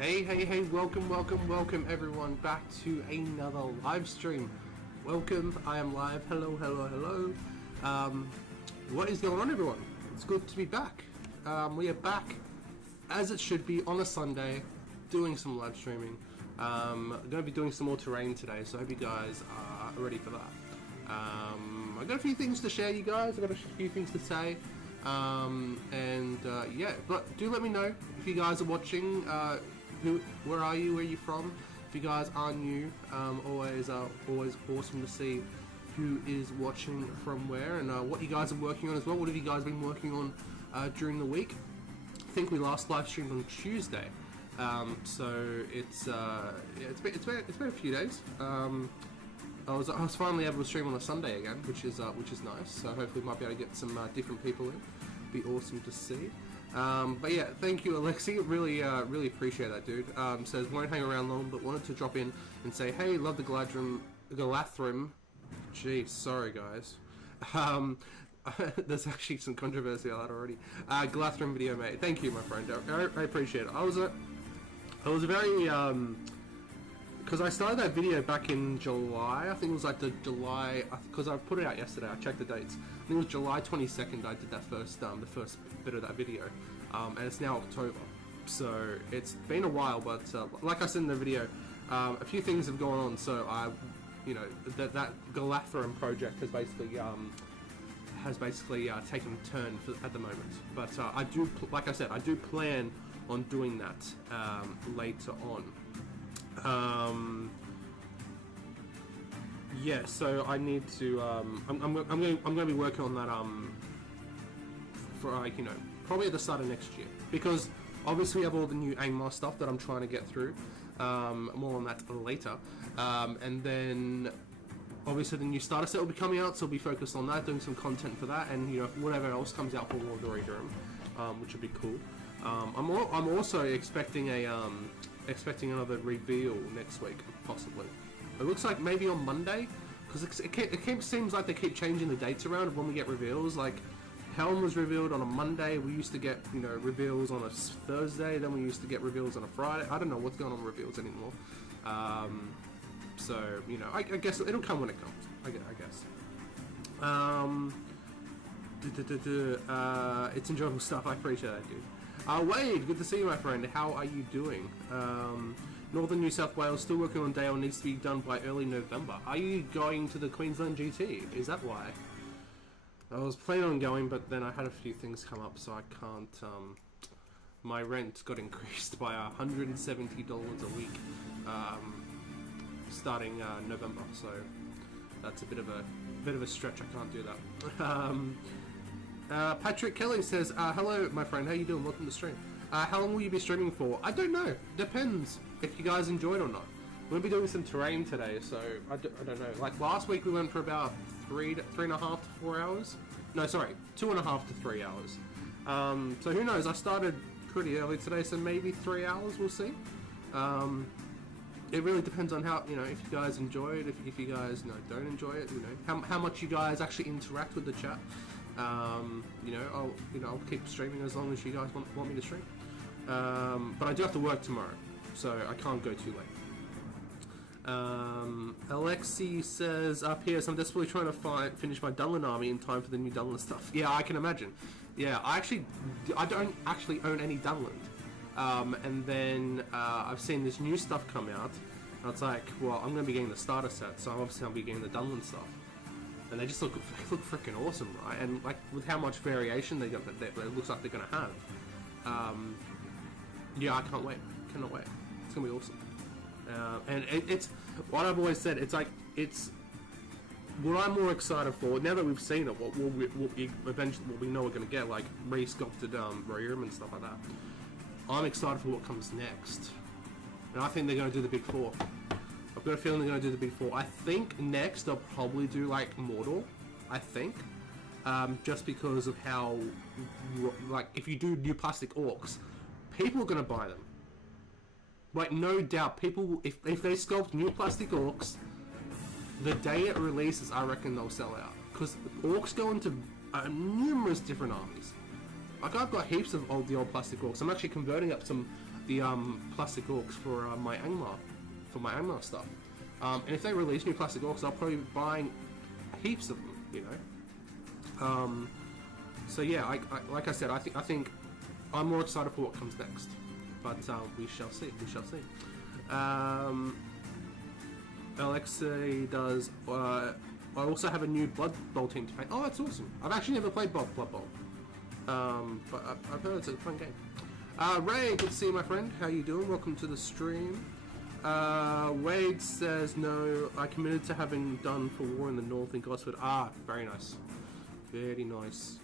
Hey, welcome everyone back to another live stream. Welcome, I am live. Hello. What is going on, everyone? It's good to be back. We are back, as it should be, on a Sunday, doing some live streaming. I'm going to be doing some more terrain today, so I hope you guys are ready for that. I've got a few things to share, you guys. I've got a few things to say. Yeah, but do let me know if you guys are watching. Where are you? Where are you from? If you guys are new, always awesome to see who is watching from where and what you guys are working on as well. What have you guys been working on during the week? I think we last live streamed on Tuesday, so it's been a few days. I was finally able to stream on a Sunday again, which is nice. So hopefully we might be able to get some different people in. Be awesome to see. But yeah, thank you, Alexi. Really appreciate that, dude. Says won't hang around long, but wanted to drop in and say, hey, love the Galathrim. Jeez, sorry guys. There's actually some controversy on that already. Galathrim video, mate. Thank you, my friend. I appreciate it. I was very because I started that video back in July. I think it was like the July, because I put it out yesterday. I checked the dates. I think it was July 22nd. I did that the first bit of that video, and it's now October. So it's been a while, but like I said in the video, a few things have gone on. So that Galathrim project has basically taken a turn at the moment. But I do, like I said, I do plan on doing that later on. Yeah, so I need to. I'm going to be working on that for probably at the start of next year, because obviously we have all the new AIMR stuff that I'm trying to get through. More on that later, and then obviously the new starter set will be coming out, so I'll be focused on that, doing some content for that, and whatever else comes out for War of the Room, which would be cool. I'm also expecting another reveal next week, possibly. It looks like maybe on Monday, because it seems like they keep changing the dates around of when we get reveals. Like Helm was revealed on a Monday. We used to get reveals on a Thursday. Then we used to get reveals on a Friday. I don't know what's going on with reveals anymore. So I guess it'll come when it comes. I guess. It's enjoyable stuff. I appreciate that, dude. Wade, good to see you, my friend. How are you doing? Northern New South Wales still working on Dale, needs to be done by early November. Are you going to the Queensland GT? Is that why? I was planning on going, but then I had a few things come up, so I can't. My rent got increased by $170 a week starting November, so that's a bit of a stretch. I can't do that. Patrick Kelly says, hello my friend, how you doing? Welcome to the stream. How long will you be streaming for? I don't know. Depends if you guys enjoyed or not. We're going to be doing some terrain today, so I don't know. Like last week we went for about 3.5 to 4 hours. No, sorry, 2.5 to 3 hours. So who knows? I started pretty early today, so maybe 3 hours, we'll see. It really depends on how, if you guys enjoy it, if you guys don't enjoy it, how much you guys actually interact with the chat. I'll keep streaming as long as you guys want me to stream. But I do have to work tomorrow, so I can't go too late. Alexi says, P.S. I'm desperately trying to finish my Dunlin army in time for the new Dunlin stuff. Yeah, I can imagine. Yeah, I don't actually own any Dunlin. And then I've seen this new stuff come out, and it's like, well, I'm going to be getting the starter set, so obviously I'll be getting the Dunlin stuff. And they just look freaking awesome, right? And like with how much variation it looks like they're gonna have. Yeah, I can't wait. Cannot wait. It's gonna be awesome. And it's what I've always said. It's what I'm more excited for now that we've seen it. What we know we're gonna get, like re-sculpted Rohirrim and stuff like that. I'm excited for what comes next, and I think they're gonna do the big four. I've got a feeling they're going to do the big four. I think next they'll probably do like Mordor. I think, just because of how, like, if you do new plastic orcs, people are going to buy them. Like, no doubt, people, if they sculpt new plastic orcs, the day it releases, I reckon they'll sell out. Because orcs go into numerous different armies. Like, I've got heaps of the old plastic orcs. I'm actually converting up some the plastic orcs for my Angmar stuff. And if they release new plastic orcs, I'll probably be buying heaps of them, you know. So yeah, like I said, I think I'm more excited for what comes next, but we shall see. We shall see. Alexei does. I also have a new Blood Bowl team to play. Oh, that's awesome! I've actually never played Blood Bowl, but I've heard it's a fun game. Ray, good to see you, my friend. How you doing? Welcome to the stream. Wade says, no, I committed to having done for War in the North in Gosford. Ah, very nice. Very nice.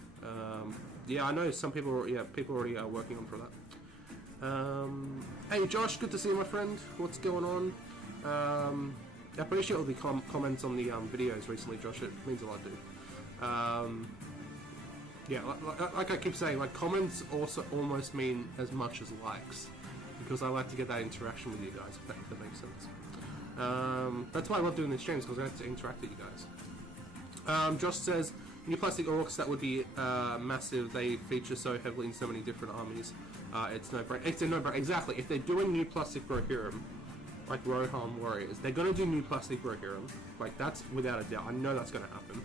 Yeah, I know some people already are working on for that. Hey Josh, good to see you, my friend. What's going on? I appreciate all the comments on the videos recently, Josh. It means a lot, dude. Yeah, like I keep saying, like comments also almost mean as much as likes, because I like to get that interaction with you guys, if that makes sense. That's why I love doing these streams, because I have to interact with you guys. Josh says, new plastic orcs, that would be massive. They feature so heavily in so many different armies. It's no-brainer. It's a no-brainer. Exactly. If they're doing new plastic Rohirrim, like Rohan Warriors, they're going to do new plastic Rohirrim. Like, that's without a doubt. I know that's going to happen.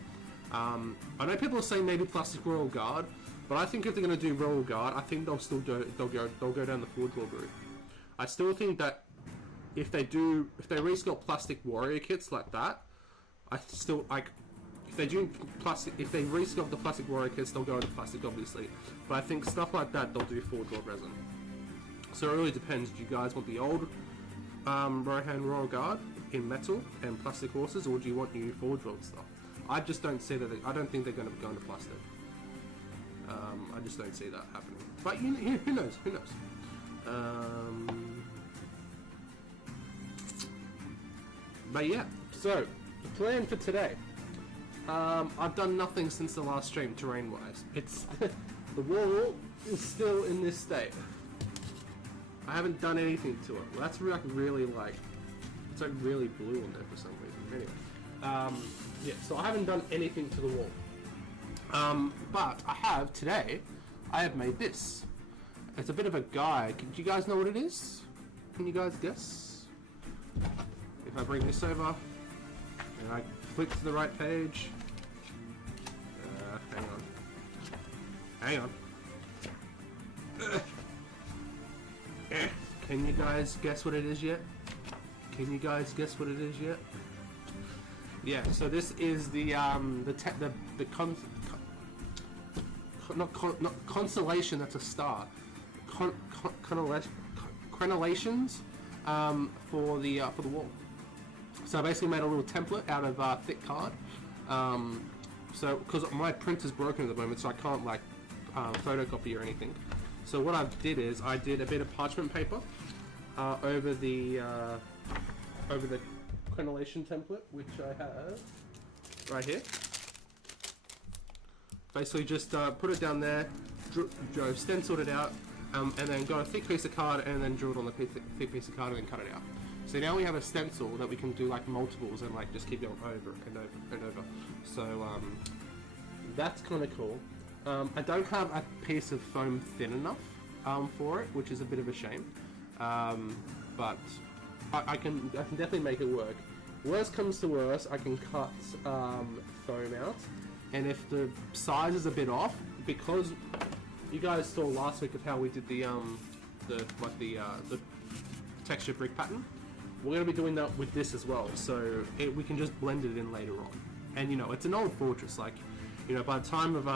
I know people are saying maybe plastic Royal Guard, but I think if they're going to do Royal Guard, I think they'll still go down the Forge Lord route. I still think that if they resculpt plastic warrior kits like that, if they resculpt the plastic warrior kits, they'll go into plastic, obviously. But I think stuff like that, they'll do Forge Lord resin. So it really depends. Do you guys want the old Rohan Royal Guard in metal and plastic horses, or do you want new Forge Lord stuff? I just don't see that. I don't think they're going to go into plastic. I just don't see that happening. But who knows? Who knows? But yeah. So the plan for today. I've done nothing since the last stream, terrain-wise. It's the wall is still in this state. I haven't done anything to it. Well, that's really like it's like really blue in there for some reason. Anyway. Yeah, so I haven't done anything to the wall. But I have today, I have made this. It's a bit of a guide. Do you guys know what it is? Can you guys guess? If I bring this over, and I click to the right page. Hang on. Can you guys guess what it is yet? Can you guys guess what it is yet? Yeah, so this is the constellation. That's a star. Crenellations for the wall. So I basically made a little template out of thick card. So because my printer's broken at the moment, so I can't like photocopy or anything. So what I did is I did a bit of parchment paper over the crenellation template, which I have right here. Basically just put it down there, stenciled it out, and then got a thick piece of card and then drew it on the thick piece of card and then cut it out. So now we have a stencil that we can do like multiples and like just keep going over and over and over. So that's kind of cool. I don't have a piece of foam thin enough for it, which is a bit of a shame. But I can definitely make it work. Worst comes to worst, I can cut foam out, and if the size is a bit off, because you guys saw last week of how we did the texture brick pattern, we're going to be doing that with this as well. So we can just blend it in later on, and you know it's an old fortress. Like you know, by the time of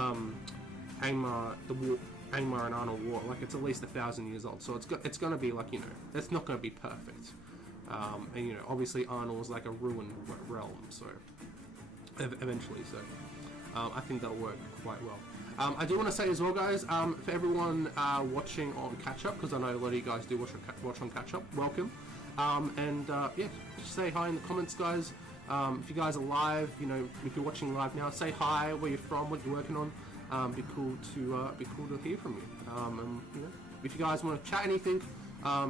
Angmar and Arnold War, like it's at least 1,000 years old. So it's going to be like, you know, it's not going to be perfect. And you know, obviously Arnold is like a ruined realm, so eventually, so I think that'll work quite well. I do want to say as well, guys, for everyone watching on catch up, because I know a lot of you guys do watch on catch up, welcome. Yeah, just say hi in the comments, guys. If you guys are live, you know, if you're watching live now, say hi, where you're from, what you're working on. Be cool to hear from you. And you know, if you guys want to chat anything,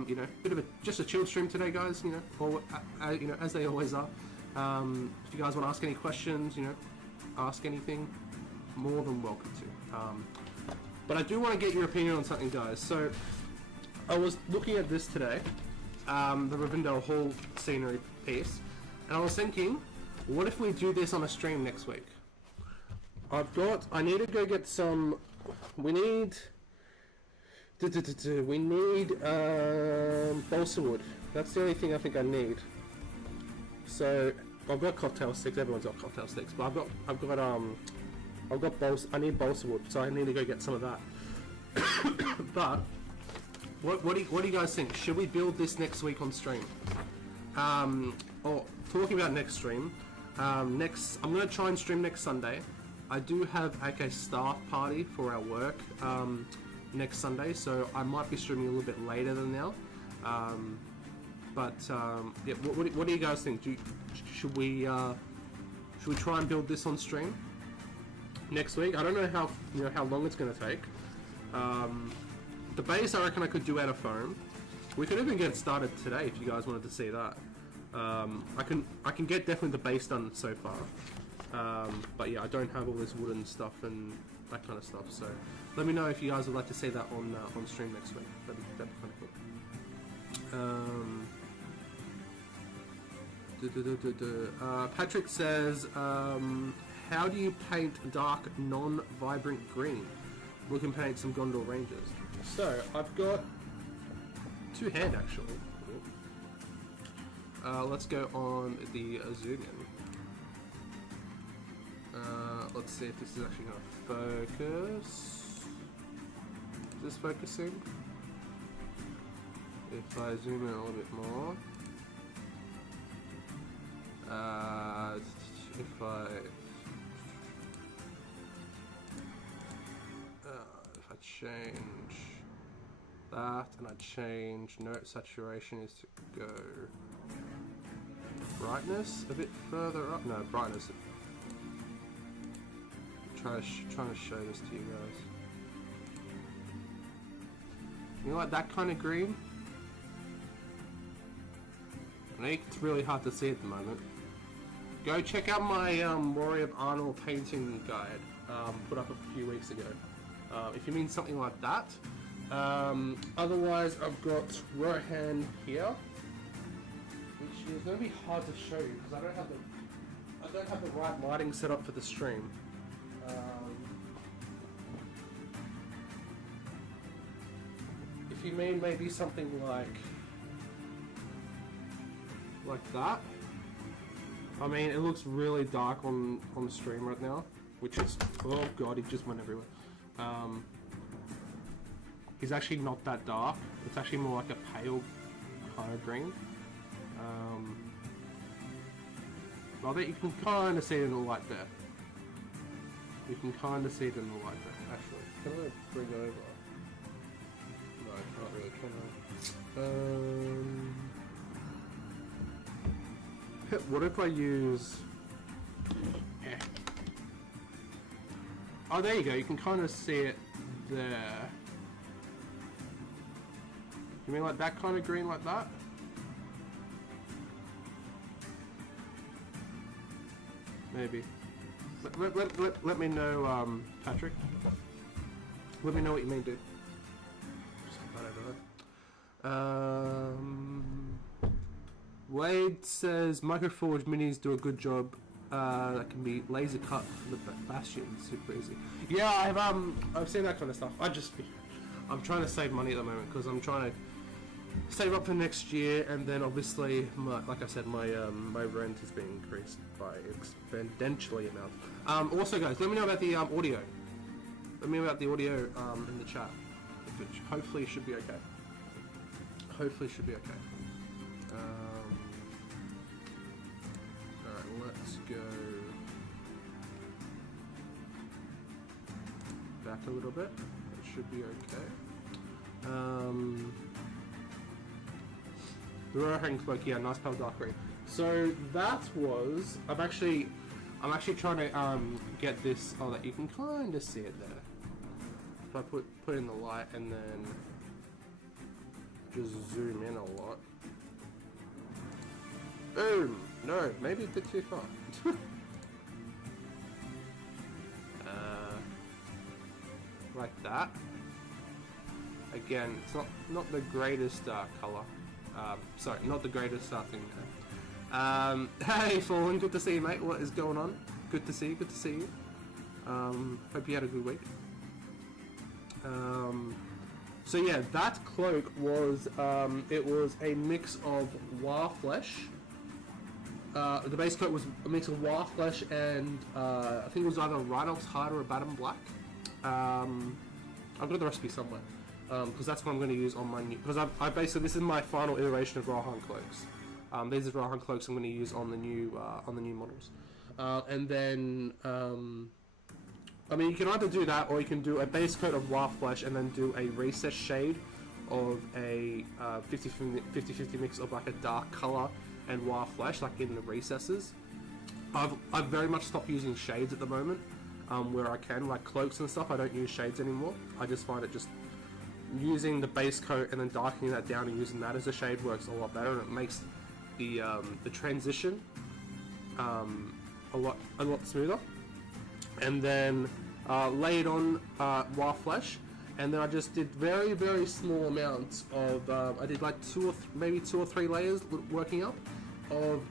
you know, bit of just a chill stream today, guys. You know, or you know, as they always are. If you guys want to ask any questions, you know, ask anything, more than welcome to. But I do want to get your opinion on something, guys. So I was looking at this today, the Rivendell Hall scenery piece, and I was thinking, what if we do this on a stream next week? I need to go get some, we need balsa wood. That's the only thing I think I need. So, I've got cocktail sticks, everyone's got cocktail sticks, but I need balsa wood, so I need to go get some of that. But what do you guys think? Should we build this next week on stream? Talking about next stream, I'm gonna try and stream next Sunday. I do have a staff party for our work next Sunday, so I might be streaming a little bit later than now. Yeah, what do you guys think? Should we try and build this on stream next week? I don't know how long it's gonna take. The base I reckon I could do out of foam. We could even get it started today if you guys wanted to see that. I can get definitely the base done so far. But yeah, I don't have all this wooden stuff and that kind of stuff. So let me know if you guys would like to see that on stream next week. That'd be kind of cool. Patrick says, how do you paint dark, non-vibrant green? We can paint some Gondor Rangers. So, I've got two hand actually. Let's go on the zoom in. Let's see if this is actually going to focus. Is this focusing? If I zoom in a little bit more. If I change that and I change note saturation is to go brightness a bit further up. No, brightness. Trying to show this to you guys. You know, like that kind of green. I think it's really hard to see at the moment. Go check out my Warrior of Arnor painting guide, put up a few weeks ago. If you mean something like that. Otherwise, I've got Rohan here, which is going to be hard to show you because I don't have the right lighting set up for the stream. If you mean maybe something like that. I mean, it looks really dark on the stream right now, which is, oh god, he just went everywhere. He's actually not that dark. It's actually more like a pale kind of green. Well, that you can kind of see it in the light there. You can kind of see it in the light there. Actually, can I bring it over? No, I can't really. Can I? What if I use? Oh, there you go. You can kind of see it there. You mean like that kind of green, like that? Maybe. Let me know, Patrick. Let me know what you mean, dude. Wade says Microforge minis do a good job. That can be laser cut for the bastion, super easy. Yeah, I've seen that kind of stuff. I'm trying to save money at the moment because I'm trying to save up for next year, and then obviously, like I said, my rent has been increased by exponentially amount. Also, guys, let me know about the audio. Let me know about the audio in the chat. Which hopefully should be okay. Hopefully should be okay. Alright, let's go back a little bit. It should be okay. The Rohan cloak, yeah, nice pale dark green. So that was, I'm actually trying to get this. Oh, that you can kind of see it there. If I put in the light and then just zoom in a lot. Boom! No, maybe a bit too far. Like that. again, it's not the greatest color. Sorry, not the greatest thing there. Hey, Fallen, good to see you, mate. What is going on? Good to see you. Good to see you. Hope you had a good week. So yeah, that cloak was it was a mix of War Flesh. The base coat was a mix of War Flesh and I think it was either Rhinox Hide or a Batum Black. I've got the recipe somewhere because that's what I'm going to use on my new. Because I basically, this is my final iteration of Rohan cloaks. These are Rohan cloaks I'm going to use on the new models. And then I mean, you can either do that or you can do a base coat of War Flesh and then do a recess shade of a 50-50 mix of like a dark color and War Flesh, like in the recesses. I've very much stopped using shades at the moment, where I can, like cloaks and stuff. I don't use shades anymore. I just find it just using the base coat and then darkening that down and using that as a shade works a lot better, and it makes the transition a lot smoother. And then laid on War Flesh, and then I just did very, very small amounts of I did like maybe two or three layers working up of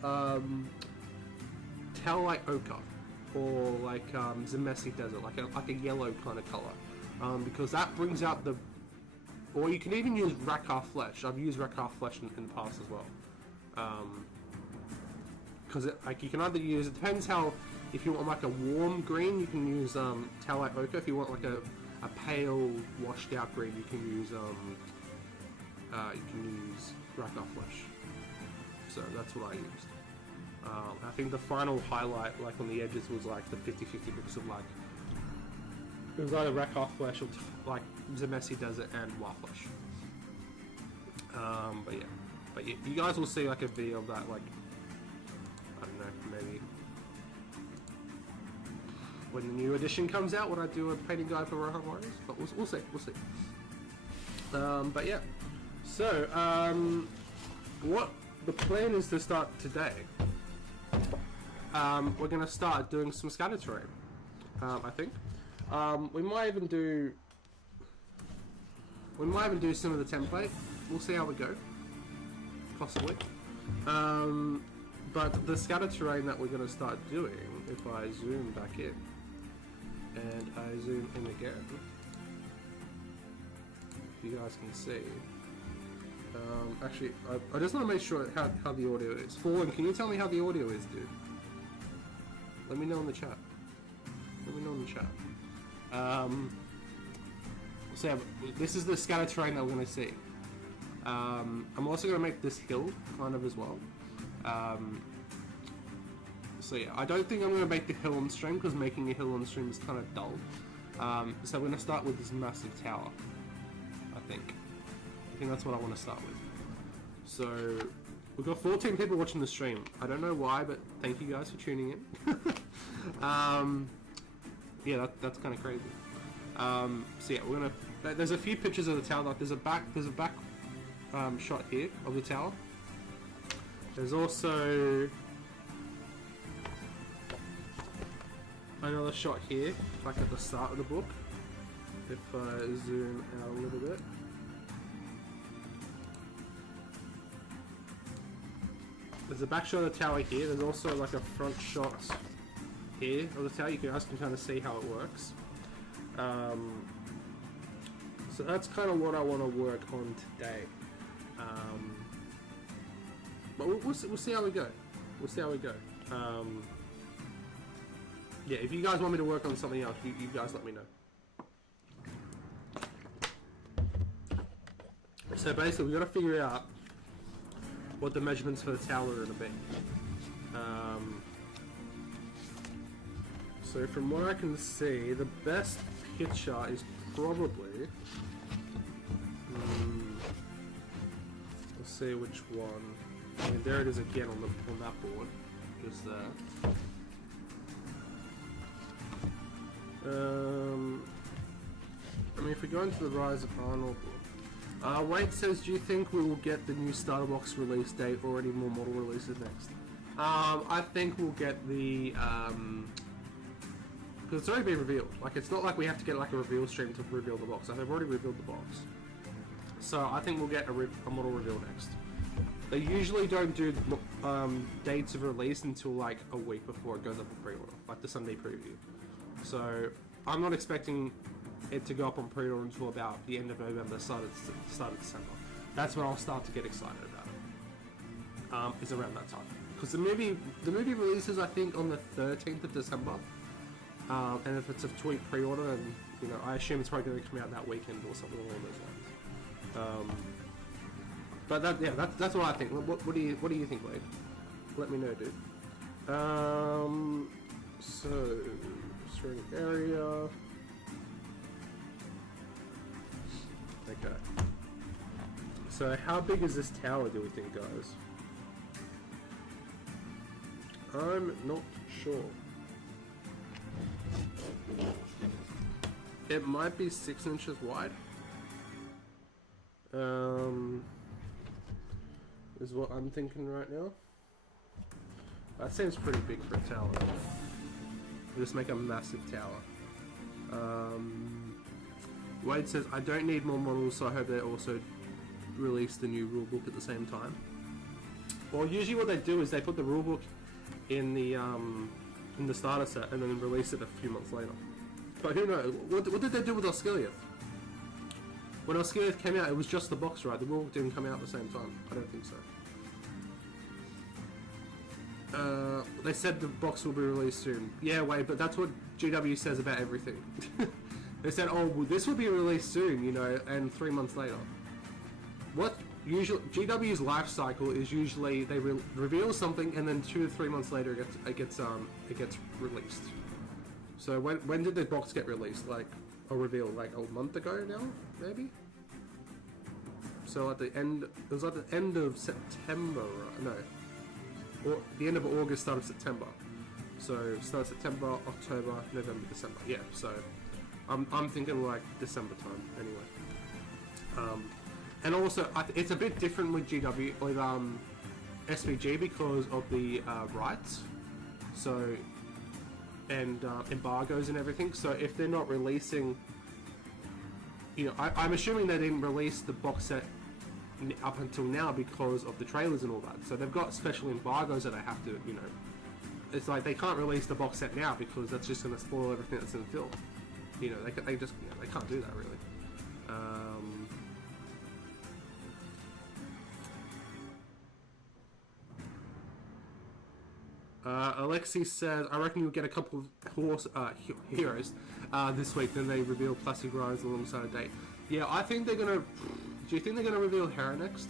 Tail-like Ochre, or like Zemesi Desert, like a yellow kind of color, because that brings out the. Or you can even use Rakar Flesh. I've used Rakar Flesh in the past as well, because like you can either use. It depends how. If you want like a warm green, you can use Tail-like Ochre. If you want like a pale washed out green, you can use Rakar Flesh. So that's what I used. I think the final highlight, like on the edges, was like the 50-50 mix of like it was either Rakar Flesh or like Zemesi Desert and War Flesh. But yeah, you guys will see like a video of that, like I don't know, maybe when the new edition comes out, when I do a painting guide for Rohan Warriors, but we'll see. But yeah, so what the plan is to start today. We're gonna start doing some scatter terrain. I think we might even do some of the template. We'll see how we go, possibly. But the scatter terrain that we're gonna start doing, if I zoom back in. And I zoom in again, if you guys can see. Actually, I just want to make sure how the audio is. Fallen, can you tell me how the audio is, dude? Let me know in the chat. So yeah, this is the scatter terrain that we're going to see. I'm also going to make this hill kind of as well. So yeah, I don't think I'm going to make the hill on stream, because making a hill on stream is kind of dull. So we're going to start with this massive tower, I think that's what I want to start with. So we've got 14 people watching the stream. I don't know why, but thank you guys for tuning in. Yeah, that's kind of crazy. So yeah, we're gonna. There's a few pictures of the tower. Like there's a back shot here of the tower. There's also another shot here, like at the start of the book. If I zoom out a little bit. There's a back shot of the tower here. There's also like a front shot here of the tower. You guys can kind of see how it works. So that's kind of what I want to work on today. But we'll see how we go. Yeah, if you guys want me to work on something else, you guys let me know. So basically, we've got to figure out what the measurements for the tower are going to be. So from what I can see, the best picture is probably... let's see which one. I mean, there it is again on that board, just there. I mean, if we go into the Rise of Arnold book, Wade says, do you think we will get the new starter box release date or any more model releases next? I think we'll get the because it's already been revealed. Like, it's not like we have to get like a reveal stream to reveal the box. Like, they've already revealed the box. So I think we'll get a model reveal next. They usually don't do dates of release until like a week before it goes up on pre-order, like the Sunday preview. So I'm not expecting it to go up on pre-order until about the end of November, start of December. That's when I'll start to get excited about it. Is around that time, because the movie releases I think on the 13th of December, and if it's a tweet pre-order, then you know I assume it's probably going to come out that weekend or something along those lines. But that's what I think. What do you think, Wade? Let me know, dude. So string area. Okay. So how big is this tower, do we think, guys? I'm not sure. It might be 6 inches wide. Is what I'm thinking right now. That seems pretty big for a tower. Just make a massive tower. Wade says, I don't need more models, so I hope they also release the new rulebook at the same time. Well, usually what they do is they put the rulebook in the starter set and then release it a few months later. But who knows? What did they do with Oscillioth? When Oscillioth came out, it was just the box, right? The rulebook didn't come out at the same time. I don't think so. They said the box will be released soon. Yeah, wait, but that's what GW says about everything. They said, oh, well, this will be released soon, you know, and 3 months later. What usually GW's life cycle is usually they reveal something and then 2 to 3 months later it gets released. So when did the box get released? Like a reveal like a month ago now, maybe. So at the end, it was at the end of September, no, or the end of August, start of September. So start of September, October, November, December. Yeah, so I'm thinking like December time anyway. And also it's a bit different with GW with SBG because of the rights. So and embargoes and everything. So if they're not releasing, you know, I'm assuming they didn't release the box set up until now because of the trailers and all that. So they've got special embargoes that they have to, you know, it's like they can't release the box set now because that's just going to spoil everything that's in the film. You know, they just, you know, they can't do that really. Alexi says, I reckon you'll get a couple of heroes this week, then they reveal Plastic Rise alongside a date. Yeah, I think they're gonna... Do you think they're gonna reveal Hera next?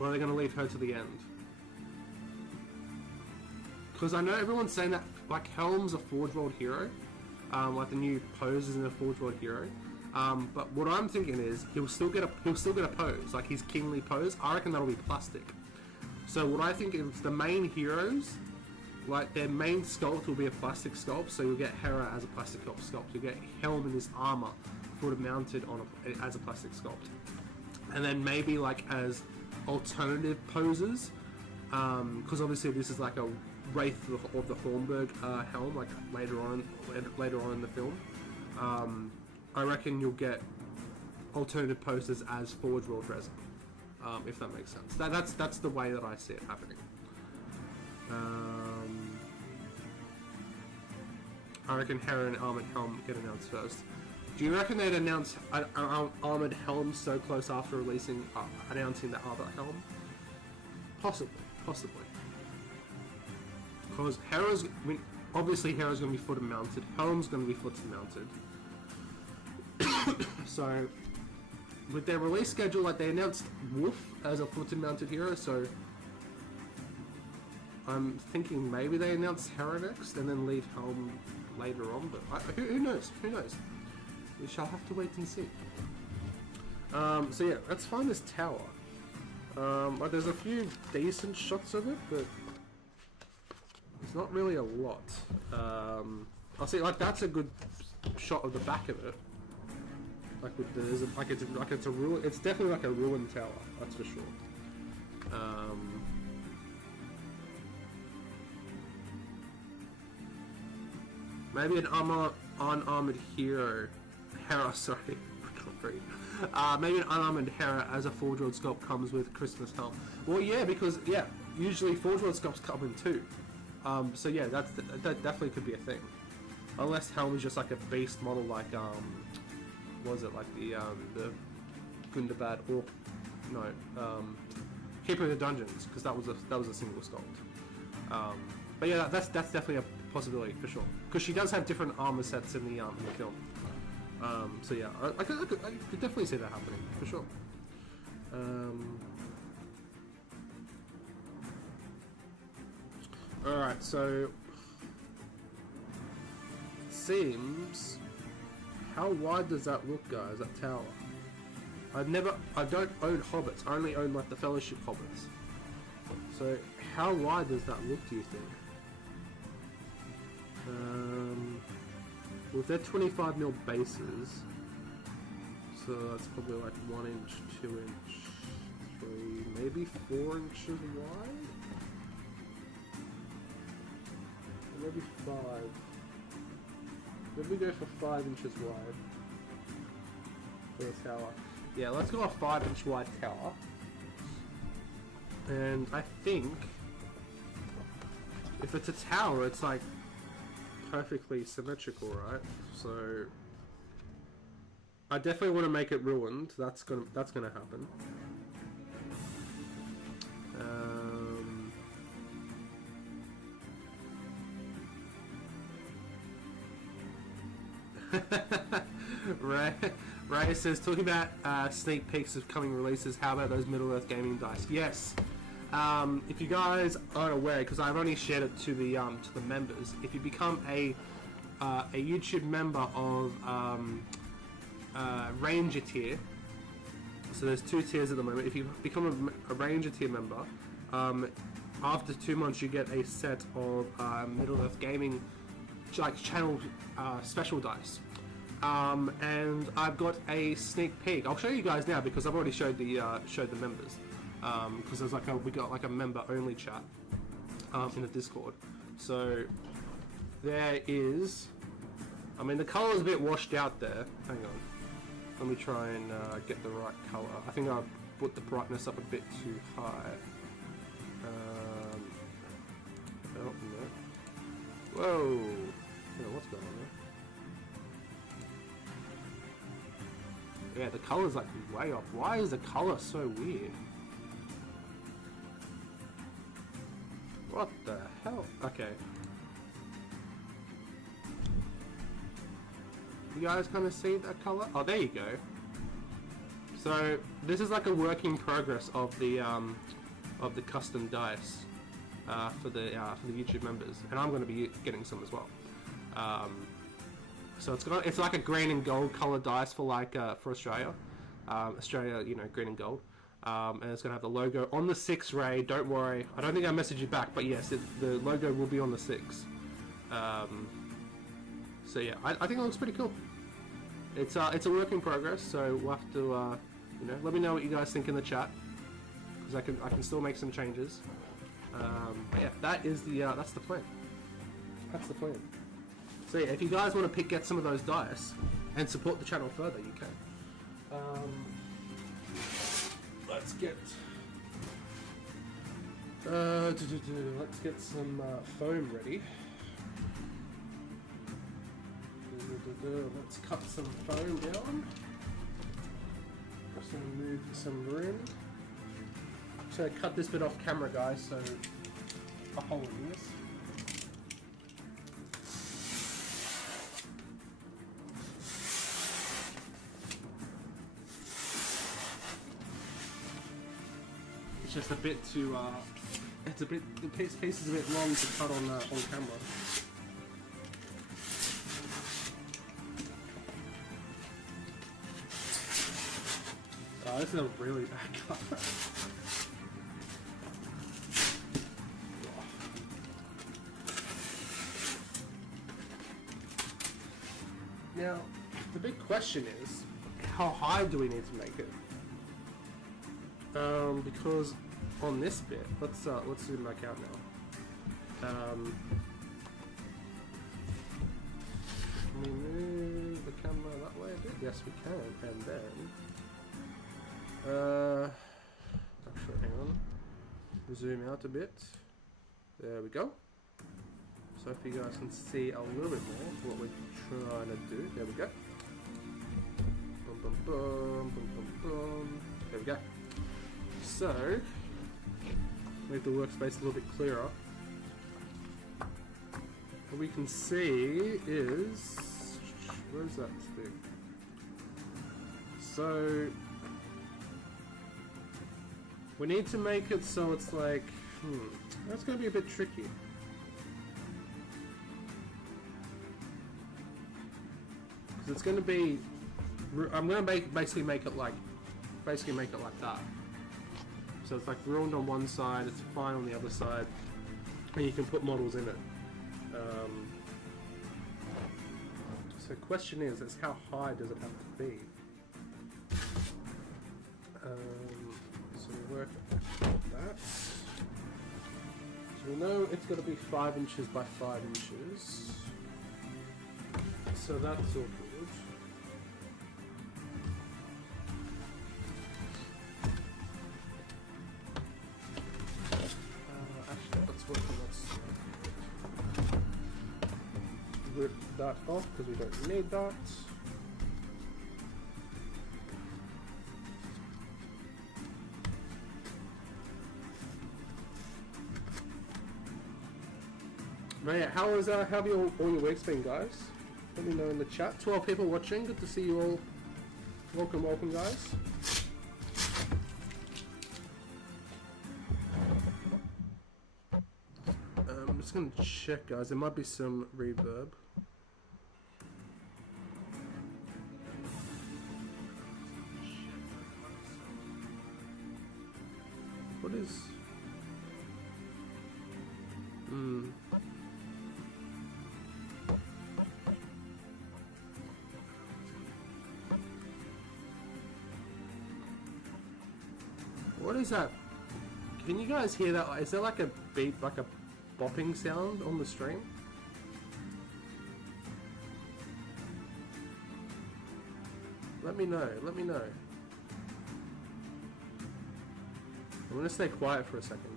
Or are they gonna leave her to the end? Because I know everyone's saying that, like, Helm's a Forge World hero. Like the new pose is in a Forge World hero. But what I'm thinking is, he'll still get a pose, like his kingly pose. I reckon that'll be plastic. So what I think is the main heroes, like their main sculpt will be a plastic sculpt. So you'll get Hera as a plastic sculpt. You'll get Helm in his armor, sort of mounted on as a plastic sculpt. And then maybe like as alternative poses, because obviously this is like a Wraith of the Thornburg helm, like later on in the film. I reckon you'll get alternative poses as Forge World resin. If that makes sense. That's the way that I see it happening. I reckon Hera and Armored Helm get announced first. Do you reckon they'd announce an Armored Helm so close after releasing, announcing the other helm? Possibly. Because Hera's, I mean, obviously Hera's going to be footed mounted. Helm's going to be footed mounted. So with their release schedule, like they announced Wolf as a footed mounted hero, so I'm thinking maybe they announce Hera next and then leave Helm later on, but who knows? We shall have to wait and see. So yeah, let's find this tower. Like there's a few decent shots of it, but it's not really a lot. I'll see, like that's a good shot of the back of it. Like with it's a ruin. It's definitely like a ruined tower. That's for sure. Maybe an unarmored hero. Hera, sorry, I can't read. Maybe an unarmored Hera as a Forge World sculpt comes with Christmas helm. Well, yeah, because yeah, usually Forge World sculpts come in two. So yeah, that definitely could be a thing. Unless helm is just like a beast model, like what was it, like the Gundabad or no, Keeper of the Dungeons, because that was a single sculpt. But yeah, that's definitely a possibility for sure, because she does have different armor sets in the film. So yeah, I could definitely see that happening for sure. All right, so it seems, how wide does that look, guys? That tower. I don't own hobbits. I only own like the Fellowship hobbits. So how wide does that look, do you think? Well, if they're 25mm bases, so that's probably like 1 inch, 2 inch, 3, maybe 4 inches wide? Or maybe 5. Maybe we go for 5 inches wide for the tower. Yeah, let's go a 5-inch wide tower. And I think if it's a tower, it's like perfectly symmetrical, right? So I definitely want to make it ruined. That's gonna happen. Ray says, talking about sneak peeks of coming releases, how about those Middle-earth gaming dice? Yes. If you guys aren't aware, because I've only shared it to the members, if you become a YouTube member of Ranger tier, so there's 2 tiers at the moment. If you become a Ranger tier member, after 2 months you get a set of Middle-earth gaming like channel special dice. And I've got a sneak peek. I'll show you guys now because I've already showed the members. Because there's we got like a member only chat in the Discord. So there is. I mean, the color is a bit washed out there. Hang on. Let me try and get the right color. I think I put the brightness up a bit too high. Oh no! Whoa! I don't know what's going on there. Yeah, the color's like way off. Why is the color so weird? What the hell? Okay. You guys kind of see that color? Oh, there you go. So this is like a work in progress of the custom dice for the YouTube members, and I'm going to be getting some as well. So it's like a green and gold color dice for for Australia. Australia, you know, green and gold. And it's going to have the logo on the 6, Ray. Don't worry. I don't think I messaged you back, but yes, the logo will be on the 6. So yeah, I think it looks pretty cool. It's a work in progress, so we'll have to let me know what you guys think in the chat, because I can still make some changes. But yeah, that's the plan. That's the plan. So yeah, if you guys want to get some of those dice and support the channel further, you can. Let's get some foam ready. Let's cut some foam down. Just gonna move some room. So cut this bit off camera, guys. So a hole in this. It's just a bit too. The piece is a bit long to cut on camera. Oh, this is a really bad cut. Now, the big question is, how high do we need to make it? Because on this bit, let's zoom back out now. Can we move the camera that way a bit? Yes, we can. And then Actually, hang on. Zoom out a bit. There we go. So if you guys can see a little bit more what we're trying to do. There we go. Boom, boom, boom, boom, boom, boom. There we go. So, make the workspace a little bit clearer. What we can see is... Where's that thing? So... we need to make it so it's like... that's going to be a bit tricky. Because it's going to be... I'm going to basically make it like that. So it's like ruined on one side, it's fine on the other side, and you can put models in it. So the question is how high does it have to be? So we work that. So we know it's got to be 5 inches by 5 inches. So that's all good. Rip that off because we don't need that. But yeah, how have all your weeks been, guys? Let me know in the chat. 12 people watching. Good to see you all. Welcome, welcome, guys. I'm just gonna check, guys. There might be some reverb. What is? What is that? Can you guys hear that? Is there like a beat, like a bopping sound on the stream? Let me know, let me know. I'm gonna stay quiet for a second.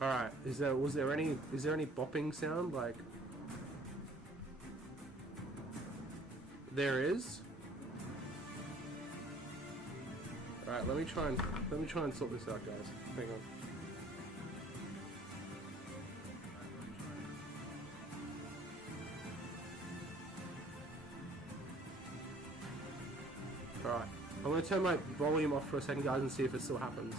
Alright, is there any bopping sound? Like, there is. Alright, let me try and sort this out, guys. Hang on. Alright, I'm gonna turn my volume off for a second, guys, and see if it still happens.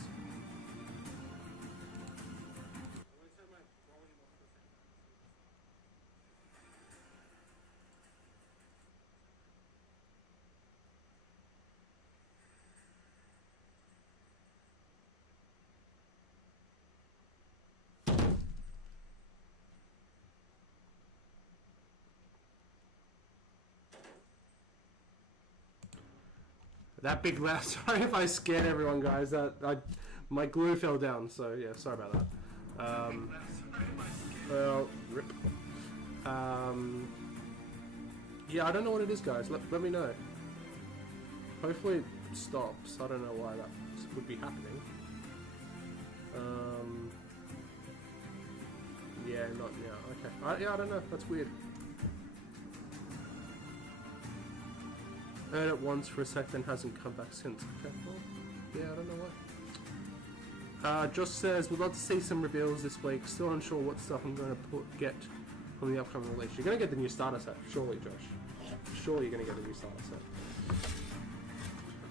That big laugh. Sorry if I scared everyone, guys. My glue fell down, so yeah, sorry about that. Well, rip. Yeah, I don't know what it is, guys. Let me know. Hopefully it stops. I don't know why that would be happening. Yeah, not now. Okay. Yeah, I don't know. That's weird. Heard it once for a sec, then hasn't come back since. Okay, well, yeah, I don't know why. Josh says, we'd love to see some reveals this week. Still unsure what stuff I'm going to get from the upcoming release. You're going to get the new starter set, surely, Josh. Surely you're going to get the new starter set.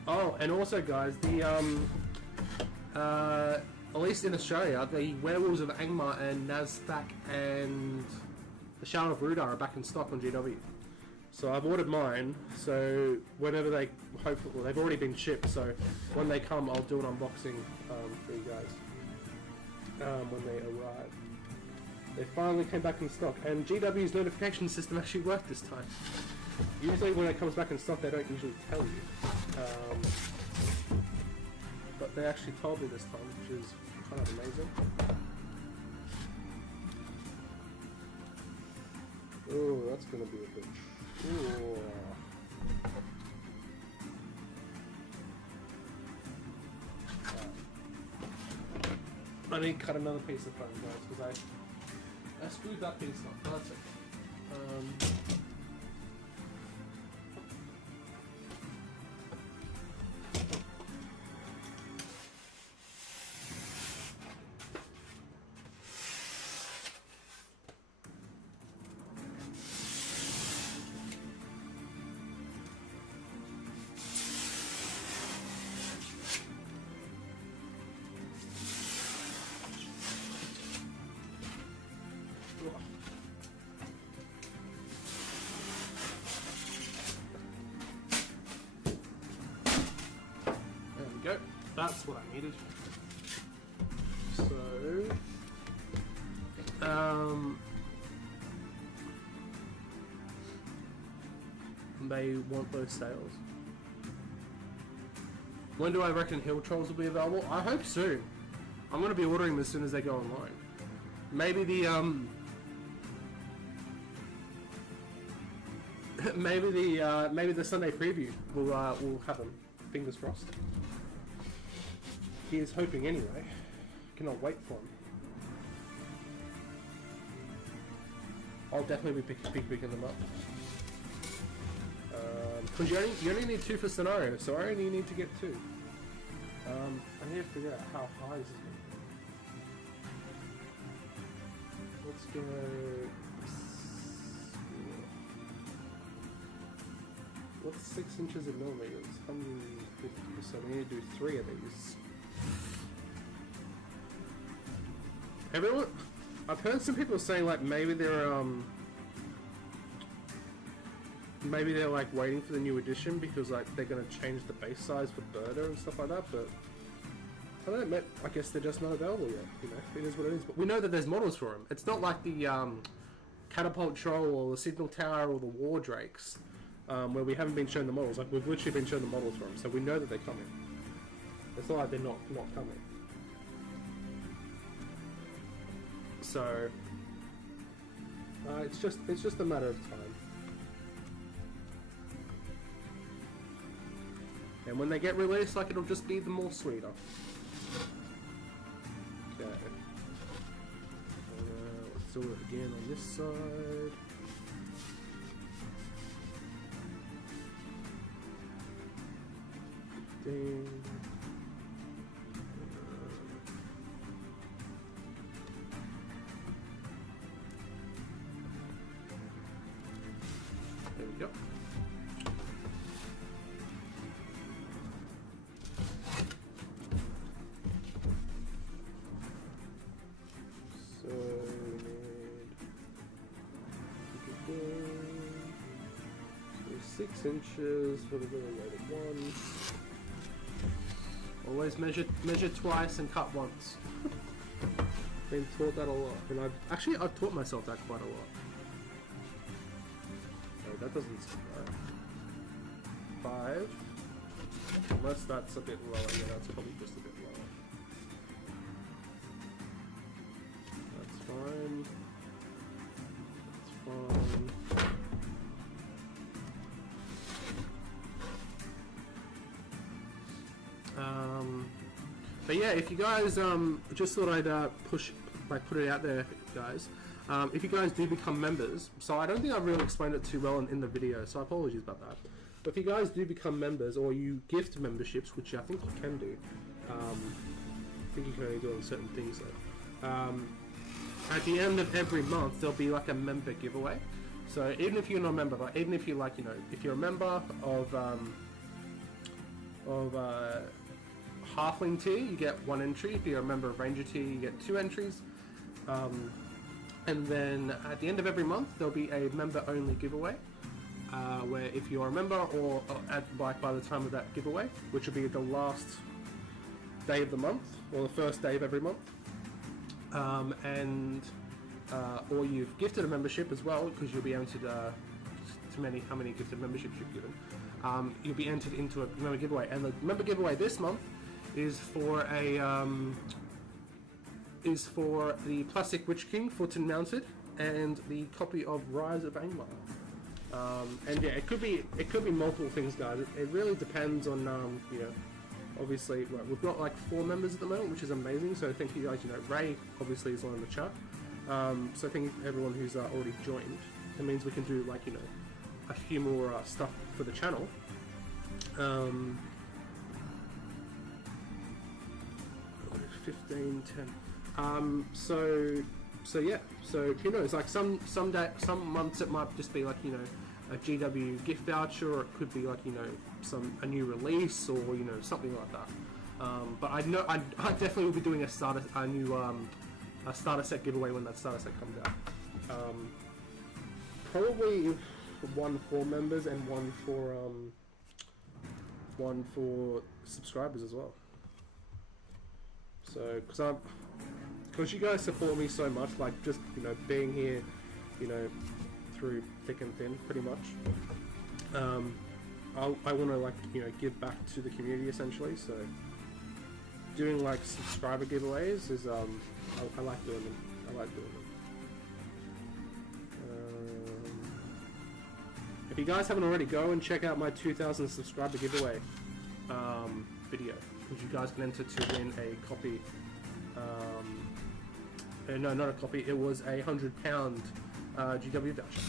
Oh, and also, guys, the at least in Australia, the Werewolves of Angmar and Nazbak and the Shadow of Rudar are back in stock on GW. So I've ordered mine, so whenever they, hopefully, well, they've already been shipped, so when they come, I'll do an unboxing for you guys when they arrive. They finally came back in stock, and GW's notification system actually worked this time. Usually when it comes back in stock, they don't usually tell you. But they actually told me this time, which is kind of amazing. Oh, that's gonna be a bitch. Ooh. I need to cut another piece of foam, guys, because I screwed that piece up. That's it. Go. That's what I needed. So, they want those sales. When do I reckon Hill Trolls will be available? I hope soon. I'm going to be ordering them as soon as they go online. Maybe the maybe the Sunday preview will have them. Fingers crossed. He is hoping anyway. Cannot wait for him. I'll definitely be picking them up. Because you only need 2 for scenario, so I only need to get 2. I need to figure out how high this is going to be. Let's go. What's 6 inches in millimeters? 150, so we need to do 3 of these. Everyone, I've heard some people saying like maybe they're like waiting for the new edition because like they're gonna change the base size for Birder and stuff like that, but I don't know, I guess they're just not available yet, you know, it is what it is. But we know that there's models for them. It's not like the Catapult Troll or the Signal Tower or the War Drakes, where we haven't been shown the models. Like we've literally been shown the models for them, so we know that they're coming. It's not like they're not coming. So it's just a matter of time. And when they get released, like it'll just be the more sweeter. Okay. Let's do it again on this side. Ding. There we go. So we need 6 inches for the really loaded one. Always measure twice and cut once. Been taught that a lot, and I've taught myself that quite a lot. Oh, that doesn't seem right. 5. Unless that's a bit lower, yeah, that's probably just a bit lower. That's fine. That's fine. But yeah, if you guys just thought I'd put it out there, guys. If you guys do become members, so I don't think I've really explained it too well in the video, so apologies about that. But if you guys do become members, or you gift memberships, which I think you can do, I think you can only do on certain things though. At the end of every month, there'll be like a member giveaway. So even if you're not a member, like even if you like, you know, if you're a member of Halfling tier, you get 1 entry. If you're a member of Ranger tier, you get 2 entries. And then at the end of every month, there'll be a member-only giveaway, where if you're a member or by the time of that giveaway, which will be the last day of the month or the first day of every month, or you've gifted a membership as well, because you'll be entered to how many gifted memberships you've given. You'll be entered into a member giveaway, and the member giveaway this month is for the plastic Witch King foot and mounted, and the copy of Rise of Angmar. And yeah, it could be multiple things, guys. It really depends on you know, obviously we've got like 4 members at the moment, which is amazing. So thank you guys. You know, Ray obviously is on the chat. So thank you everyone who's already joined. It means we can do like, you know, a few more stuff for the channel. 15, 10. So yeah. So who knows? Like some months it might just be like, you know, a GW gift voucher, or it could be like, you know, a new release, or you know, something like that. But I know I definitely will be doing a starter set giveaway when that starter set comes out. Probably one for members and one for subscribers as well. So because you guys support me so much, like just, you know, being here, you know, through thick and thin, pretty much. I want to, like, you know, give back to the community essentially. So doing like subscriber giveaways is I like doing them. If you guys haven't already, go and check out my 2,000 subscriber giveaway video, because you guys can enter to win a copy. No, not a copy. It was a £100 GW voucher.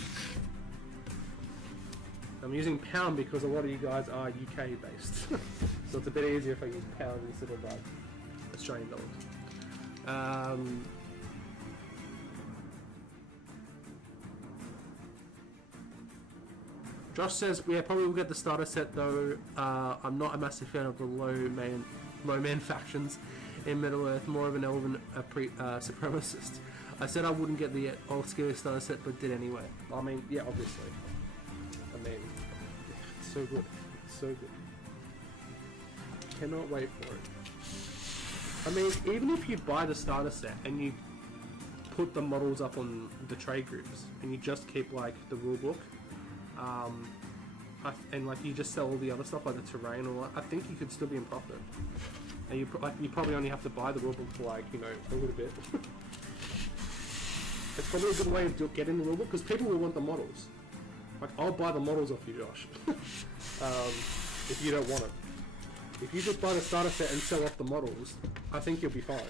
I'm using pound because a lot of you guys are UK based, so it's a bit easier if I use pound instead of Australian dollars. Josh says, yeah, probably will get the starter set though. I'm not a massive fan of the low man factions in Middle Earth, more of an elven supremacist. I said I wouldn't get the old scary starter set, but did anyway. I mean, yeah, obviously. I mean, it's so good. It's so good. Cannot wait for it. I mean, even if you buy the starter set and you put the models up on the trade groups and you just keep like the rulebook, and like you just sell all the other stuff like the terrain or I think you could still be in profit. And you probably only have to buy the rulebook for like, you know, a little bit. It's probably a good way of getting the rulebook, because people will want the models. Like, I'll buy the models off you, Josh. If you don't want it. If you just buy the starter set and sell off the models, I think you'll be fine.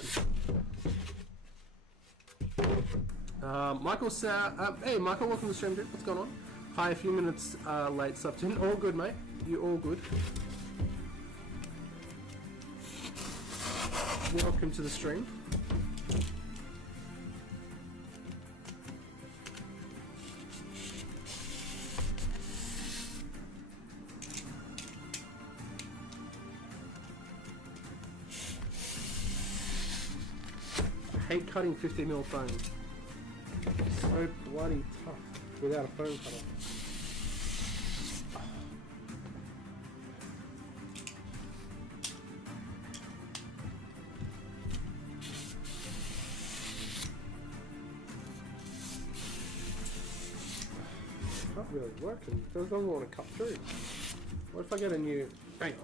Michael said, hey Michael, welcome to the stream, dude. What's going on? Hi, a few minutes late, Subtin. All good, mate. You all good? Welcome to the stream. I hate cutting 50mm foam. It's so bloody tough without a foam cutter. Not really working. It doesn't want to cut through. What if I get a new... Hang on.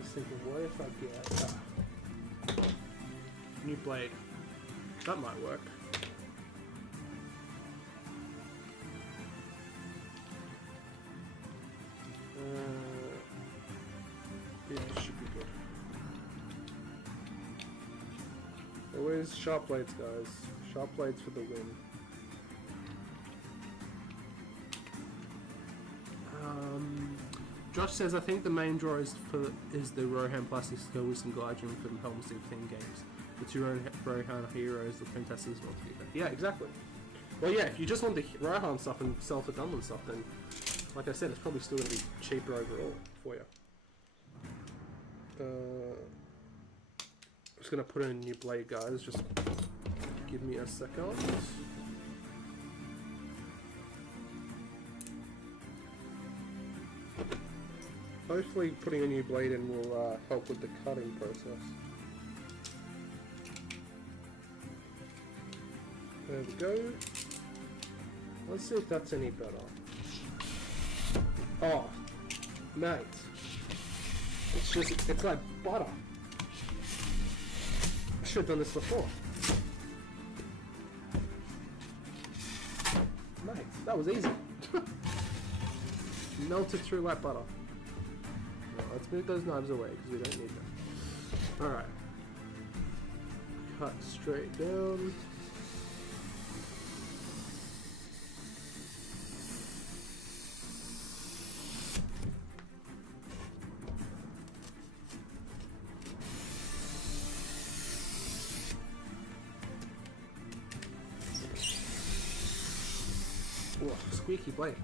Just thinking, what if I get new blade? That might work. Yeah, it should be good. Always sharp blades, guys. Sharp blades for the win. Josh says, I think the main draw is the Rohan Plastic Skill with some Gaijin from Helm's Deep 10 games. The two Rohan heroes look fantastic as well together. Yeah, exactly. Well, yeah, if you just want the Rohan stuff and sell for Dunman stuff, then, like I said, it's probably still going to be cheaper overall for you. I'm just going to put in a new blade, guys. Just give me a second. Hopefully putting a new blade in will help with the cutting process. There we go. Let's see if that's any better. Oh, mate. It's like butter. should have done this before. Mate, that was easy. Melted through like butter. Now, let's move those knives away because we don't need them. Alright. Cut straight down. Whoa, squeaky blade.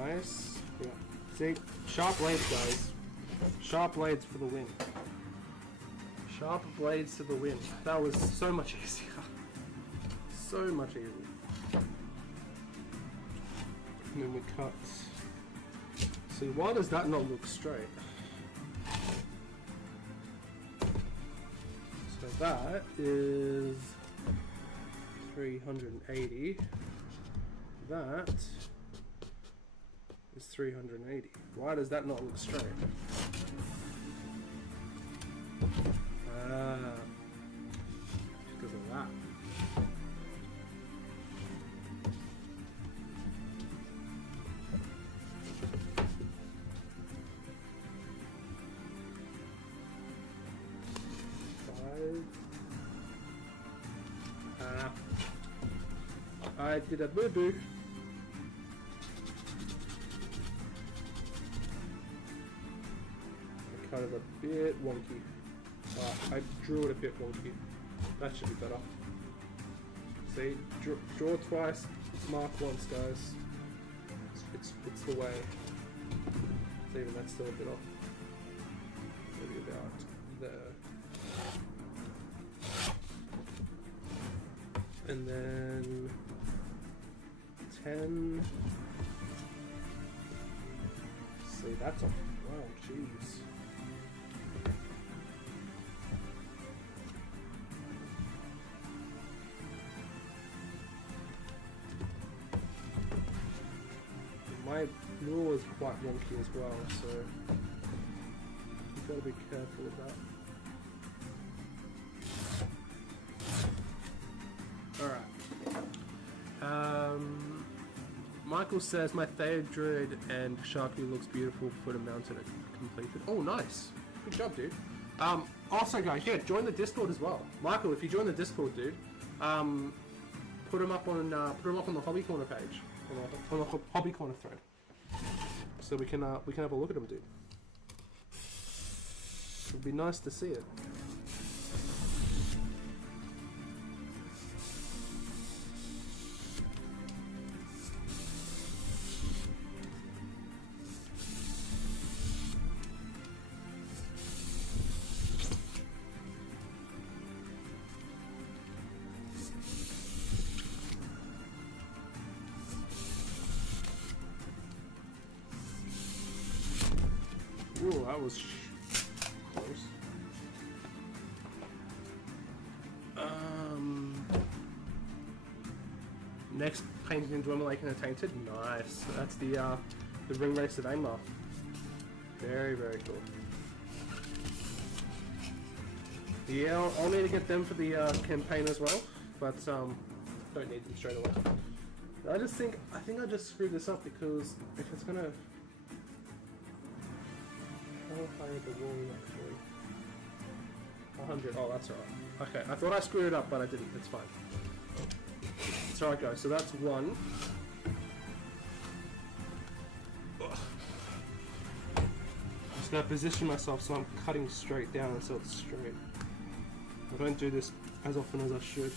Nice. Yeah. See, sharp blades, guys. Sharp blades for the win. Sharp blades to the win. That was so much easier. So much easier. And then we cut. See, why does that not look straight? So that is 380. That is 380. Why does that not look straight? Because of that. I did a boo-boo. I cut it a bit wonky. I drew it a bit wonky. That should be better. See, draw twice, mark once, guys. It's the way. So even that's still a bit off. Maybe about there. And then 10. See, that's a wow, jeez. My rule is quite wonky as well, so you've got to be careful with that. Michael says, my Thayer Druid and Sharky looks beautiful, put a mounted and completed. Oh, nice. Good job, dude. Also, guys, yeah, join the Discord as well. Michael, if you join the Discord, dude, put them up on the Hobby Corner page, on the Hobby Corner thread, so we can have a look at them, dude. It'd be nice to see it. Ooh, that was close. Next painted in Dwemer Lake and a Tainted. Nice. That's the Ring Race of Aimar. Very, very cool. Yeah, I'll need to get them for the campaign as well, but don't need them straight away. I think I just screwed this up because if it's gonna. How high is the wall actually? 100. Oh, that's alright. Okay, I thought I screwed it up, but I didn't. It's fine. It's alright, guys. So that's one. I'm just gonna position myself so I'm cutting straight down so it's straight. I don't do this as often as I should.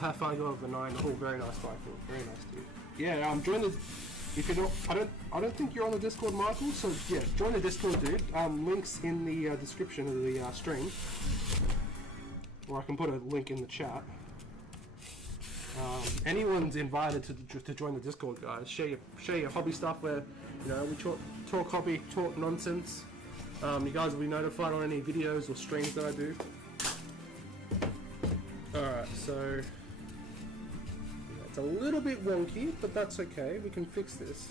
Have fun go over 9. Oh, very nice rifle. Very nice, dude. Yeah, join the. If you don't, I don't think you're on the Discord, Michael. So yeah, join the Discord, dude. Links in the description of the stream, or I can put a link in the chat. Anyone's invited to join the Discord, guys. Share your hobby stuff. We're You know, we talk hobby, talk nonsense. You guys will be notified on any videos or streams that I do. Alright, so it's a little bit wonky, but that's okay. We can fix this.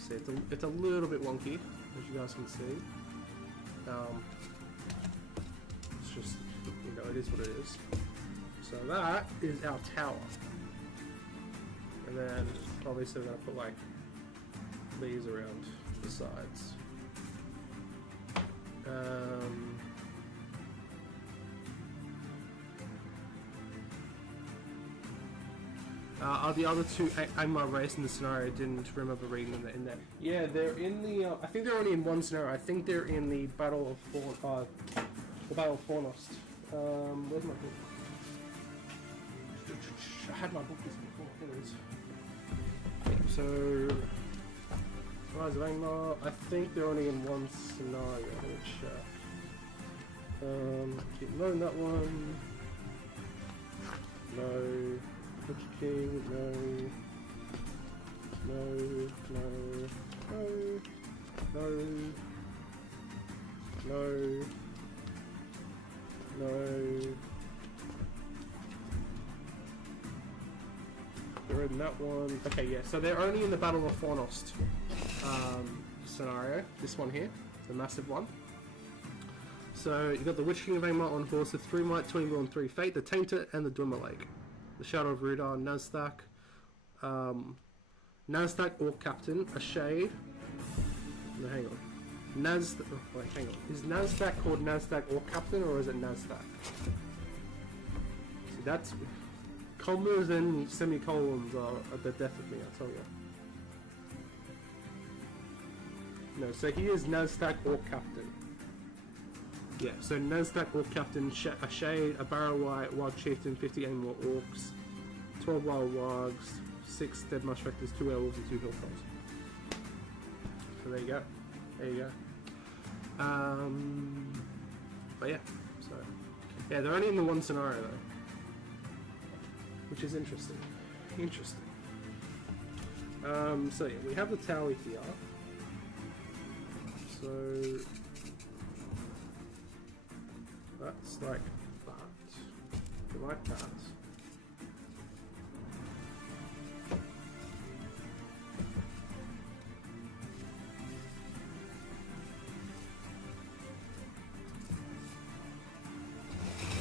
See, it's a little bit wonky, as you guys can see. It's just, you know, it is what it is. So that is our tower. And then obviously we're gonna put like these around the sides. Are the other two Angmar race in the scenario? Didn't remember reading them in there. Yeah, they're in the. I think they're only in one scenario. I think they're in the Battle of the Battle of Fornost. Where's my book? I had my book this before. Here it is. So, Rise of Angmar. I think they're only in one scenario. Keep loading that one. No. Witch King, no. No. They're in that one. Okay, yeah, so they're only in the Battle of Fornost scenario. This one here, the massive one. So you got the Witch King of Angmar on horse with 3 Might, 20 Will, and 3 Fate, the Tainter, and the Dwimmerlake. The Shadow of Rudar, Nazdak, Nazdak Orc Captain, a Shade. No, hang on. Hang on. Is Nazdak called Nazdak Orc Captain, or is it Nazdak? See, that's commas and semicolons are the death of me, I tell you. No, so he is Nazdak Orc Captain. Yeah, so Nazdak Orc Captain, a Shade, a Barrow White, Wild Chieftain, 50 Angmar Orcs, 12 Wild Wargs, 6 Dead Mush Vectors, 2 Werewolves, and 2 Hill Trolls. So there you go. There you go. But yeah, so yeah, they're only in the one scenario though, which is interesting. Interesting. So yeah, we have the tower here. So that's like that. You like that.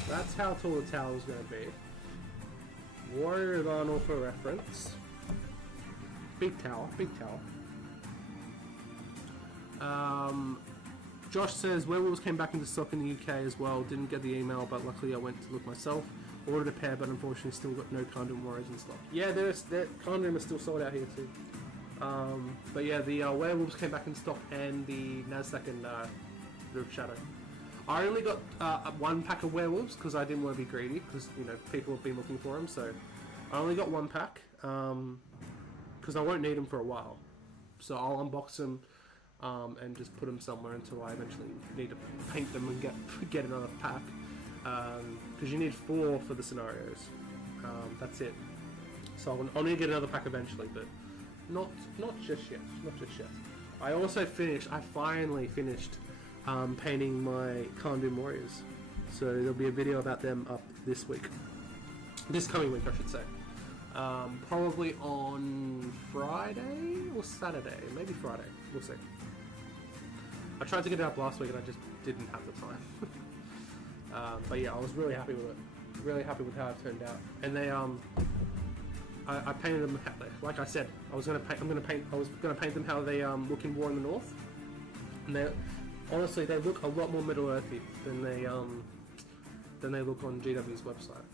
That's how tall the tower is going to be. Warrior of Arnold for reference. Big tower, big tower. Josh says werewolves came back into stock in the UK as well. Didn't get the email, but luckily I went to look myself. Ordered a pair, but unfortunately still got no Kandum Warriors in stock. Yeah, Kandum is still sold out here too. But yeah, the werewolves came back in stock, and the Nazdak and the Shadow. I only got one pack of werewolves because I didn't want to be greedy, because you know people have been looking for them. So I only got one pack because I won't need them for a while. So I'll unbox them. And just put them somewhere until I eventually need to paint them and get another pack. Because you need 4 for the scenarios. That's it. So I'll need to get another pack eventually, but not just yet. Not just yet. I finally finished painting my Kandum Warriors. So there'll be a video about them up this week. This coming week, I should say. Probably on Friday or Saturday. Maybe Friday. We'll see. I tried to get it up last week and I just didn't have the time. But yeah, I was really happy with it. Really happy with how it turned out. And they I painted them like I said. I was gonna paint them how they look in War in the North. And they honestly they look a lot more Middle Earthy than they look on GW's website.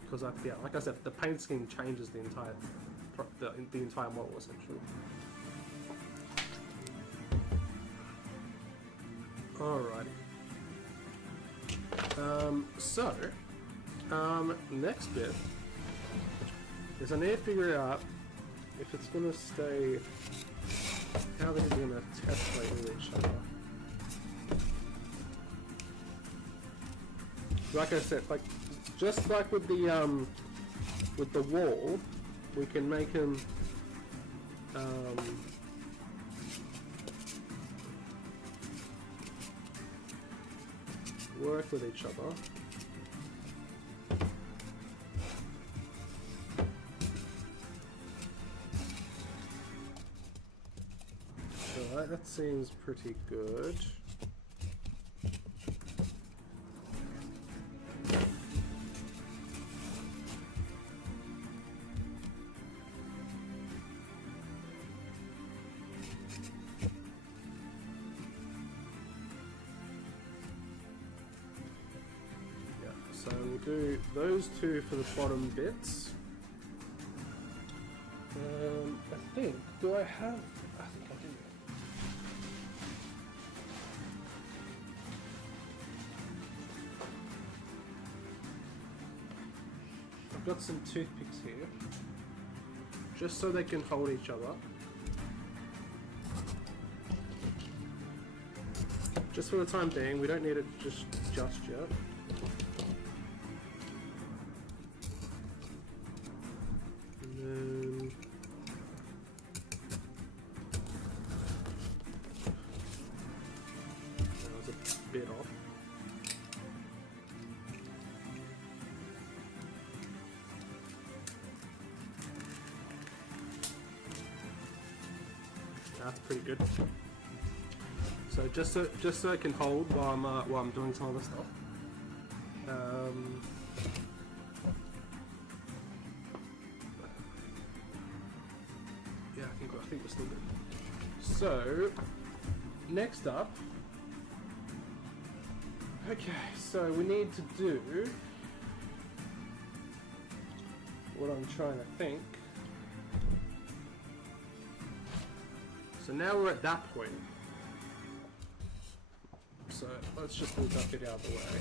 Because like I said, the paint scheme changes the entire model essentially. Alrighty. Next bit is I need to figure out if it's gonna stay. How these are gonna test with each other. Like I said, just like with the wall, we can make them work with each other. Alright, that seems pretty good. So we'll do those two for the bottom bits. I think, do I have, I think I do. I've got some toothpicks here, just so they can hold each other. Just for the time being, we don't need it just yet. That's pretty good. So just so I can hold while I'm doing some other stuff. Yeah, I think we're still good. So next up, okay. So we need to do what I'm trying to think. So now we're at that point. So let's just move that bit out of the way.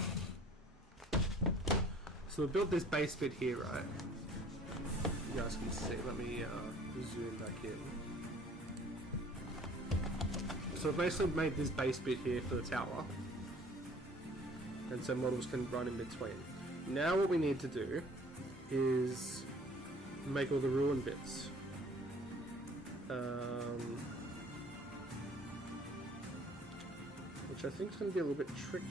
So we built this base bit here, right? You guys can see. Let me zoom back in. So I've basically made this base bit here for the tower. And so models can run in between. Now what we need to do is make all the ruin bits. Which I think is going to be a little bit tricky.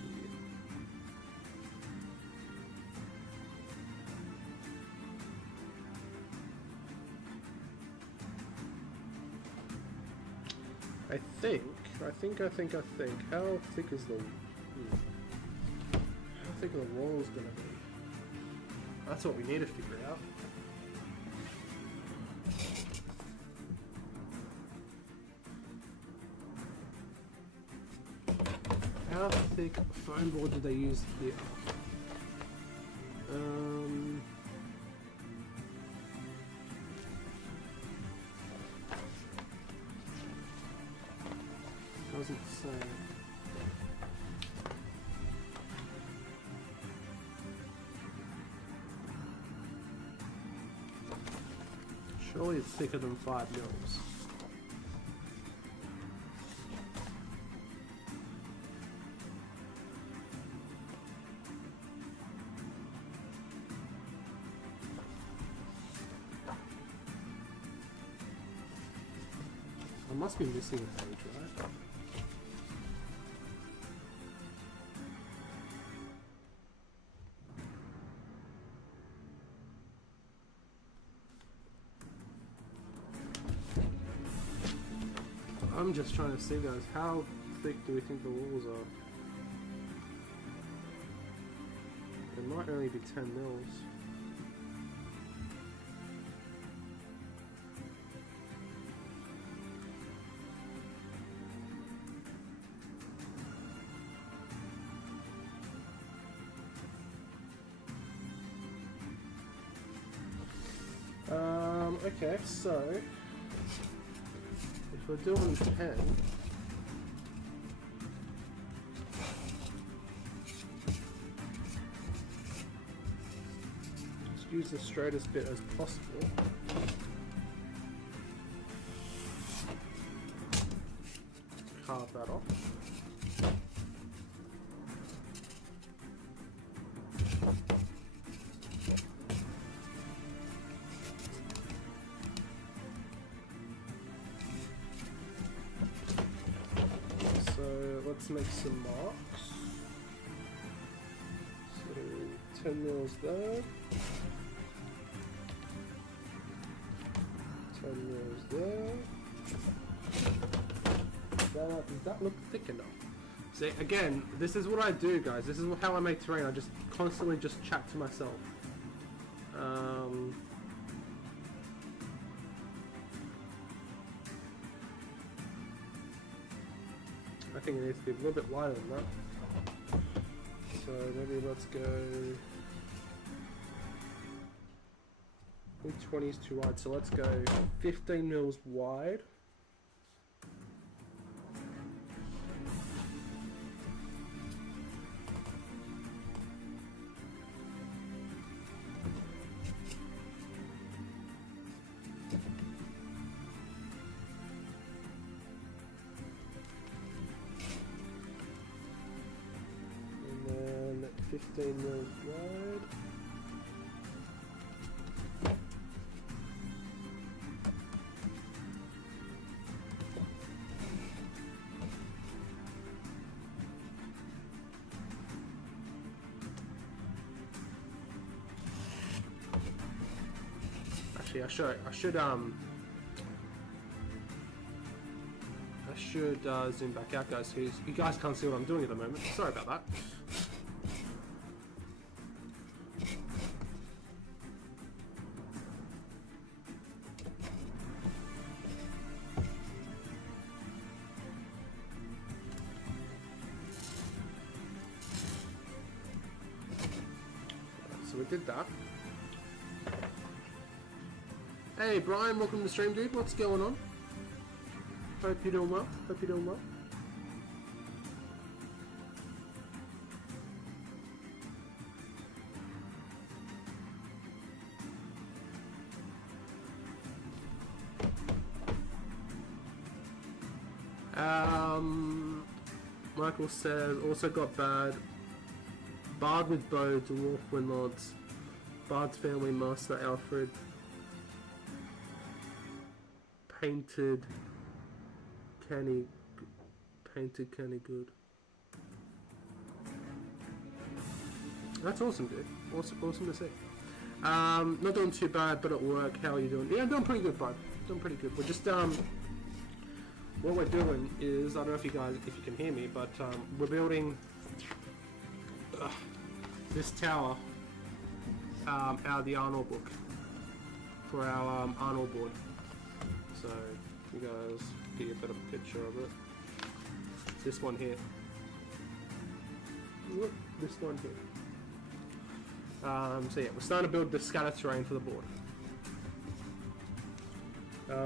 I think. How thick is the? How thick are the walls going to be? That's what we need to figure out. How thick foam board do they use here? Doesn't say. Surely it's thicker than 5 mils. I must be missing a page, right? I'm just trying to see, guys, how thick do we think the walls are? It might only be 10 mils. Okay, so if we're doing 10, just use the straightest bit as possible. Carve that off. let's make some marks. So 10 mils there. 10 mils there. Does that look thick enough? See, again, this is what I do, guys. This is how I make terrain. I just constantly just chat to myself. I think it needs to be a little bit wider than that. So maybe let's go... I think 20 is too wide, so let's go 15 mils wide. And then 15 mils wide. I should zoom back out, guys, because you guys can't see what I'm doing at the moment. Sorry about that. So we did that. Hey Brian, welcome to the stream, dude. What's going on? Hope you're doing well. Hope you're doing well. Michael says, also got bad. Bard with bow, dwarf winlords. Bard's family master Alfred. Painted canny good. That's awesome, dude. Awesome to see. Not doing too bad, but at work, how are you doing? Yeah, I'm doing pretty good, bud. Doing pretty good. We're just what we're doing is, I don't know if you can hear me, but we're building this tower out of the Arnold book for our Arnold board. So you guys get a better picture of it. This one here. Look, this one here. So yeah, we're starting to build the scatter terrain for the board.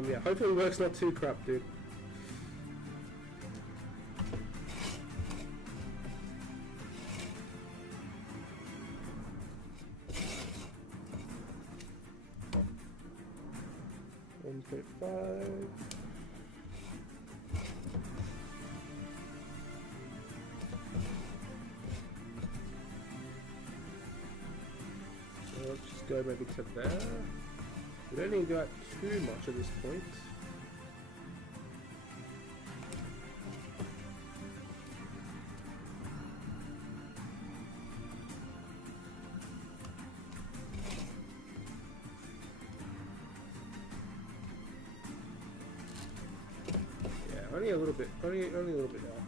Yeah, hopefully it works not too crap, dude. So let's just go maybe to there. We don't need to go out too much at this point. Only a little bit, only a little bit out.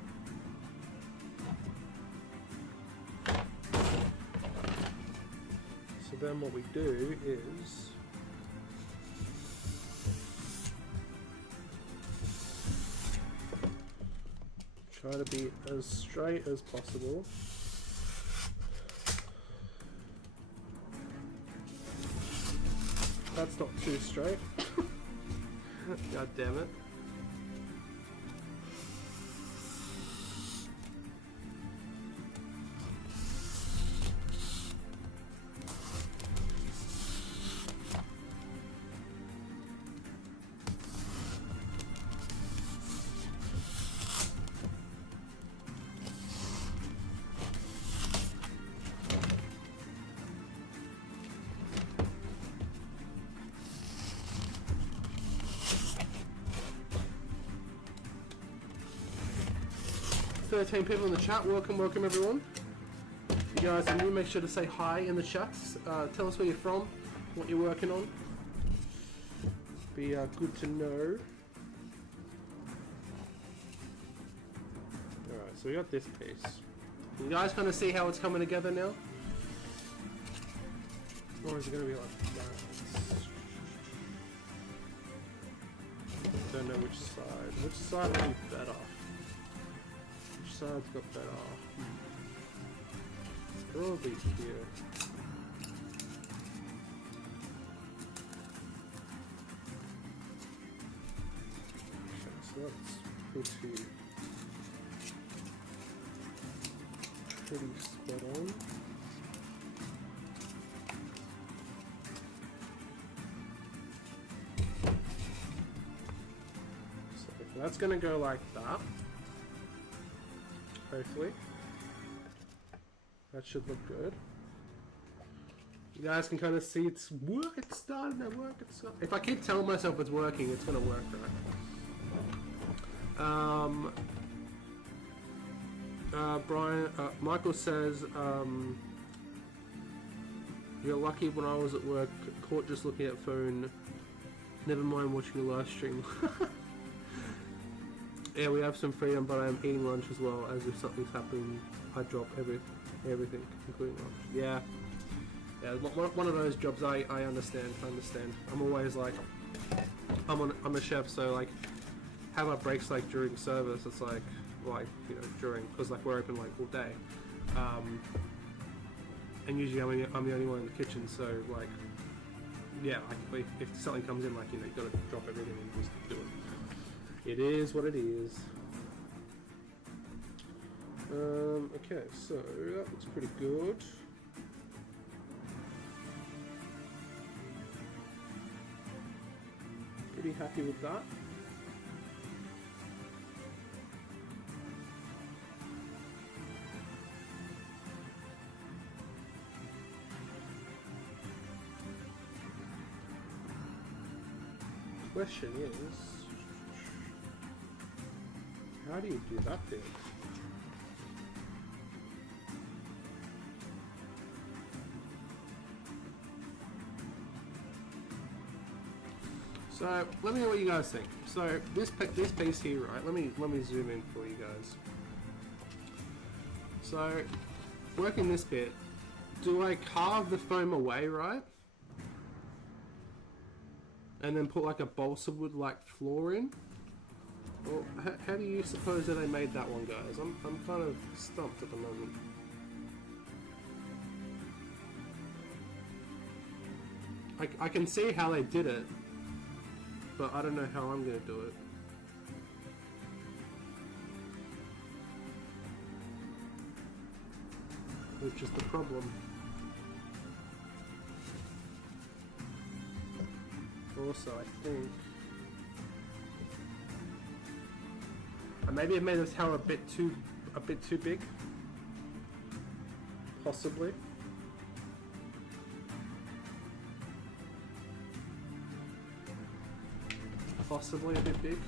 So then what we do is try to be as straight as possible. That's not too straight. God damn it. 13 people in the chat. Welcome everyone. If you guys are new, make sure to say hi in the chats. Tell us where you're from, what you're working on. Be good to know. Alright, so we got this piece. Can you guys kind of see how it's coming together now? Or is it going to be like that? Don't know which side. Which side would be better? Which side's got better? Probably here. Okay, so that's pretty spot on. That's going to go like that, hopefully. That should look good. You guys can kind of see it's starting to work. If I keep telling myself it's working, it's going to work, right? Michael says, you're lucky when I was at work, caught just looking at phone, never mind watching a live stream. Yeah, we have some freedom, but I'm eating lunch as well, as if something's happening, I drop everything, including lunch. Yeah, one of those jobs I understand. I'm always like, I'm a chef, so like, have our breaks like during service, it's like you know, during, because like we're open like all day. And usually I'm the only one in the kitchen, so like, yeah, like if something comes in, like, you know, you gotta drop everything and just do it. It is what it is. Okay, so that looks pretty good. Pretty happy with that. Question is, how do you do that bit? So let me know what you guys think. So this piece here, right? Let me zoom in for you guys. So working this bit, do I carve the foam away, right? And then put like a balsa wood like floor in? Well, how do you suppose that they made that one, guys? I'm kind of stumped at the moment. I can see how they did it, but I don't know how I'm gonna do it. It's just a problem. Also, I think maybe I made this tower a bit too big, possibly. Possibly a bit big.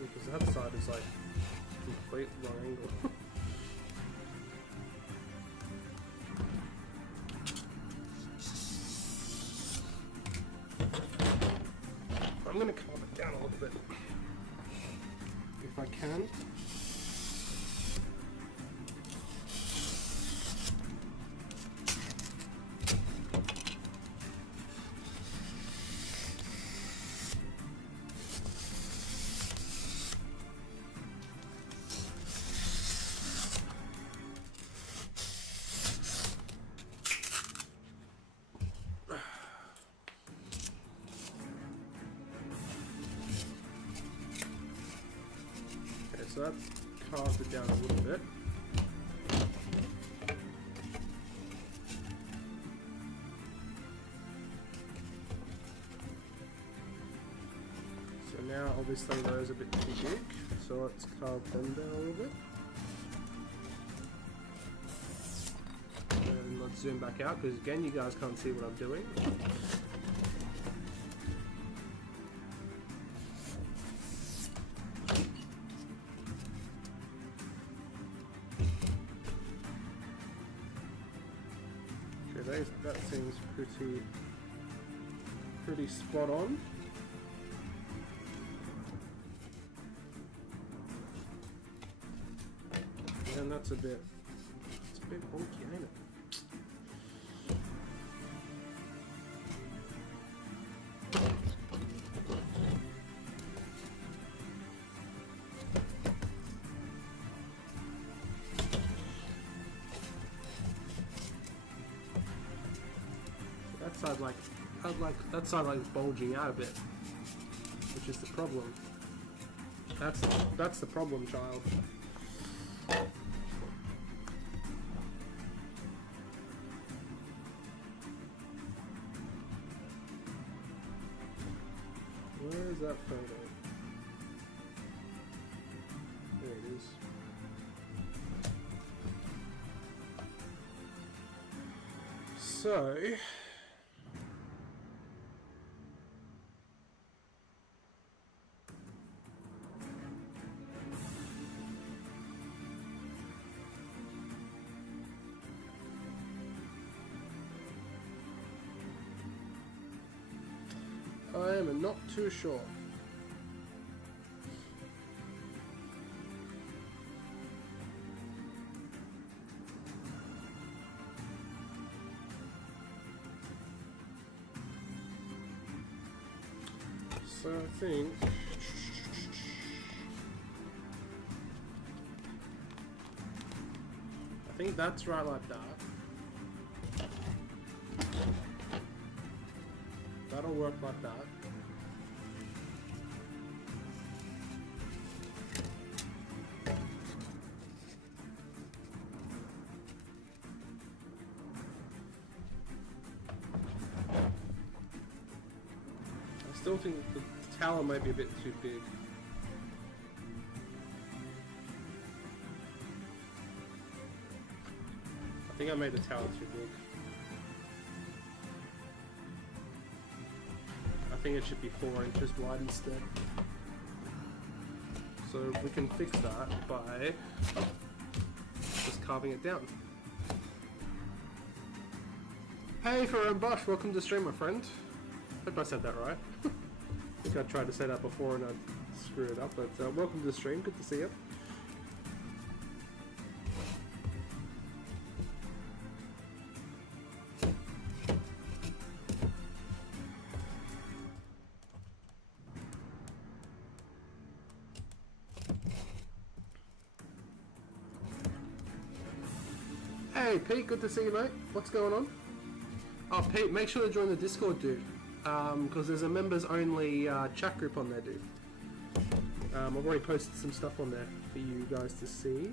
Because that side is like complete wrong angle. I'm gonna calm it down a little bit, if I can. So that carved it down a little bit. Obviously those are a bit too big, so let's carve them down a little bit. And let's zoom back out, because again you guys can't see what I'm doing. Okay, that seems pretty spot on. And that's a bit wonky, ain't it? That side like bulging out a bit, which is the problem. That's the problem, child. Where is that photo? There it is. So I am not too sure. So I think that's right like that. That'll work like that. I still think the tower might be a bit too big. I think I made the tower too big. I think it should be 4 inches wide instead. So we can fix that by just carving it down. Hey, Ferran Bosch, welcome to stream, my friend. Hope I said that right. I think I tried to say that before and I screwed it up, but welcome to the stream, good to see you. Hey Pete, good to see you, mate. What's going on? Oh Pete, make sure to join the Discord, dude. Because there's a members only chat group on there, dude. I've already posted some stuff on there for you guys to see.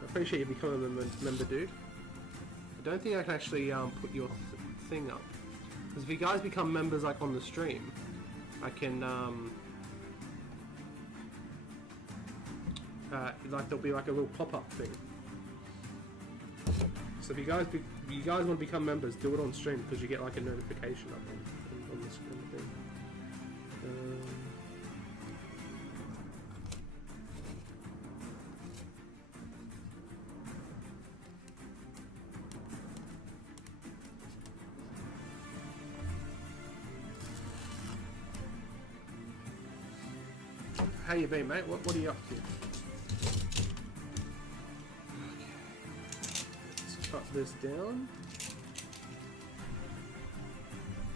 I appreciate you becoming a member, dude. I don't think I can actually put your thing up. Because if you guys become members like on the stream, I can like there'll be like a little pop-up thing. So if you guys want to become members, do it on stream because you get like a notification up on the screen thing. How you been, mate? What are you up to? Cut this down.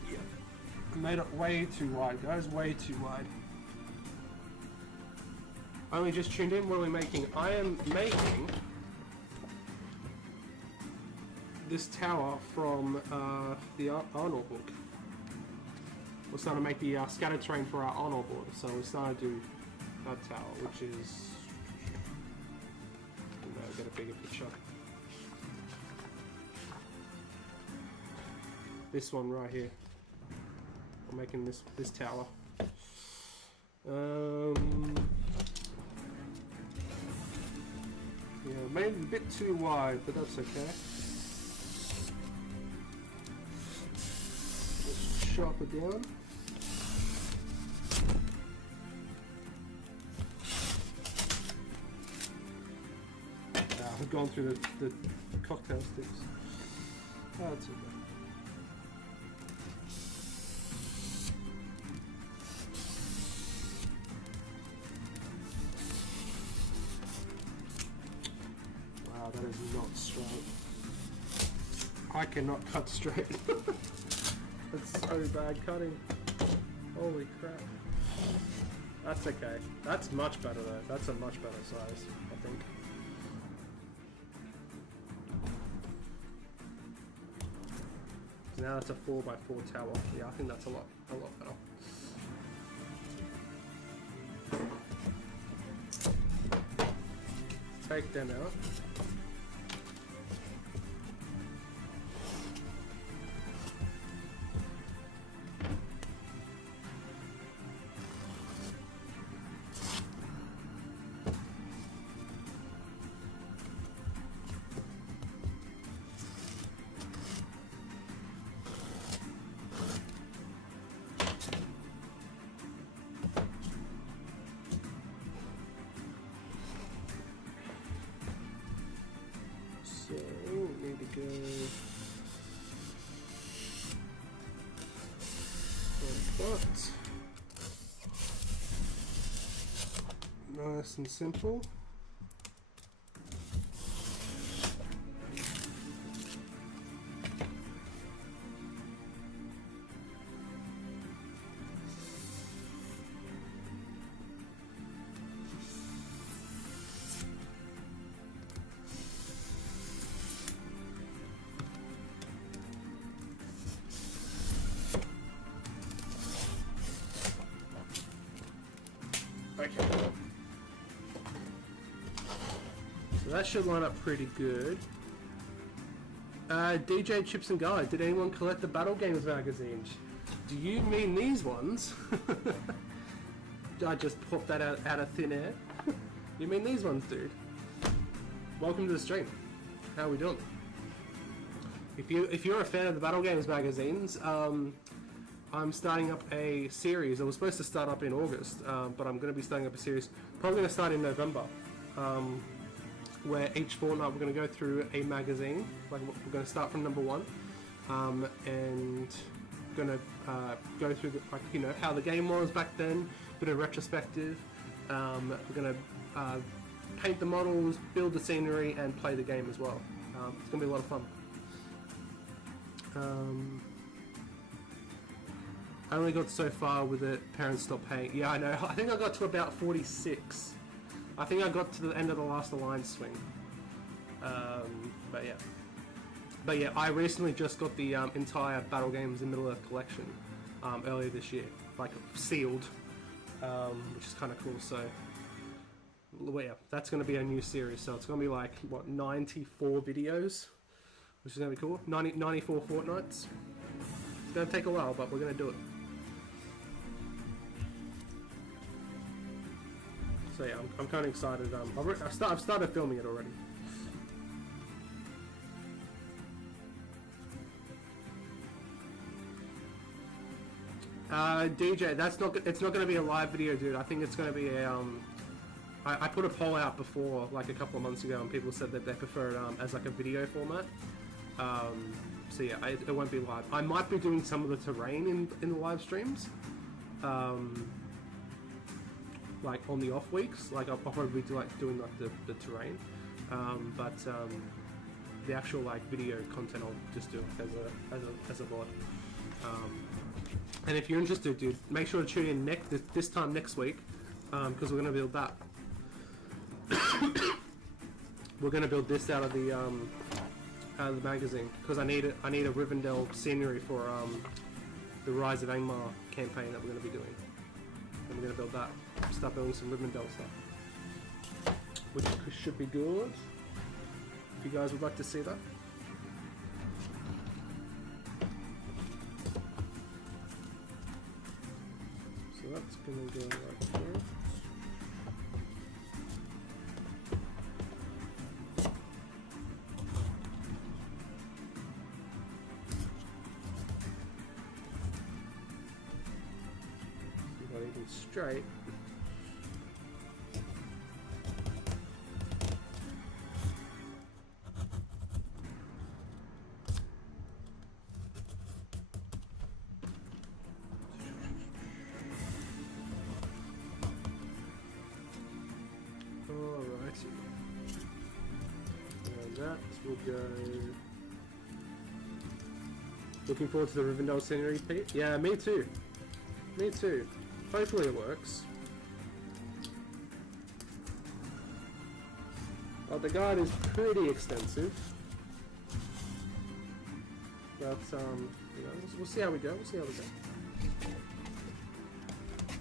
Yeah. Made it way too wide, guys. Way too wide. Only just tuned in. What are we making? I am making this tower from the Arnold book. We're starting to make the scattered terrain for our Arnold board. So we're starting to do that tower, which is... get a bigger picture. this one right here. I'm making this tower. Yeah, maybe a bit too wide, but that's okay. Just chop it down. I've gone through the cocktail sticks. Oh, that's okay. Wow, that is not straight. I cannot cut straight. That's so bad cutting. Holy crap. That's okay. That's much better though. That's a much better size, I think. Now that's a 4x4 tower. Yeah, I think that's a lot better. Take them out. So, we need to go like that. Nice and simple. Okay. So that should line up pretty good. DJ Chips and Guy, did anyone collect the Battle Games magazines? Do you mean these ones? I just popped that out of thin air. You mean these ones, dude? Welcome to the stream. How are we doing? If you're a fan of the Battle Games magazines, I'm starting up a series. I was supposed to start up in August, but I'm going to be starting up a series, probably going to start in November, where each fortnight we're going to go through a magazine. Like we're going to start from number 1, and going to go through how the game was back then, bit of retrospective. We're going to paint the models, build the scenery, and play the game as well. It's going to be a lot of fun. I only got so far with it, parents stopped paying. Yeah, I know. I think I got to about 46. I think I got to the end of the last alliance swing. But yeah, I recently just got the entire Battle Games in Middle Earth collection earlier this year, like sealed, which is kind of cool. So, well, yeah, that's going to be a new series. So it's going to be like, what, 94 videos, which is going to be cool. 94 fortnights. It's going to take a while, but we're going to do it. So yeah, I'm kind of excited. I've started filming it already. DJ, it's not going to be a live video, dude. I think it's going to be a I put a poll out before, like a couple of months ago, and people said that they prefer it as like a video format. So yeah, it won't be live. I might be doing some of the terrain in the live streams. Like on the off weeks, like I'll probably be doing like the terrain, but the actual like video content I'll just do as a VOD. And if you're interested, dude, make sure to tune in this time next week, because we're gonna build that. We're gonna build this out of the magazine, because I need a Rivendell scenery for the Rise of Angmar campaign that we're gonna be doing. And we're going to build that, start building some Rivendell stuff, which should be good, if you guys would like to see that. So that's gonna go right here. Not even straight. Alrighty. And that will go. Looking forward to the Rivendell scenery, Pete. Yeah, me too. Me too. Hopefully it works. Well, the guide is pretty extensive. But, you know, we'll see how we go. We'll see how we go.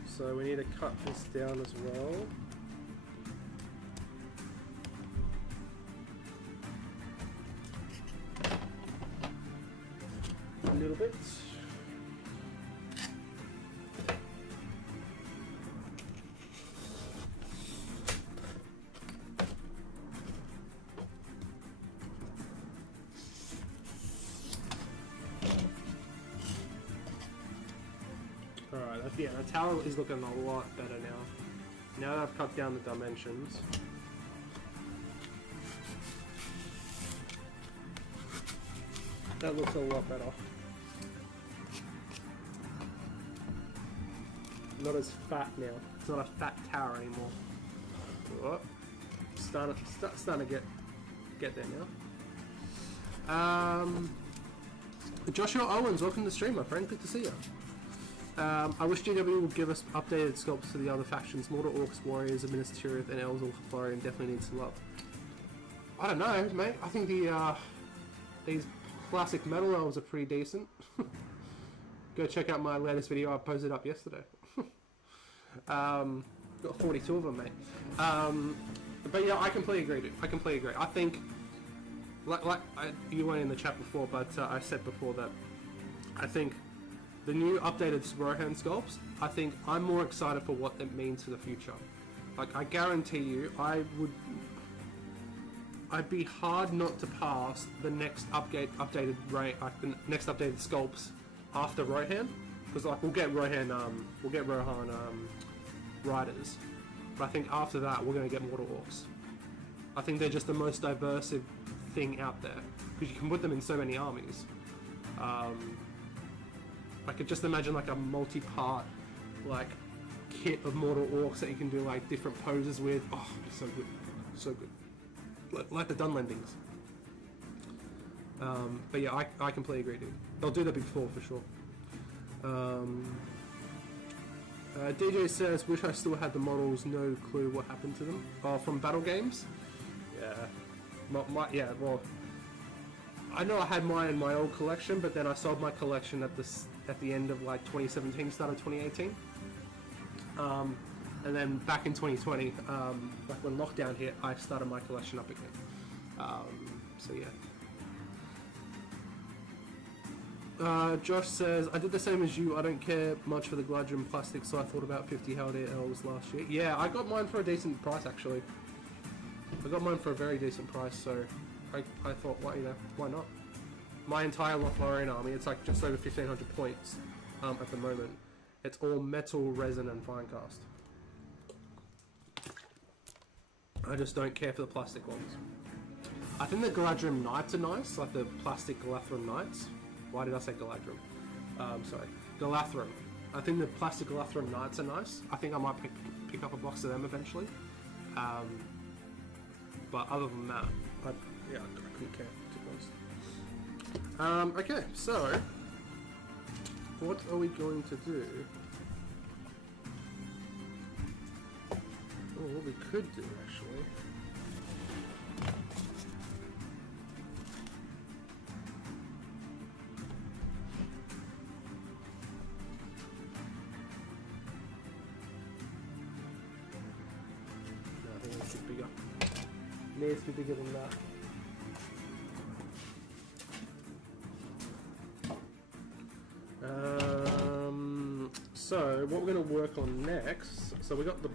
So we need to cut this down as well. A little bit. Alright, yeah, the tower is looking a lot better now. Now that I've cut down the dimensions. That looks a lot better. Not as fat now. It's not a fat tower anymore. Oh, starting to get there now. Joshua Owens, welcome to the stream, my friend. Good to see you. I wish GW would give us updated sculpts for the other factions. Mortar, Orcs, Warriors, Minas Tirith, and Elves of Florian definitely needs some love. I don't know, mate. I think these classic metal elves are pretty decent. Go check out my latest video I posted up yesterday. Got 42 of them, mate. But yeah, I completely agree, dude. I completely agree. I think, you weren't in the chat before, but I said before that I think the new updated Rohan sculpts, I think I'm more excited for what it means for the future. Like, I guarantee you, I'd be hard not to pass the next updated sculpts after Rohan, because like we'll get Rohan riders, but I think after that we're going to get Mortal Orcs. I think they're just the most diverse thing out there because you can put them in so many armies. I could just imagine like a multi-part like kit of Mortal Orcs that you can do like different poses with. Oh, it's so good, so good. Like the Dunlendings. But yeah, I completely agree, dude. They'll do that before for sure. DJ says, wish I still had the models, no clue what happened to them. Oh, from Battle Games? Yeah. Yeah, well, I know I had mine in my old collection, but then I sold my collection at the end of like 2017, start of 2018. And then back in 2020, like when lockdown hit, I started my collection up again. So yeah. Josh says, I did the same as you. I don't care much for the Gladrium plastic, so I thought about 50 Haldir Elves last year. Yeah, I got mine for a decent price actually. I got mine for a very decent price, so I thought, well, you know, why not? My entire Lothlorien army, it's like just over 1,500 points at the moment. It's all metal, resin, and fine cast. I just don't care for the plastic ones. I think the Galadrim Knights are nice, like the plastic Galathrim Knights. Why did I say Galadrim? Sorry, Galathrim. I think the plastic Galathrim Knights are nice. I think I might pick up a box of them eventually. But other than that, I couldn't care, to be honest. Okay, so what are we going to do? Oh, what we could do actually. No, I think it should be bigger. Needs to be bigger than that. So what we're going to work on next, so we got the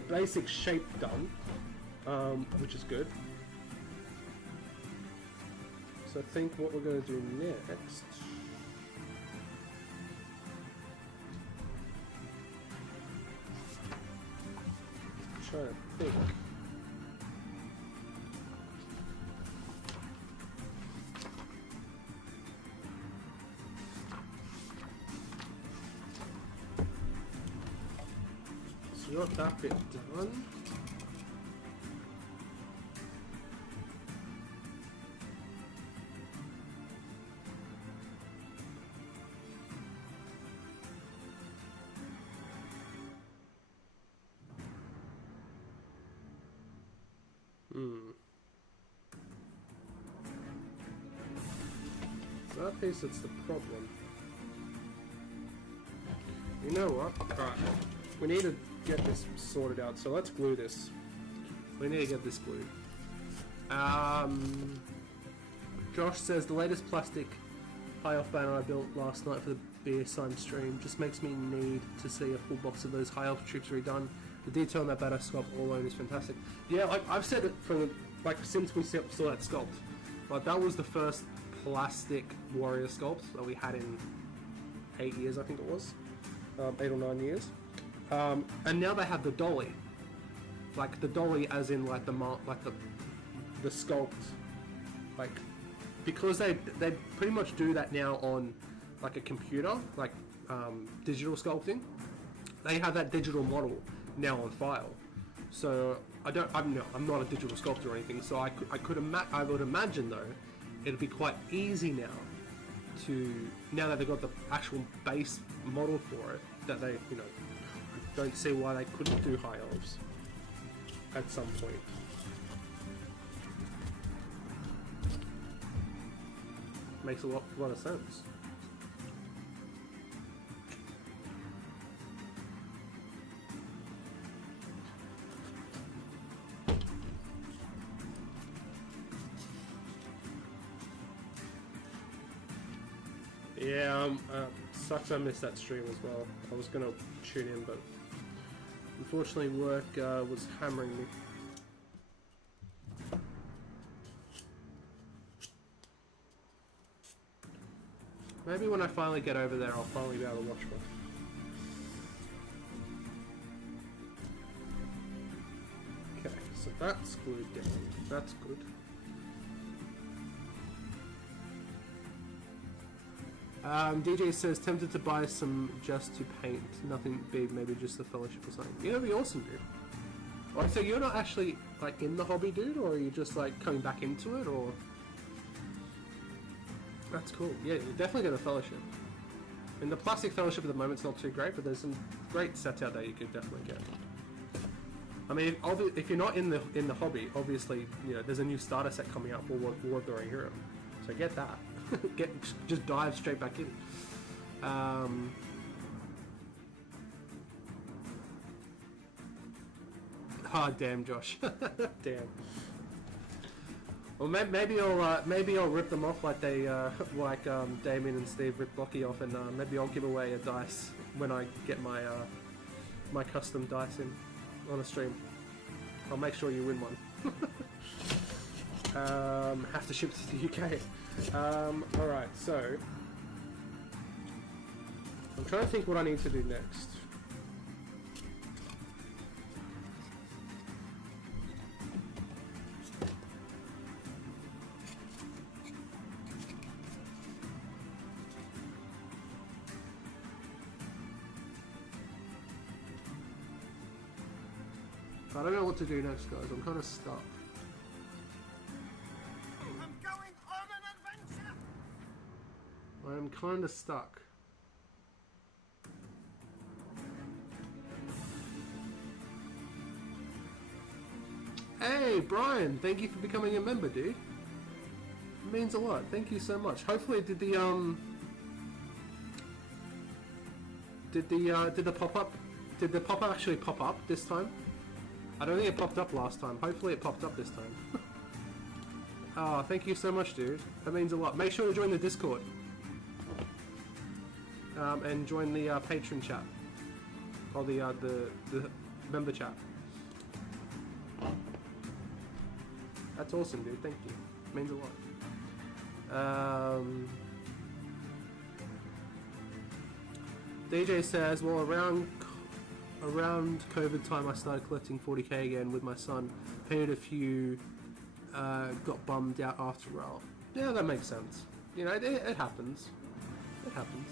basic shape done, which is good. So I think what we're going to do next, I'm trying to think. So we got that bit done. So that piece, that's the problem. You know what? Alright. We need to get this sorted out, so let's glue this. We need to get this glued. Josh says, the latest plastic high-off banner I built last night for the BSime stream just makes me need to see a full box of those high-off troops redone. The detail on that banner sculpt alone is fantastic. Yeah, like I've said it for since we saw that sculpt. Like that was the first plastic warrior sculpt that we had in 8 years, I think it was, 8 or 9 years. And now they have the dolly, like the dolly, as in like the sculpt, like because they pretty much do that now on like a computer, like digital sculpting. They have that digital model now on file. So I'm not a digital sculptor or anything. So I would imagine though, it'd be quite easy now that they've got the actual base model for it, that they, you know, don't see why they couldn't do high elves at some point. Makes a lot of sense. Yeah, sucks I missed that stream as well. I was gonna tune in, but unfortunately work was hammering me. Maybe when I finally get over there, I'll finally be able to watch one. Okay, so that's glued down. That's good. DJ says, tempted to buy some just to paint. Nothing big, maybe just the fellowship or something. Yeah, that'd be awesome, dude. Alright, so you're not actually, like, in the hobby, dude? Or are you just, like, coming back into it, or...? That's cool. Yeah, you definitely get a fellowship. I mean, the plastic fellowship at the moment's not too great, but there's some great sets out there you could definitely get. I mean, if you're not in the hobby, obviously, you know, there's a new starter set coming out for War of the Rohirrim. So get that. Just dive straight back in. Oh, damn, Josh. Damn. Well, maybe I'll rip them off like they Damien and Steve ripped Blocky off, and maybe I'll give away a dice when I get my my custom dice in on a stream. I'll make sure you win one. Have to ship to the UK. Alright, so I'm trying to think what I need to do next. I don't know what to do next, guys. I'm kind of stuck. I'm going on an adventure. I'm kind of stuck. Hey, Brian! Thank you for becoming a member, dude. It means a lot. Thank you so much. Hopefully, did the pop-up? Did the pop-up actually pop up this time? I don't think it popped up last time. Hopefully it popped up this time. Oh, thank you so much, dude. That means a lot. Make sure to join the Discord. and join the patron chat or the member chat. That's awesome, dude. Thank you. Means a lot. DJ says, well, around COVID time, I started collecting 40k again with my son. Painted a few, got bummed out after all. Yeah, that makes sense. You know, it happens. It happens.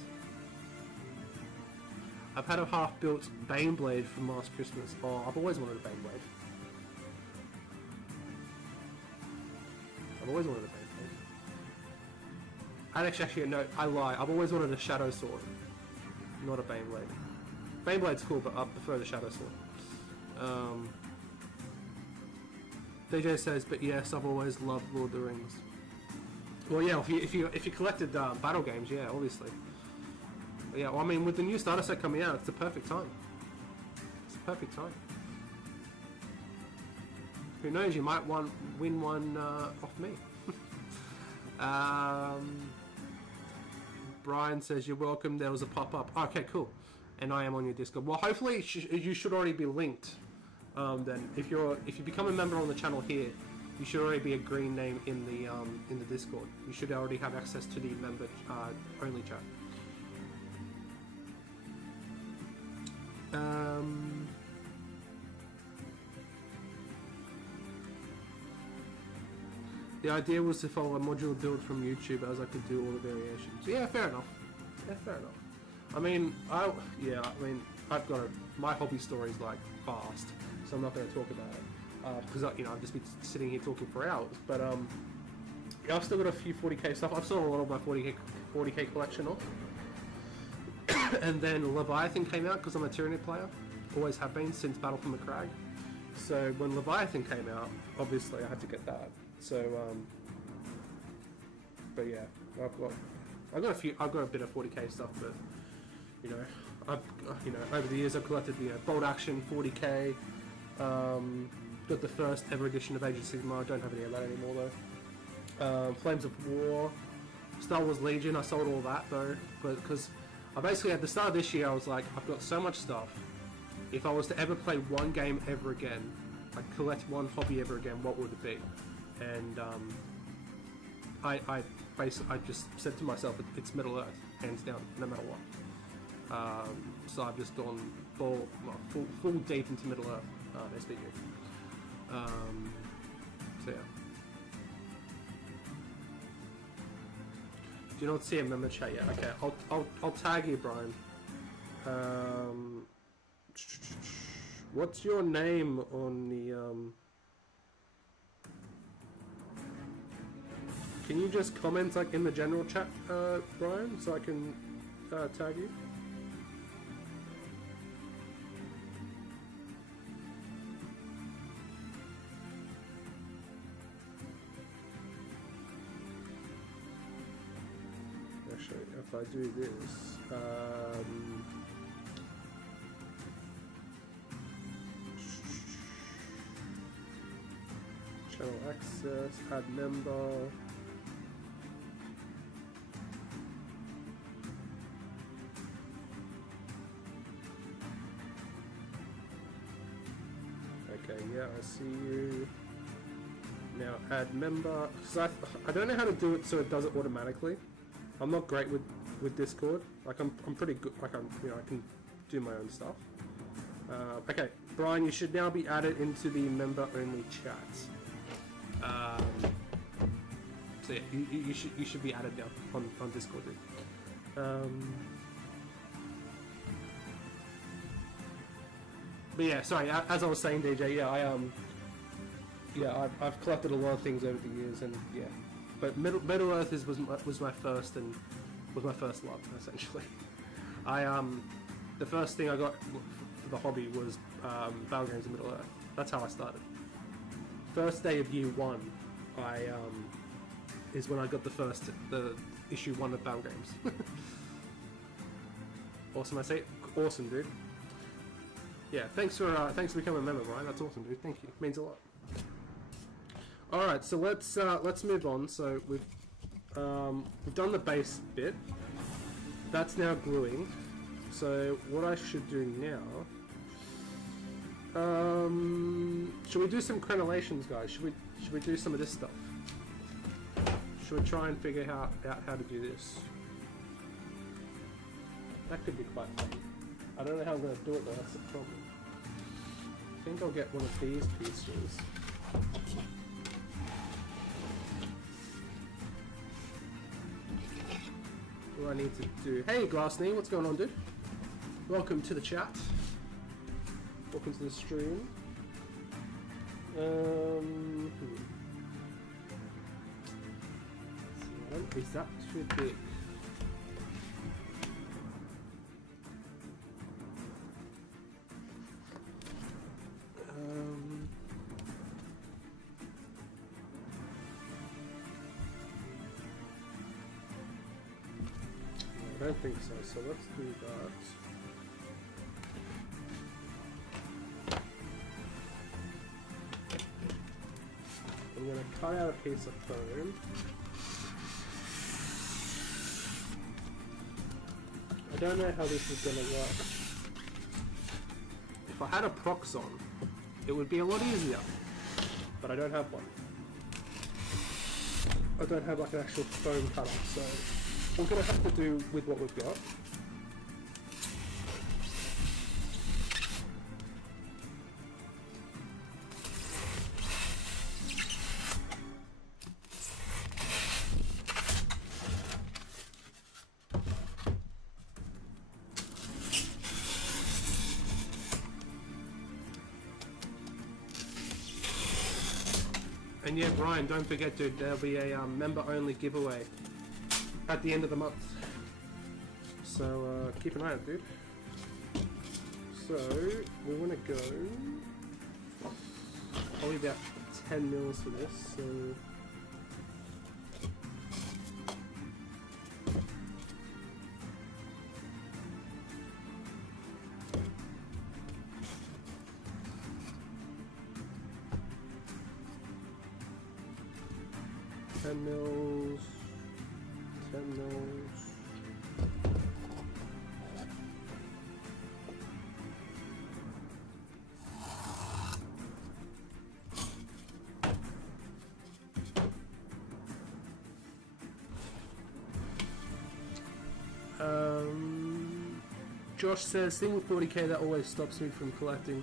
I've had a half-built Baneblade from last Christmas. Oh, I've always wanted a Baneblade. I've always wanted a Baneblade. Actually, no, I lie. I've always wanted a Shadow Sword, not a Baneblade. Baneblade's cool, but I prefer the Shadow Sword. DJ says, but yes, I've always loved Lord of the Rings. Well, yeah, if you collected battle games, yeah, obviously. But yeah, well, I mean, with the new starter set coming out, it's the perfect time. It's the perfect time. Who knows? You might win one off me. Brian says you're welcome. There was a pop-up. Okay, cool. And I am on your Discord. Well, hopefully you should already be linked. Then, if you become a member on the channel here, you should already be a green name in the Discord. You should already have access to the member only chat. The idea was to follow a modular build from YouTube as I could do all the variations. Yeah, fair enough. Yeah, fair enough. I mean, I've got my hobby story is like vast, so I'm not going to talk about it because I've just been sitting here talking for hours. But yeah, I've still got a few 40k stuff. I've sold a lot of my 40k collection off. And then Leviathan came out because I'm a Tyranid player, always have been since Battle for Macragge. So when Leviathan came out, obviously I had to get that. So, but yeah, I've got a bit of 40k stuff, but over the years I've collected Bolt Action 40k. Got the first ever edition of Age of Sigmar. I don't have any of that anymore though. Flames of War, Star Wars Legion. I sold all that though, but because I basically at the start of this year I was like, I've got so much stuff. If I was to ever play one game ever again, like collect one hobby ever again, what would it be? And I just said to myself, it's Middle Earth, hands down, no matter what. So I've just gone full deep into Middle Earth, SBG. So yeah. Do you not see a member chat yet? Okay, I'll tag you, Brian. What's your name on the Can you just comment like in the general chat, Brian, so I can tag you? Actually, if I do this, channel access, add member. Okay, yeah, I see you. Now add member. Because I don't know how to do it so it does it automatically. I'm not great with Discord. Like I'm pretty good. Like I can do my own stuff. Okay, Brian, you should now be added into the member only chat. So yeah, you should be added now on Discord. But yeah, sorry. As I was saying, DJ, I've collected a lot of things over the years, and yeah. But Middle Earth was my first and was my first love essentially. The first thing I got for the hobby was battle games in Middle Earth. That's how I started. First day of year one, is when I got the issue 1 of battle games. Awesome, I say awesome, dude. Yeah, thanks for becoming a member, Ryan. That's awesome, dude. Thank you. Means a lot. All right, so let's move on. So we've done the base bit. that's now gluing. So what I should do now... should we do some crenellations, guys? Should we do some of this stuff? Should we try and figure out how to do this? That could be quite fun. I don't know how I'm going to do it though, that's the problem. I think I'll get one of these pieces. What do I need to do? Hey Glassney, what's going on, dude? Welcome to the chat. Welcome to the stream. Is that too big? I don't think so, so let's do that. I'm going to cut out a piece of foam. I don't know how this is going to work. If I had a Proxon, it would be a lot easier, but I don't have one. I don't have like an actual foam cutter, so we're going to have to do with what we've got. And yeah, Brian, don't forget, dude, there'll be a member-only giveaway at the end of the month. So keep an eye out, dude. So we want to go probably about 10 mils for this. So mils, 10 mils. Josh says, single 40k that always stops me from collecting.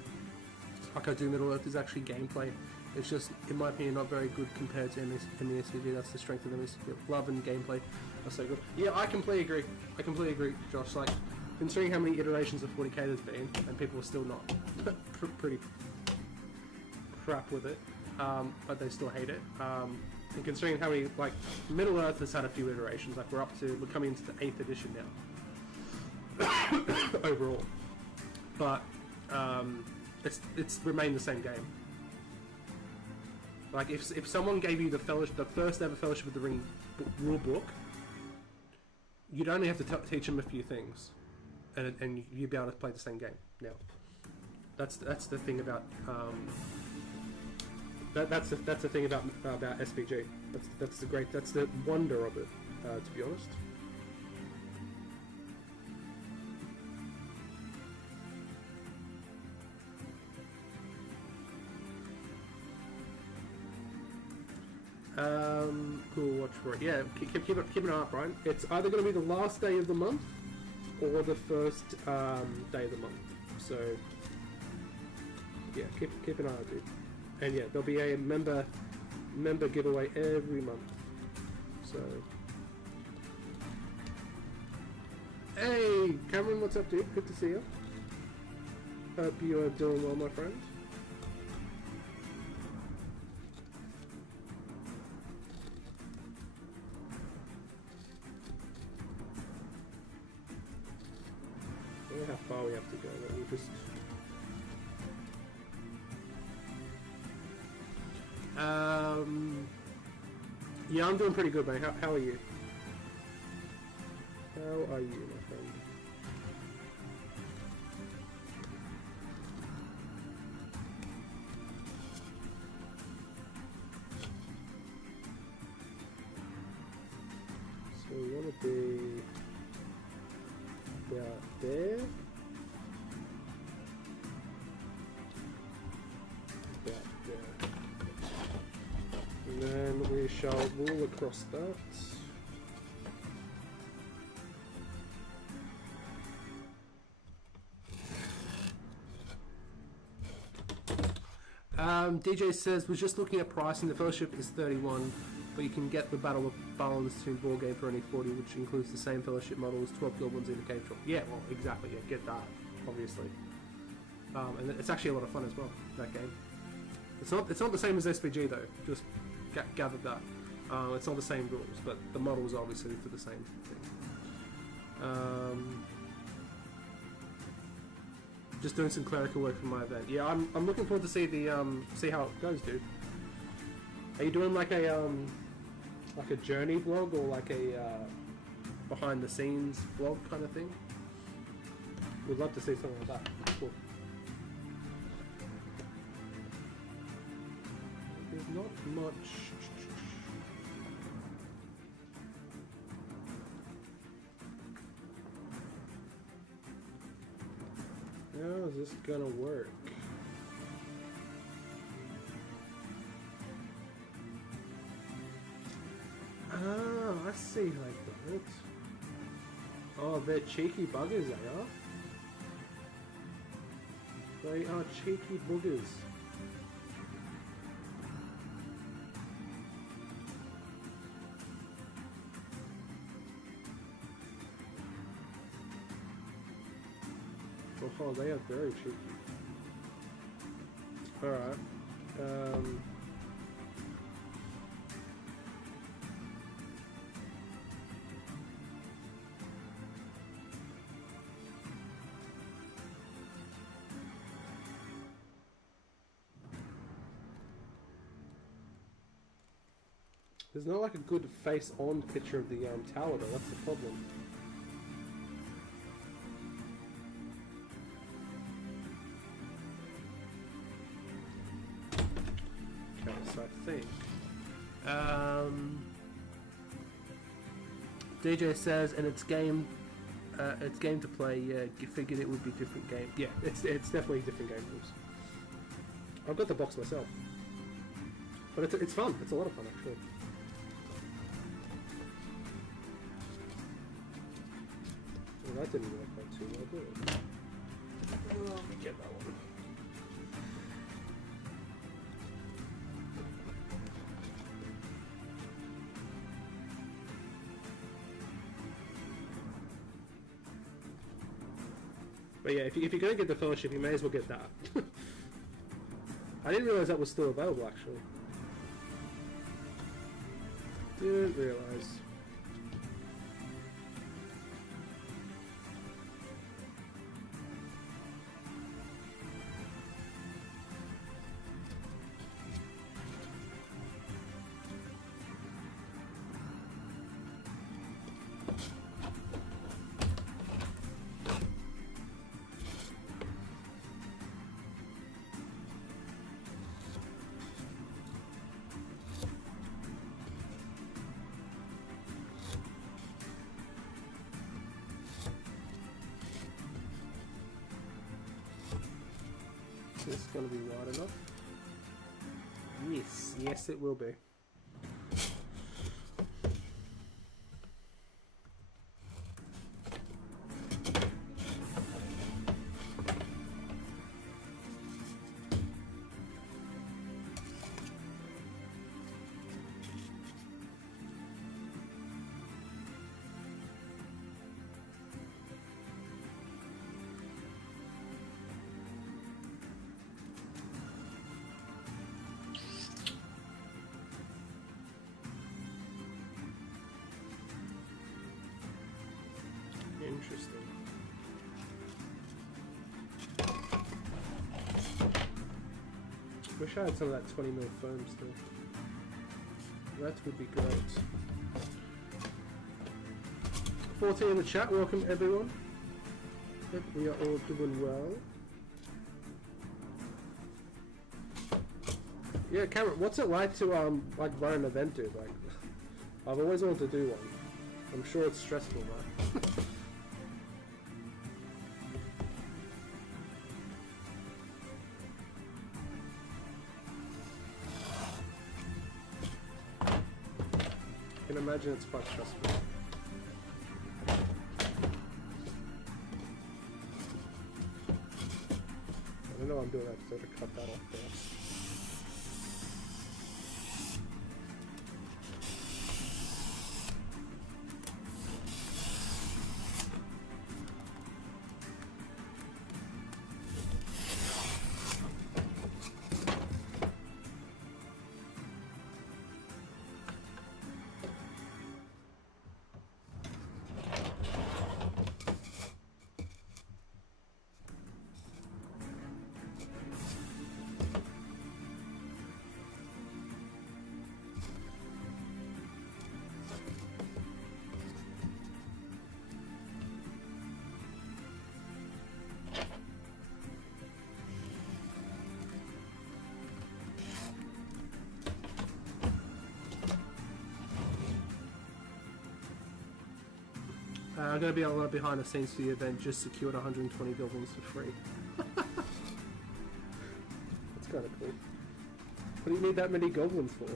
Like I do Middle Earth is actually gameplay. It's just, in my opinion, not very good compared to SBG. That's the strength of the SBG. Love and gameplay are so good. Yeah, I completely agree. I completely agree, Josh. Like, considering how many iterations of 40k there's been, and people are still not pretty crap with it, but they still hate it. And considering how many, like, Middle Earth has had a few iterations. Like, we're coming into the 8th edition now. Overall. But, it's remained the same game. Like, if someone gave you the first ever Fellowship of the Ring rule book, you'd only have to teach them a few things, and you'd be able to play the same game. Now, that's the thing about that's the thing about SBG. That's the wonder of it, to be honest. Cool, watch for it. Yeah, keep an eye out, Brian. It's either going to be the last day of the month or the first day of the month. So yeah, keep an eye out, dude. And yeah, there'll be a member giveaway every month. So hey, Cameron, what's up, dude? Good to see you. Hope you are doing well, my friend. How far we have to go, but we'll just yeah, I'm doing pretty good, mate. How are you? How are you, my friend? So we want to be shall rule across that. DJ says, was just looking at pricing, the Fellowship is 31, but you can get the Battle of Balance Tomb board game for only 40, which includes the same Fellowship models, 12 goblins in the cave drop. Yeah, well, exactly, yeah, get that, obviously. And it's actually a lot of fun as well, that game. It's not the same as SBG though, just gathered that. It's not the same rules, but the models are obviously for the same thing. Just doing some clerical work for my event. Yeah, I'm looking forward to see how it goes, dude. Are you doing like a journey vlog or like a behind the scenes vlog kind of thing? We'd love to see something like that. Cool. There's not much. How is this gonna work? Ah, I see like that. Oh, they're cheeky buggers, they are. They are cheeky buggers. Oh, they are very cheeky. Alright. There's not like a good face-on picture of the tower though, that's the problem. So I think DJ says, and it's game to play. Yeah, you figured it would be different game. Yeah, it's definitely different game rules. I've got the box myself, but it's fun. It's a lot of fun actually. Well, that didn't work out too well, did it? Oh, let me get that one. But yeah, if you're going to get the Fellowship, you may as well get that. I didn't realise that was still available, actually. Didn't realise. Is this going to be wide enough? Yes, yes it will be. Interesting. Wish I had some of that 20mm foam still. That would be great. 14 in the chat, welcome everyone. Hope we are all doing well. Yeah, Cameron, what's it like to like run an event, dude? Like, I've always wanted to do one. I'm sure it's stressful, man. imagine it's quite stressful. I don't know why I'm doing that because I have to cut that off first. I'm going to be a lot behind the scenes for the event, just secured 120 goblins for free. That's kind of cool. What do you need that many goblins for?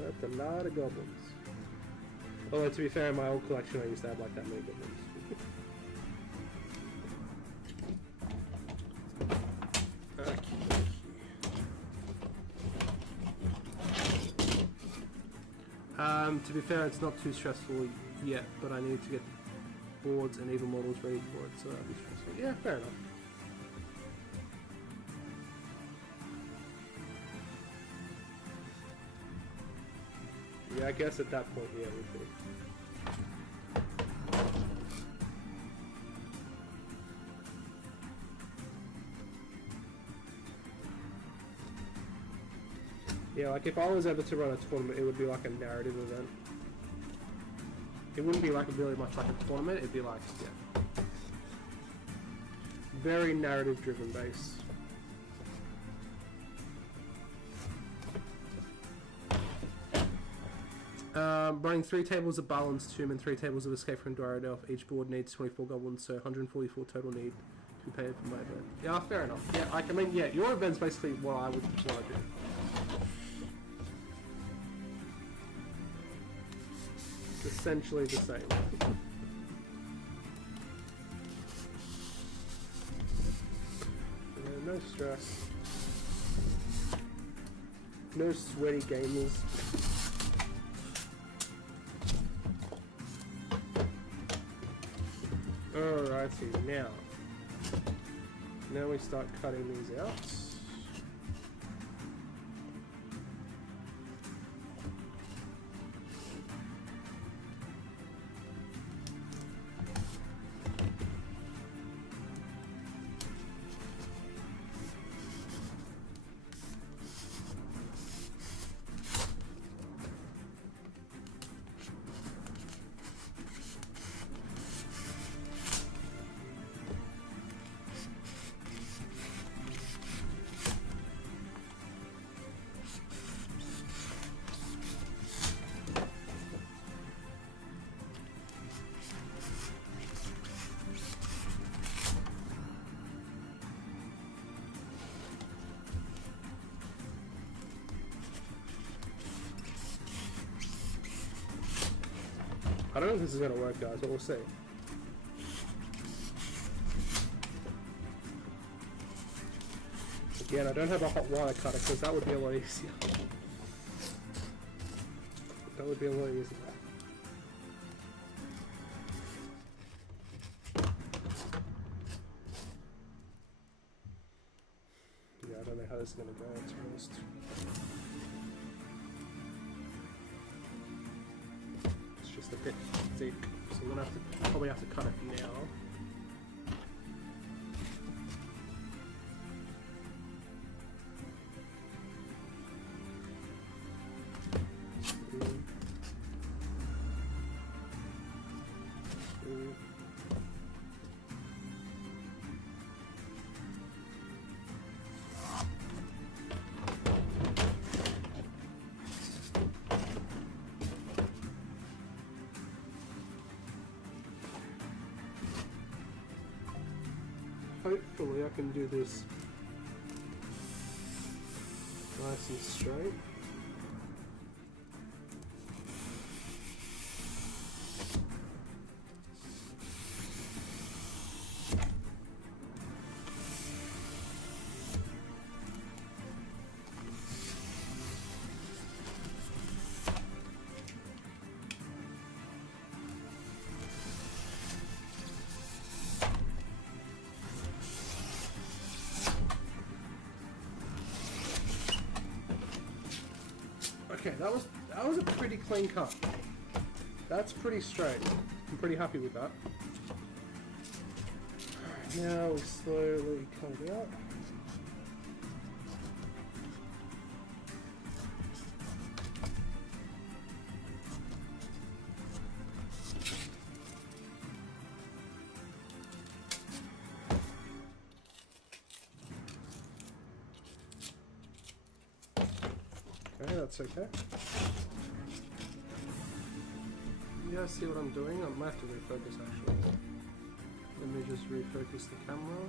That's a lot of goblins. Although to be fair, in my old collection I used to have like that many goblins. To be fair, it's not too stressful yet, but I need to get the boards and even models ready for it, so that'll be stressful. Yeah, fair enough. Yeah, I guess at that point, yeah, it would be. Yeah, like if I was ever to run a tournament, it would be like a narrative event. It wouldn't be like really much like a tournament, it'd be like, yeah, very narrative driven base. Running 3 tables of Balin's Tomb and 3 tables of Escape from Dwarrowdelf. Each board needs 24 goblins, so 144 total need to be paid for my event. Yeah, fair enough. Yeah, I mean, yeah, your event's basically what I would want to do. Essentially the same. Yeah, no stress. No sweaty gamers. Alrighty, now we start cutting these out. I don't know if this is going to work, guys, but we'll see. Again, I don't have a hot wire cutter because that would be a lot easier. That would be a lot easier. Yeah, I don't know how this is going to go, to be honest. A bit thick, so I'm gonna probably have to cut it now. Hopefully I can do this Nice and straight. Okay, that was a pretty clean cut. That's pretty straight. I'm pretty happy with that. Alright, now we slowly cut it out. Okay, that's okay. You guys see what I'm doing? I might have to refocus actually. Let me just refocus the camera.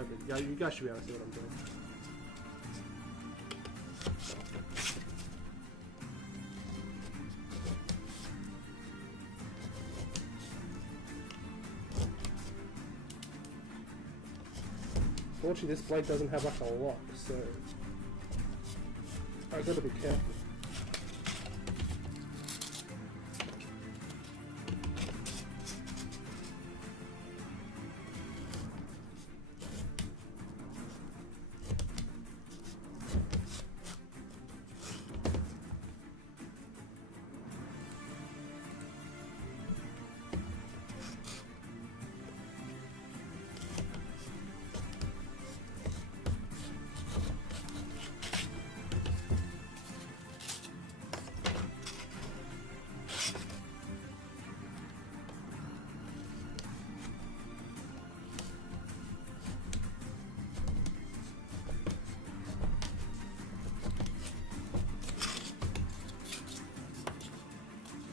Okay, yeah, you guys should be able to see what I'm doing. Fortunately, this blade doesn't have like a lock, so I've got to be careful.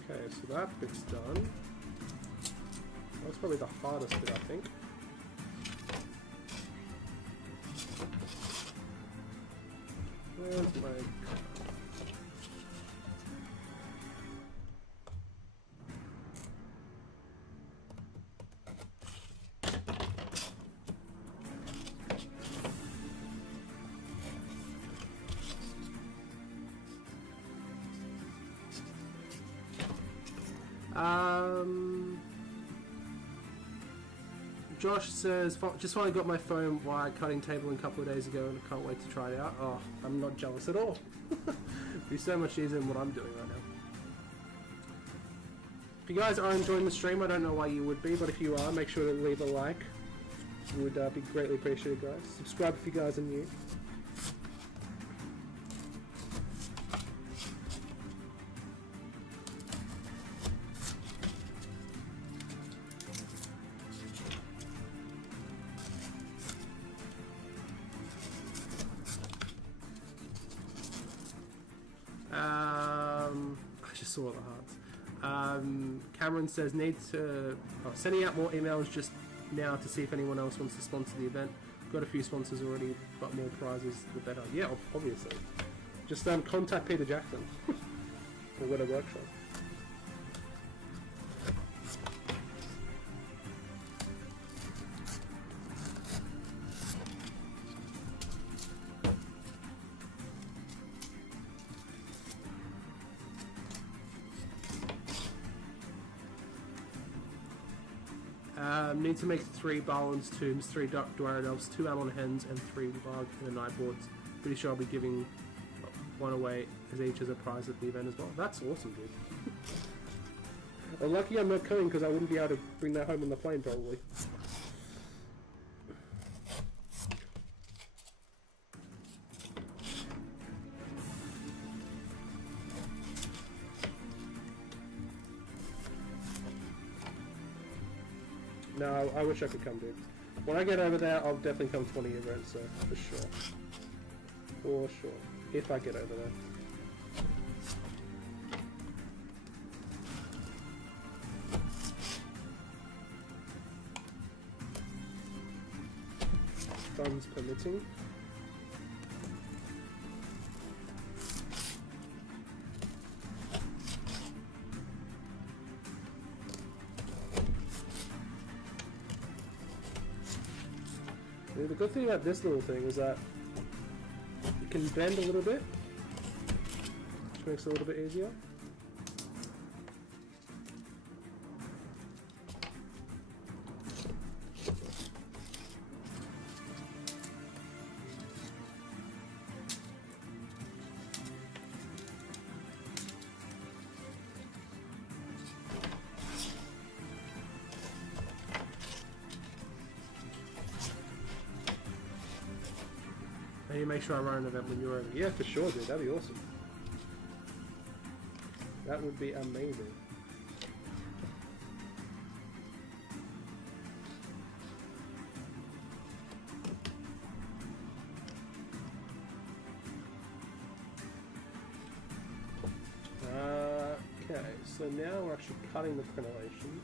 Okay, so that bit's done. That's probably the hardest bit, I think. Where's my... Josh says, just finally got my foam wire cutting table in a couple of days ago and I can't wait to try it out. Oh, I'm not jealous at all. It'd be so much easier than what I'm doing right now. If you guys are enjoying the stream, I don't know why you would be, but if you are, make sure to leave a like. It would be greatly appreciated, guys. Subscribe if you guys are new. I just saw the hearts. Cameron says sending out more emails just now to see if anyone else wants to sponsor the event. Got a few sponsors already, but more prizes the better. Yeah, obviously. Just contact Peter Jackson or Widow Workshop. Need to make 3 Balans tombs, 3 Dwarven elves, 2 Amon hens, and 3 Varg and the Nightboards. Pretty sure I'll be giving one away as each as a prize at the event as well. That's awesome, dude. Well, lucky I'm not coming because I wouldn't be able to bring that home on the plane probably. No, I wish I could come, dude. When I get over there, I'll definitely come to one of your events, so for sure. For sure. If I get over there. funds permitting. The good thing about this little thing is that it can bend a little bit, which makes it a little bit easier. I need to make sure I run an event when you're over. Yeah, for sure, dude. That'd be awesome. That would be amazing. Okay, so now we're actually cutting the crenellations.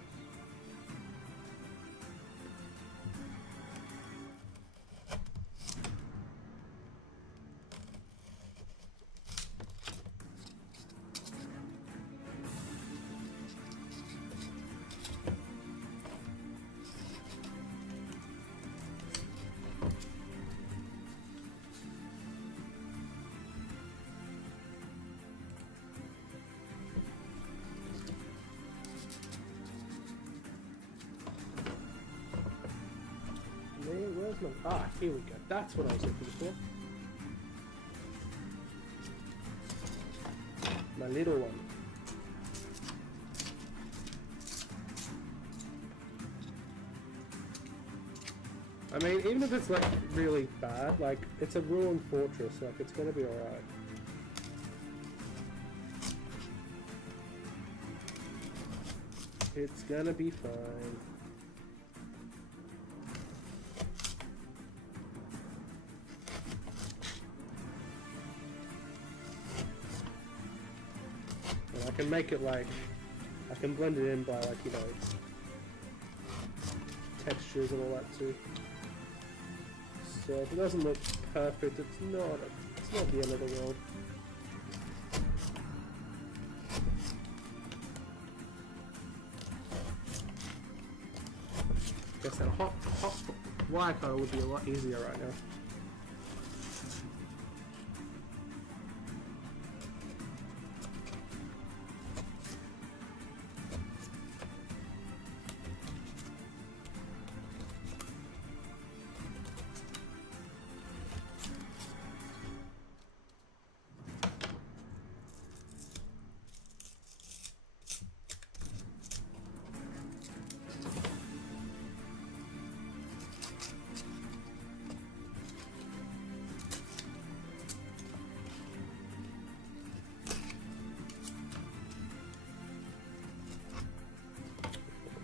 Where's my... Ah, here we go. That's what I was looking for. My little one. I mean, even if it's like really bad, like it's a ruined fortress, like it's gonna be alright. It's gonna be fine. And I can make it like, I can blend it in by like, you know, textures and all that too. So if it doesn't look perfect, it's not the end of the world. Guess that hot wire cutter would be a lot easier right now.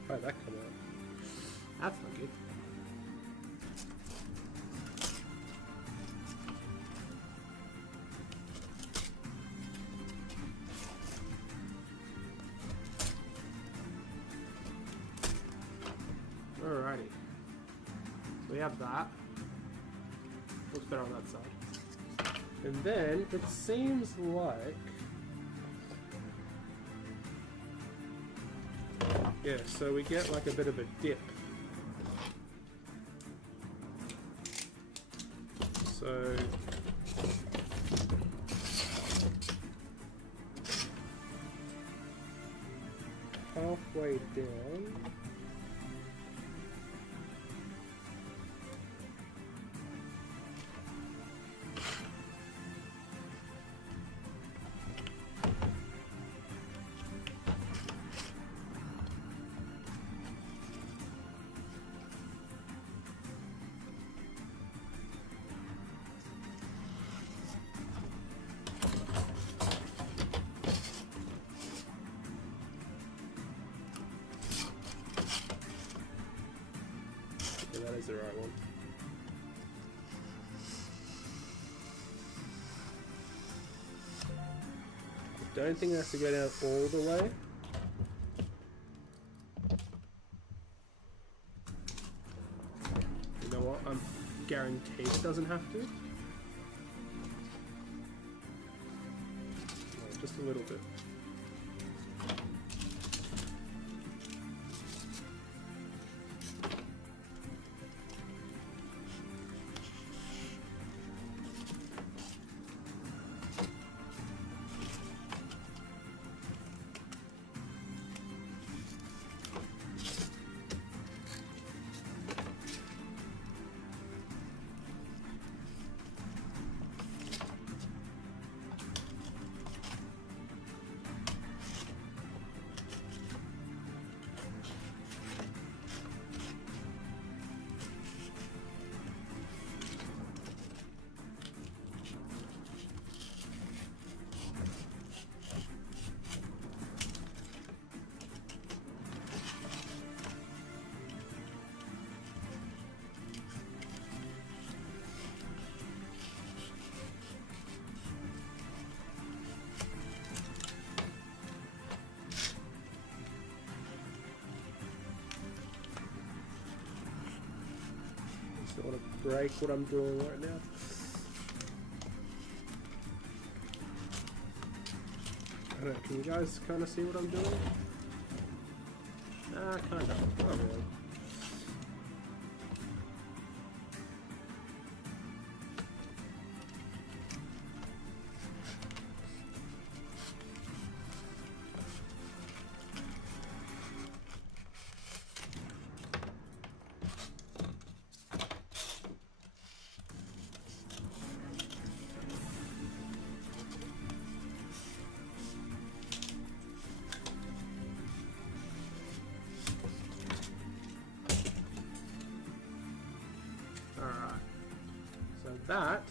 How did that come out? That's not good. Alrighty. So we have that. Looks better on that side. And then it seems like... Yeah, so we get like a bit of a dip. So halfway down. That is the right one. I don't think it has to go down all the way. You know what? guaranteed it doesn't have to. No, just a little bit. I want to break what I'm doing right now. I don't know, can you guys kind of see what I'm doing? Kind of, not really. That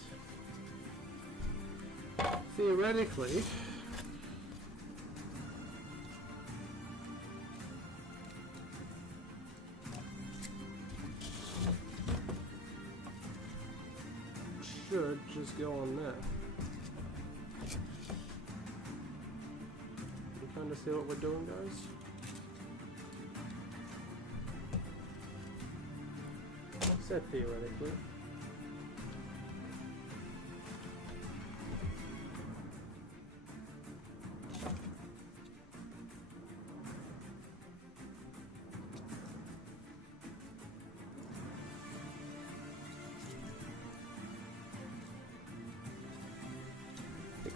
theoretically should just go on there. You kind of see what we're doing, guys? I said theoretically.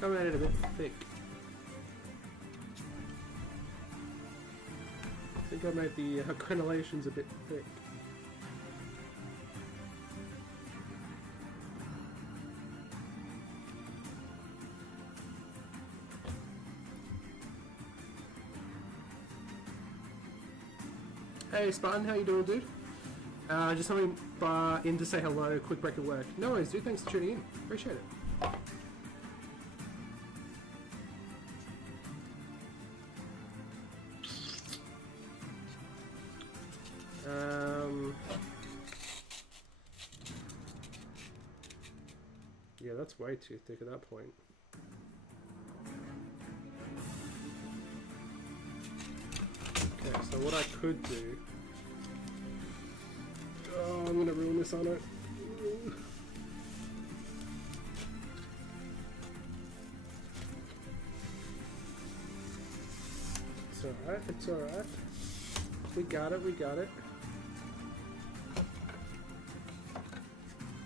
I made it a bit thick. I think I made the crenellations a bit thick. Hey Spartan, how you doing, dude? Just coming in to say hello, quick break at work. No worries, dude, thanks for tuning in. Appreciate it. Yeah, that's way too thick at that point. Okay, so what I could do... Oh, I'm gonna ruin this on it. It's alright, it's alright. We got it, we got it.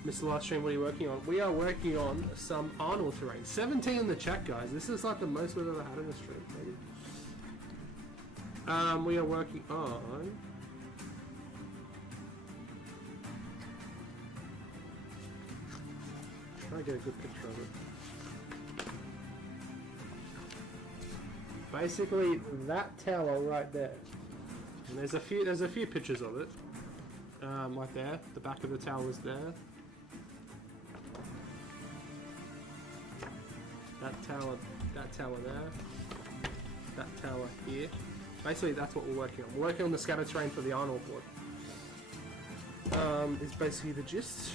Mr. Livestream, what are you working on? We are working on some Arnold terrain. 17 in the chat, guys. This is like the most we've ever had in a stream, maybe. We are working on... Try to get a good picture of it. Basically, that tower right there. And there's a few pictures of it. Like there. The back of the tower is there. That tower there, that tower here. Basically, that's what we're working on. We're working on the scatter terrain for the Arnold board. Is basically the gist.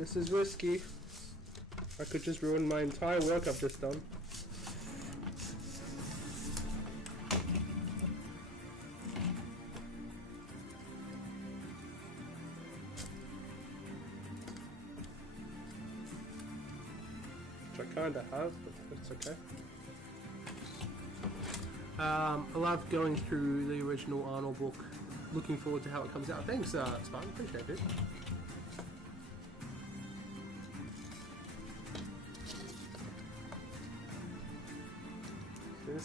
This is risky. I could just ruin my entire work I've just done. Which I kinda have, but it's okay. I love going through the original Arnold book. Looking forward to how it comes out. Thanks, Spartan. Appreciate it.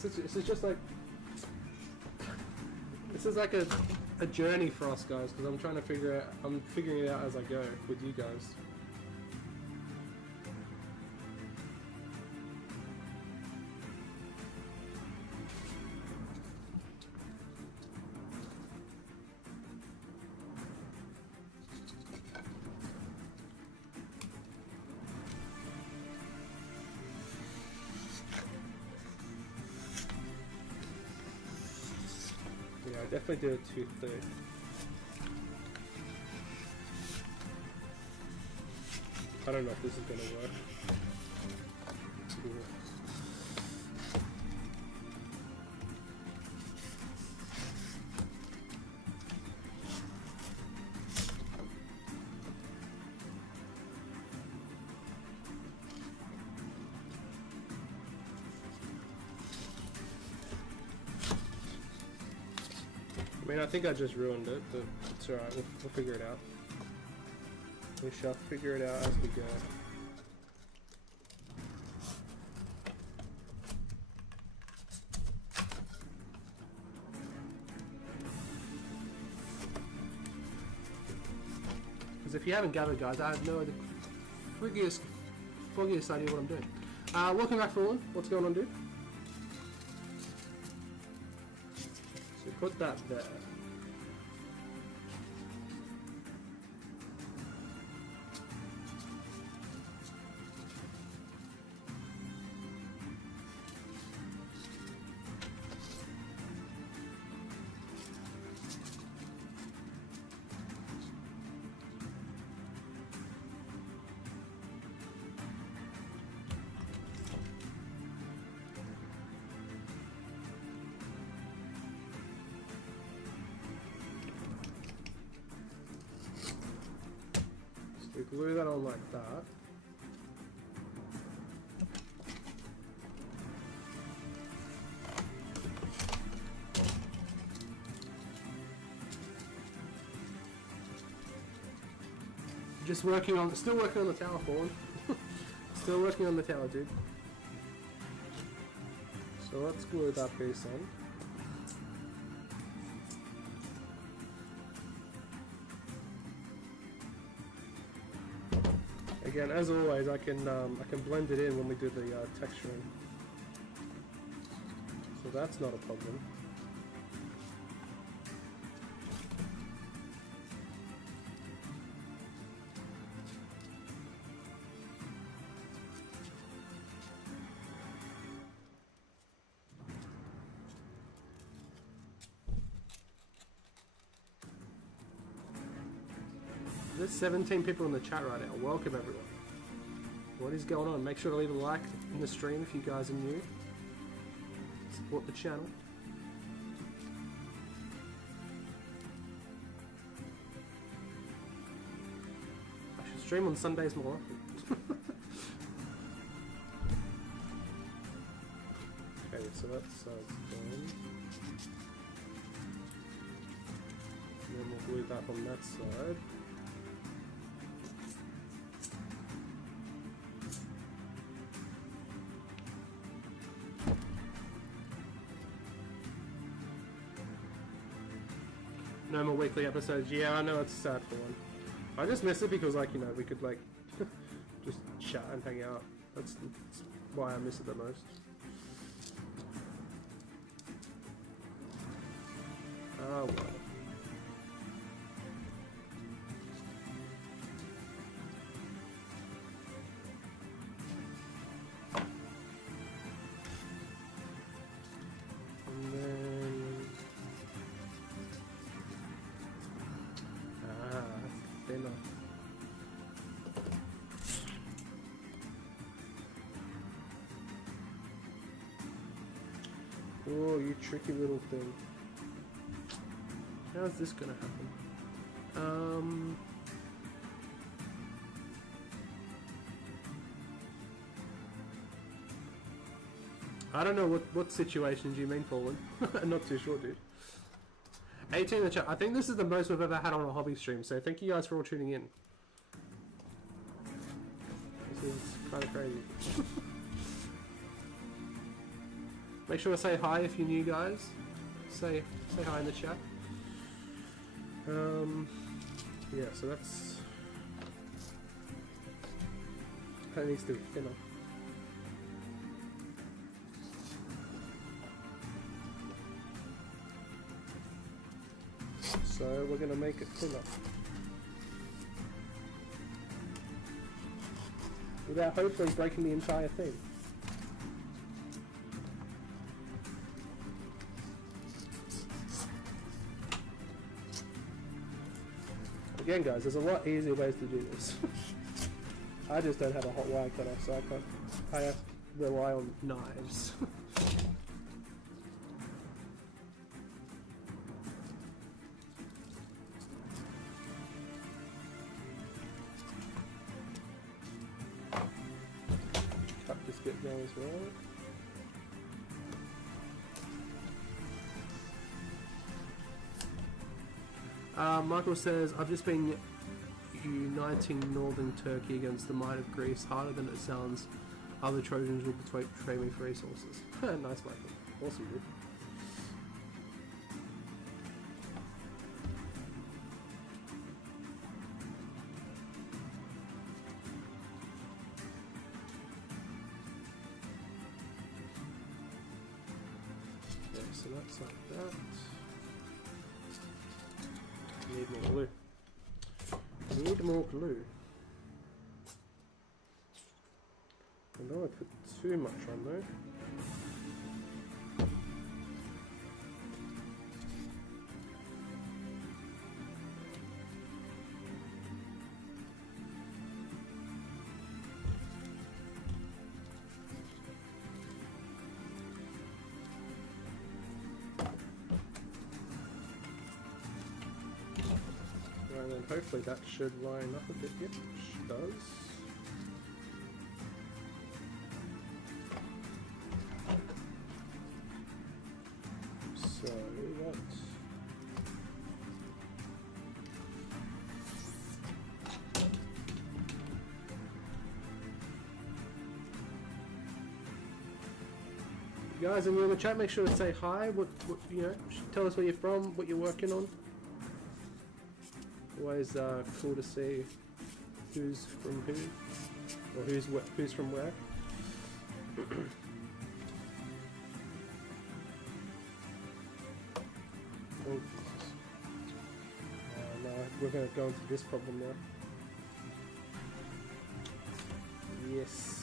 This is just like a journey for us guys, because I'm figuring it out as I go with you guys. Yeah, I definitely did it too thick. I don't know if this is gonna work. I mean, I think I just ruined it, but it's alright, we'll figure it out. We shall figure it out as we go. Because if you haven't gathered, guys, I have no the foggiest idea what I'm doing. Welcome back, Fallen. What's going on, dude? So put that there. So glue that on like that. Just working on, still working on the tower, Fallen. Still working on the tower, dude. So let's glue that piece on. Again, as always, I can blend it in when we do the texturing, so that's not a problem. There's 17 people in the chat right now. Welcome everyone. What is going on? Make sure to leave a like in the stream if you guys are new. Support the channel. I should stream on Sundays more often. Okay, so that's done. And then we'll glue that on that side. No more weekly episodes. Yeah, I know it's sad for one. I just miss it because, like, you know, we could like just chat and hang out. That's why I miss it the most. Oh well. And then thinner. Oh, you tricky little thing. How's this gonna happen? I don't know what situations you mean, Fallen. I'm not too sure, dude. 18 in the chat. I think this is the most we've ever had on a hobby stream, so thank you guys for all tuning in. This is kind of crazy. Make sure to say hi if you're new, guys. Say hi in the chat. Yeah, so that needs to be thinner. So we're gonna make it thinner. Without hopefully breaking the entire thing. Again guys, there's a lot easier ways to do this. I just don't have a hot wire cutter, so I have to rely on knives. Cut this bit down as well. Michael says, I've just been uniting northern Turkey against the might of Greece. Harder than it sounds. Other Trojans will betray me for resources. Nice, Michael. Awesome, dude. Okay, so that's like that. Need more glue. Need more glue. I don't want to put too much on though. And then hopefully that should line up a bit. Yep, it does. So that's... You guys, and in the chat, make sure to say hi. What you know, tell us where you're from, what you're working on. Always cool to see who's from who, or who's from where. Oh, no, we're going to go into this problem now. Yes.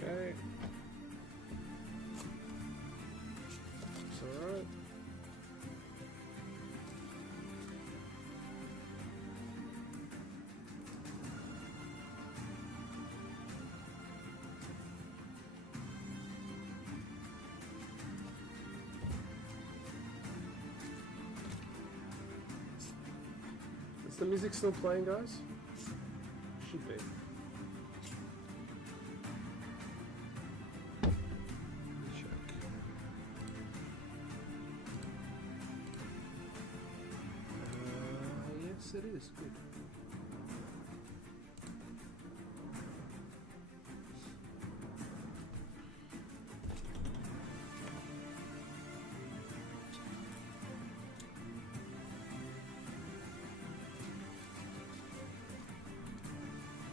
Okay. It's alright. Is the music still playing, guys? Should be. It is good.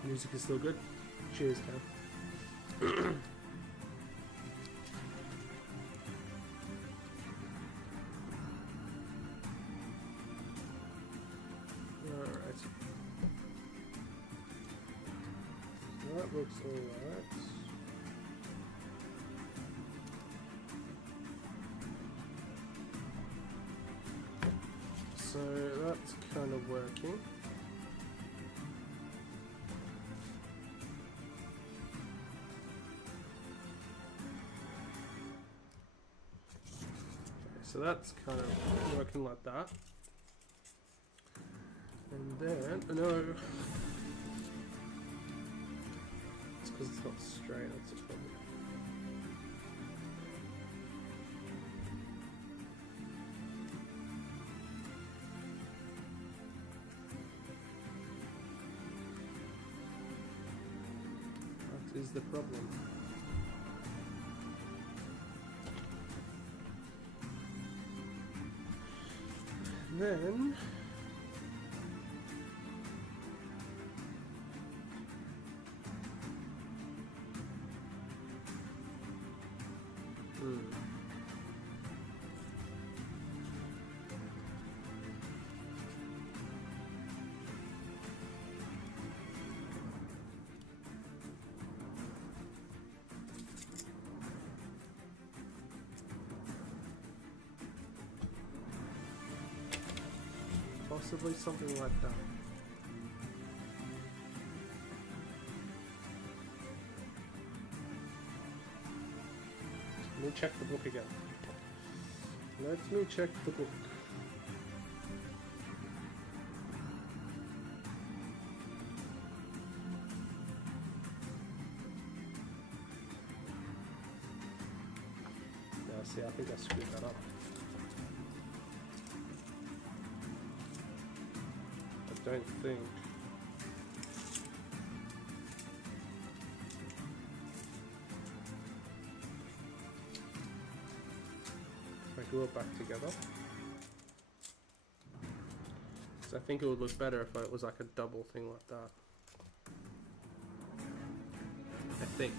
Music is still good. Cheers, Cam. Alright. That looks alright. So that's kind of working. So that's kind of working like that. And then, no. It's because it's not straight, that's the problem. That is the problem. Then possibly something like that. Let me check the book again. Let me check the book. Now, see, I think I screwed that up. I don't think. If I glue it back together. Because I think it would look better if it was like a double thing like that. I think.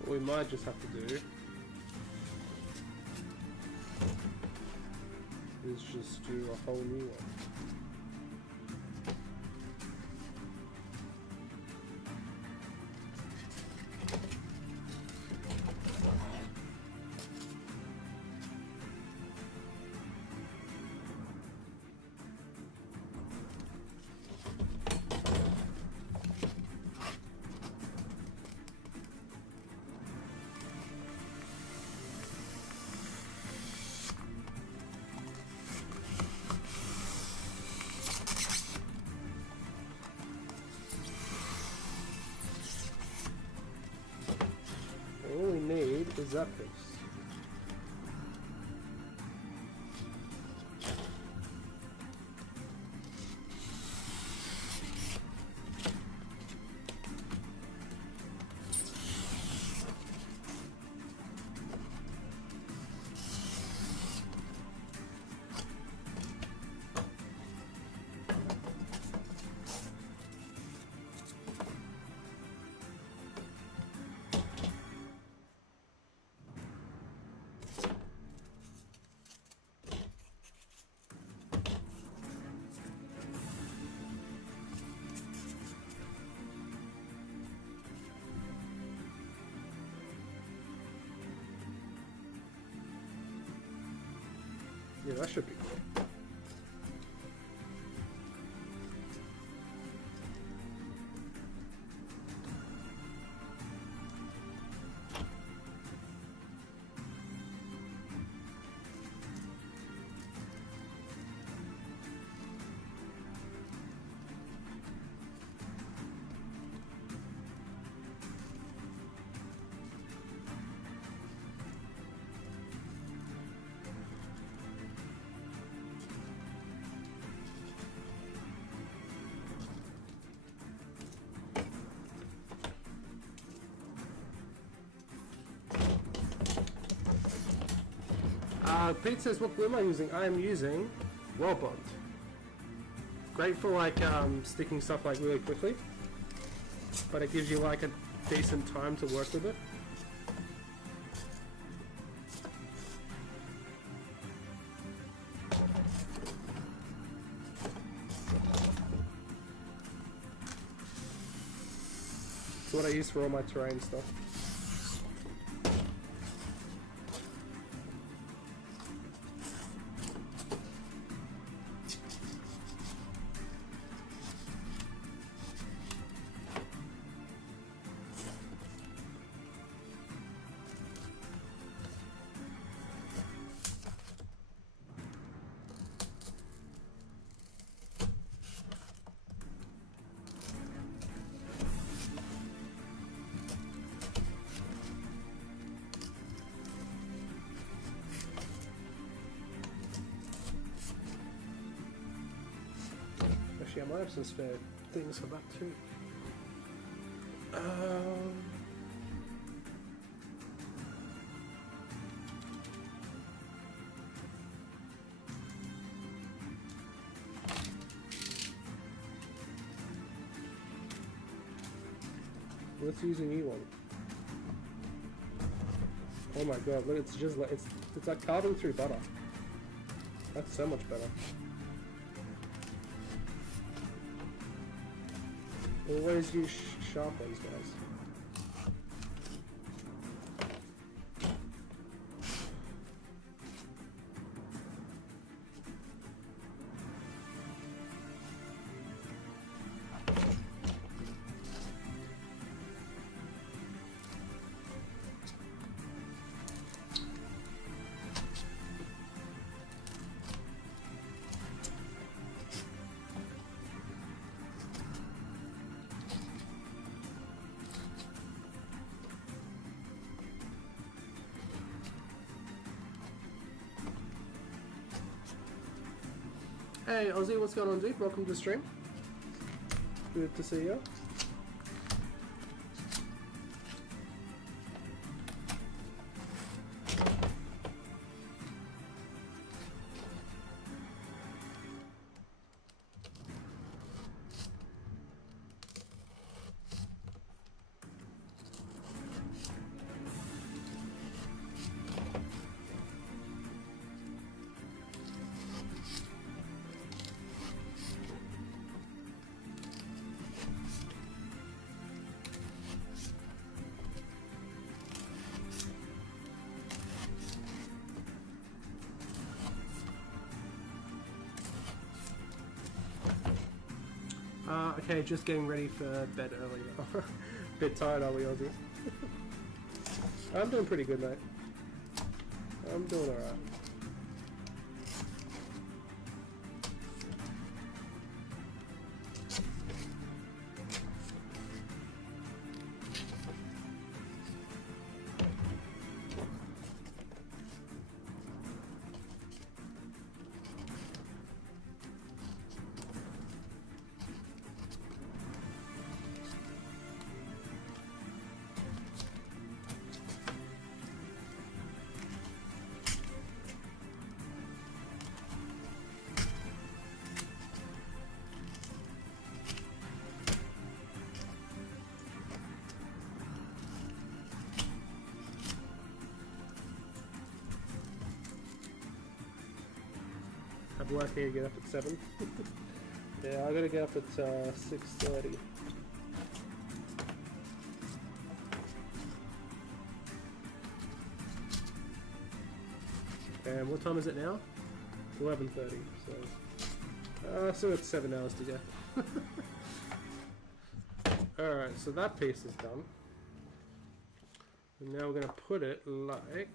What we might just have to do is just do a whole new one. All we need is that piece. Yeah, that should be cool. Pete says, what glue am I using? I am using Well Bond. Great for like sticking stuff like really quickly, but it gives you like a decent time to work with it. It's what I use for all my terrain stuff. Actually, I might have some spare things for that too. Let's use a new one. Oh my god, look, it's just like, it's like carving through butter. That's so much better. Always use sharp ones, guys. Hey Ozzy, what's going on, dude? Welcome to the stream. Good to see you. Okay, just getting ready for bed early. Bit tired, are we, Ozzy? I'm doing pretty good, mate. I'm doing alright. I'd work here, get up at 7. Yeah, I gotta get up at 6:30. And what time is it now? 11:30. So it's 7 hours to go. Alright, so that piece is done. And now we're gonna put it like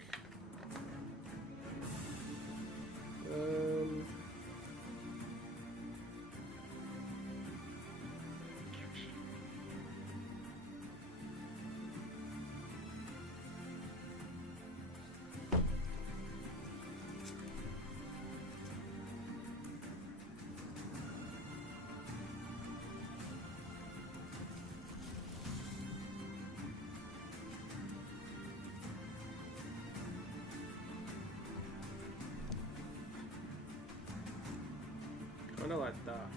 of like that.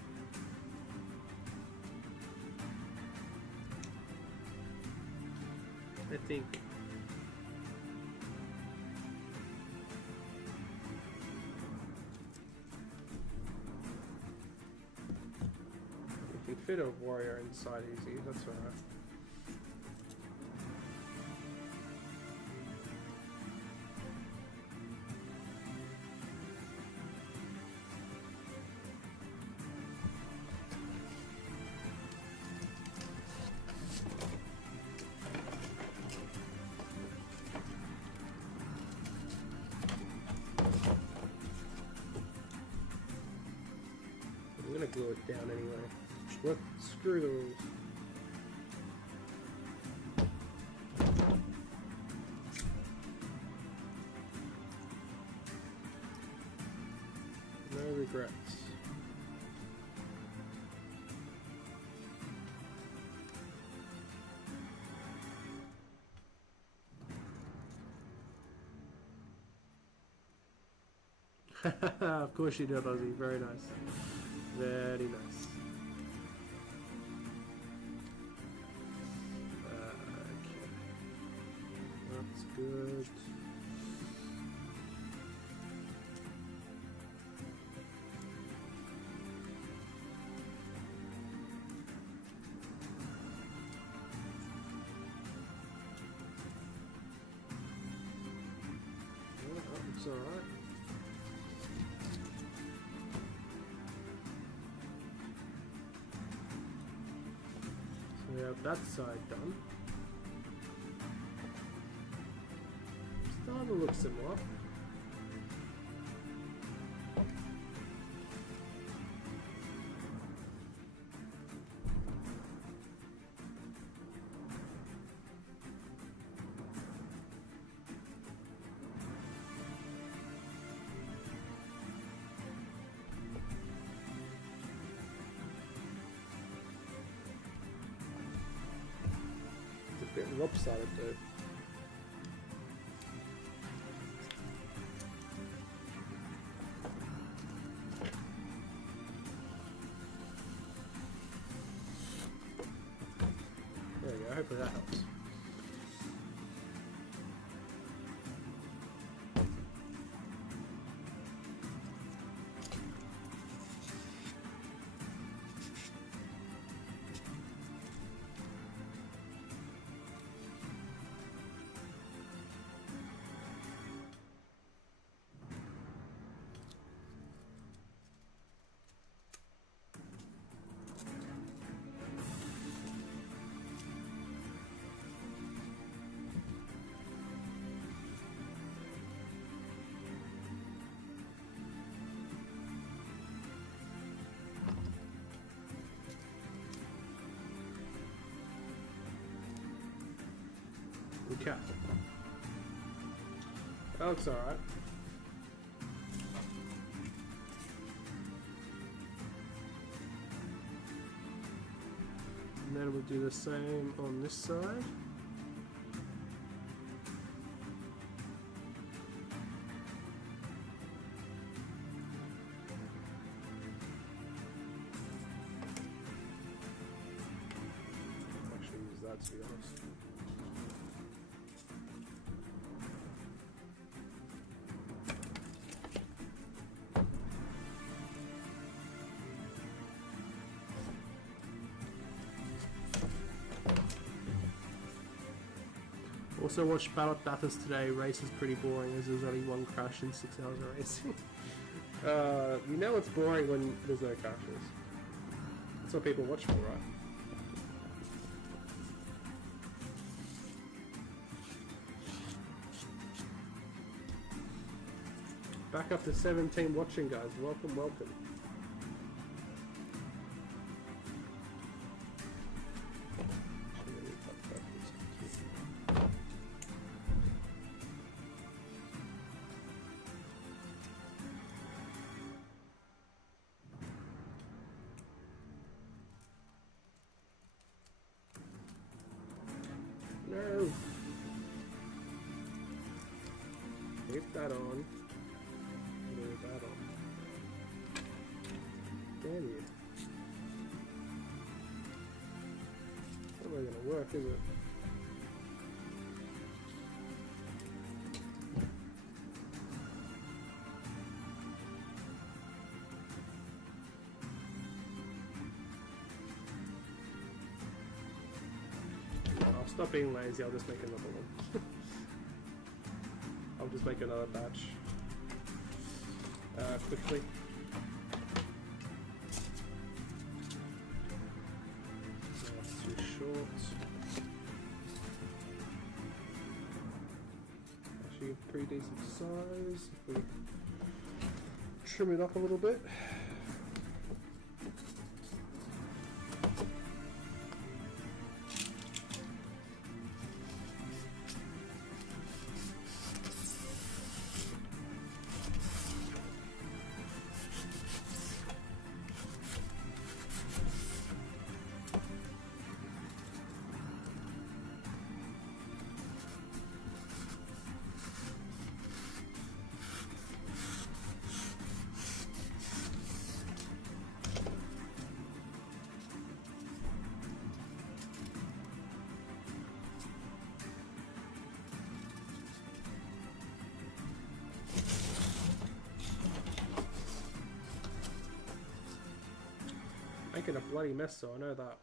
I think. You can fit a warrior inside easy, that's alright. I'm gonna glue it down anyway. What? Screw the rules. No regrets. Of course you did, Ozzy. Very nice. Very nice. Okay. That's good. It's alright. We have that side done. Starting to look similar. Bit lopsided though. There we go, hopefully that helps. Okay. That looks alright. And then we'll do the same on this side. Actually use that to be honest. Also watched Battle at Bathurst today. Race is pretty boring as there's only one crash in 6 hours of racing. You know it's boring when there's no crashes. That's what people watch for, right? Back up to 17 watching, guys. Welcome, welcome. No. Keep that on. Leave that on. stand you. Not really gonna work, is it? I'll stop being lazy, I'll just make another one. I'll just make another batch quickly. That's too short. Actually, pretty decent size. If we trim it up a little bit. Making a bloody mess, so I know that.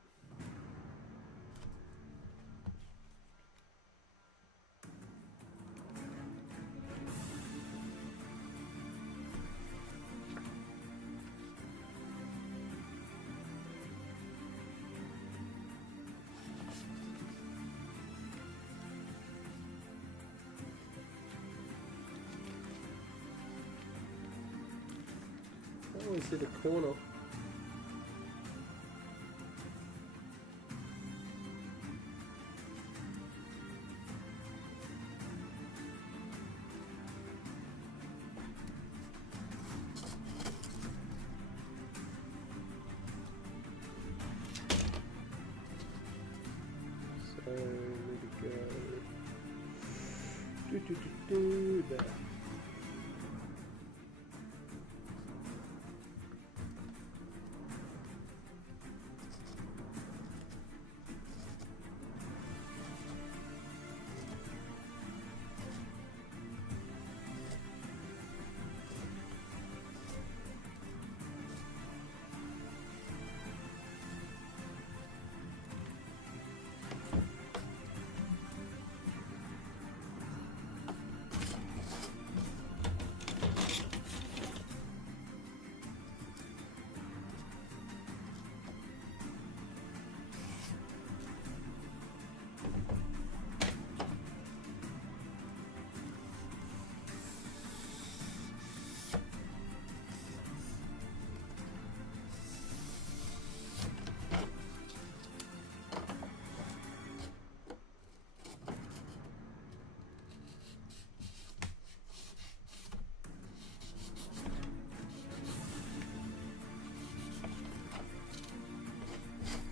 I always see the corner. So there we go. There.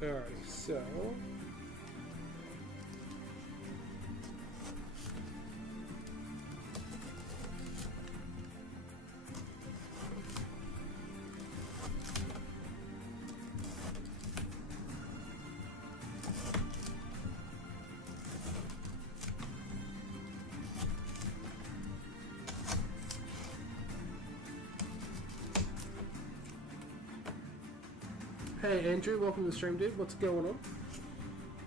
Alrighty, so hey Andrew, welcome to the stream, dude. What's going on?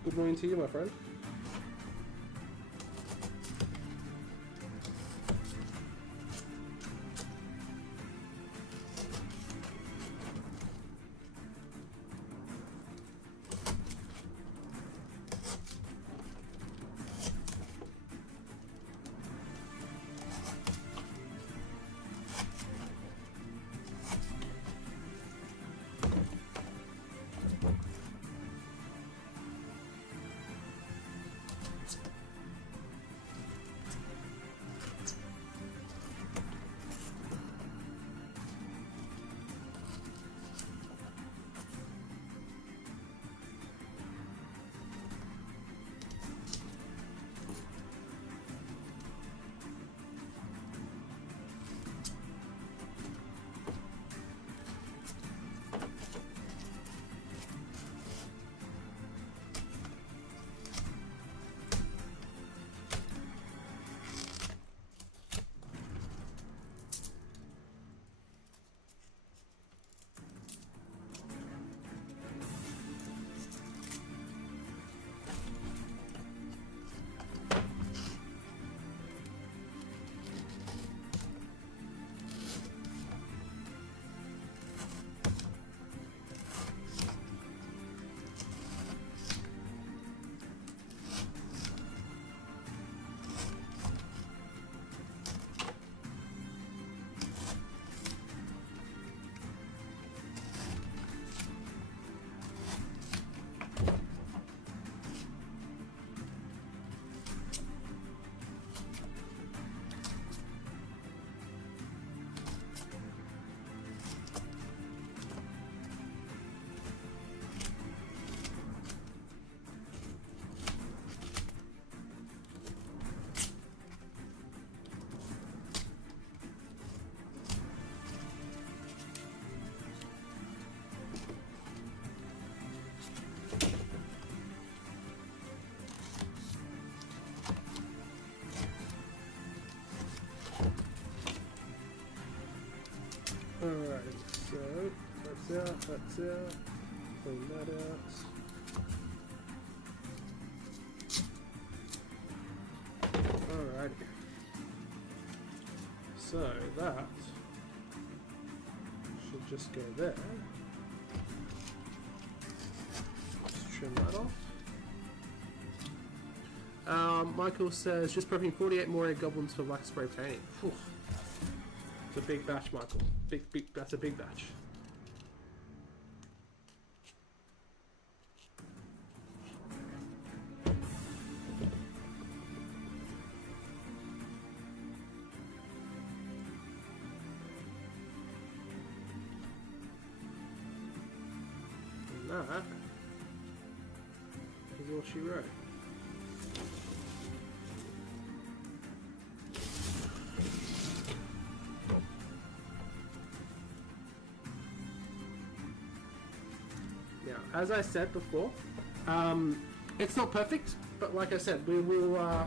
Good morning to you, my friend. That's out. Clean that out. Alrighty. So that should just go there. Just trim that off. Michael says, just prepping 48 more goblins for black spray painting. Whew. It's a big batch, Michael. That's a big batch. And that is all she wrote. As I said before, it's not perfect, but like I said, we will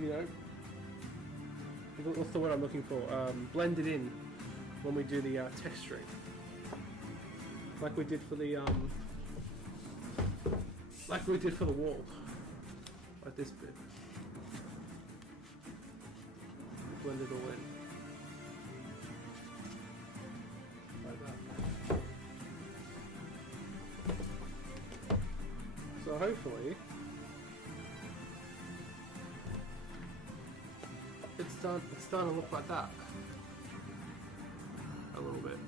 you know, what's the word I'm looking for? Blend it in when we do the texturing, like we did for the wall, like this bit. Blend it all in. So hopefully it's starting to look like that a little bit.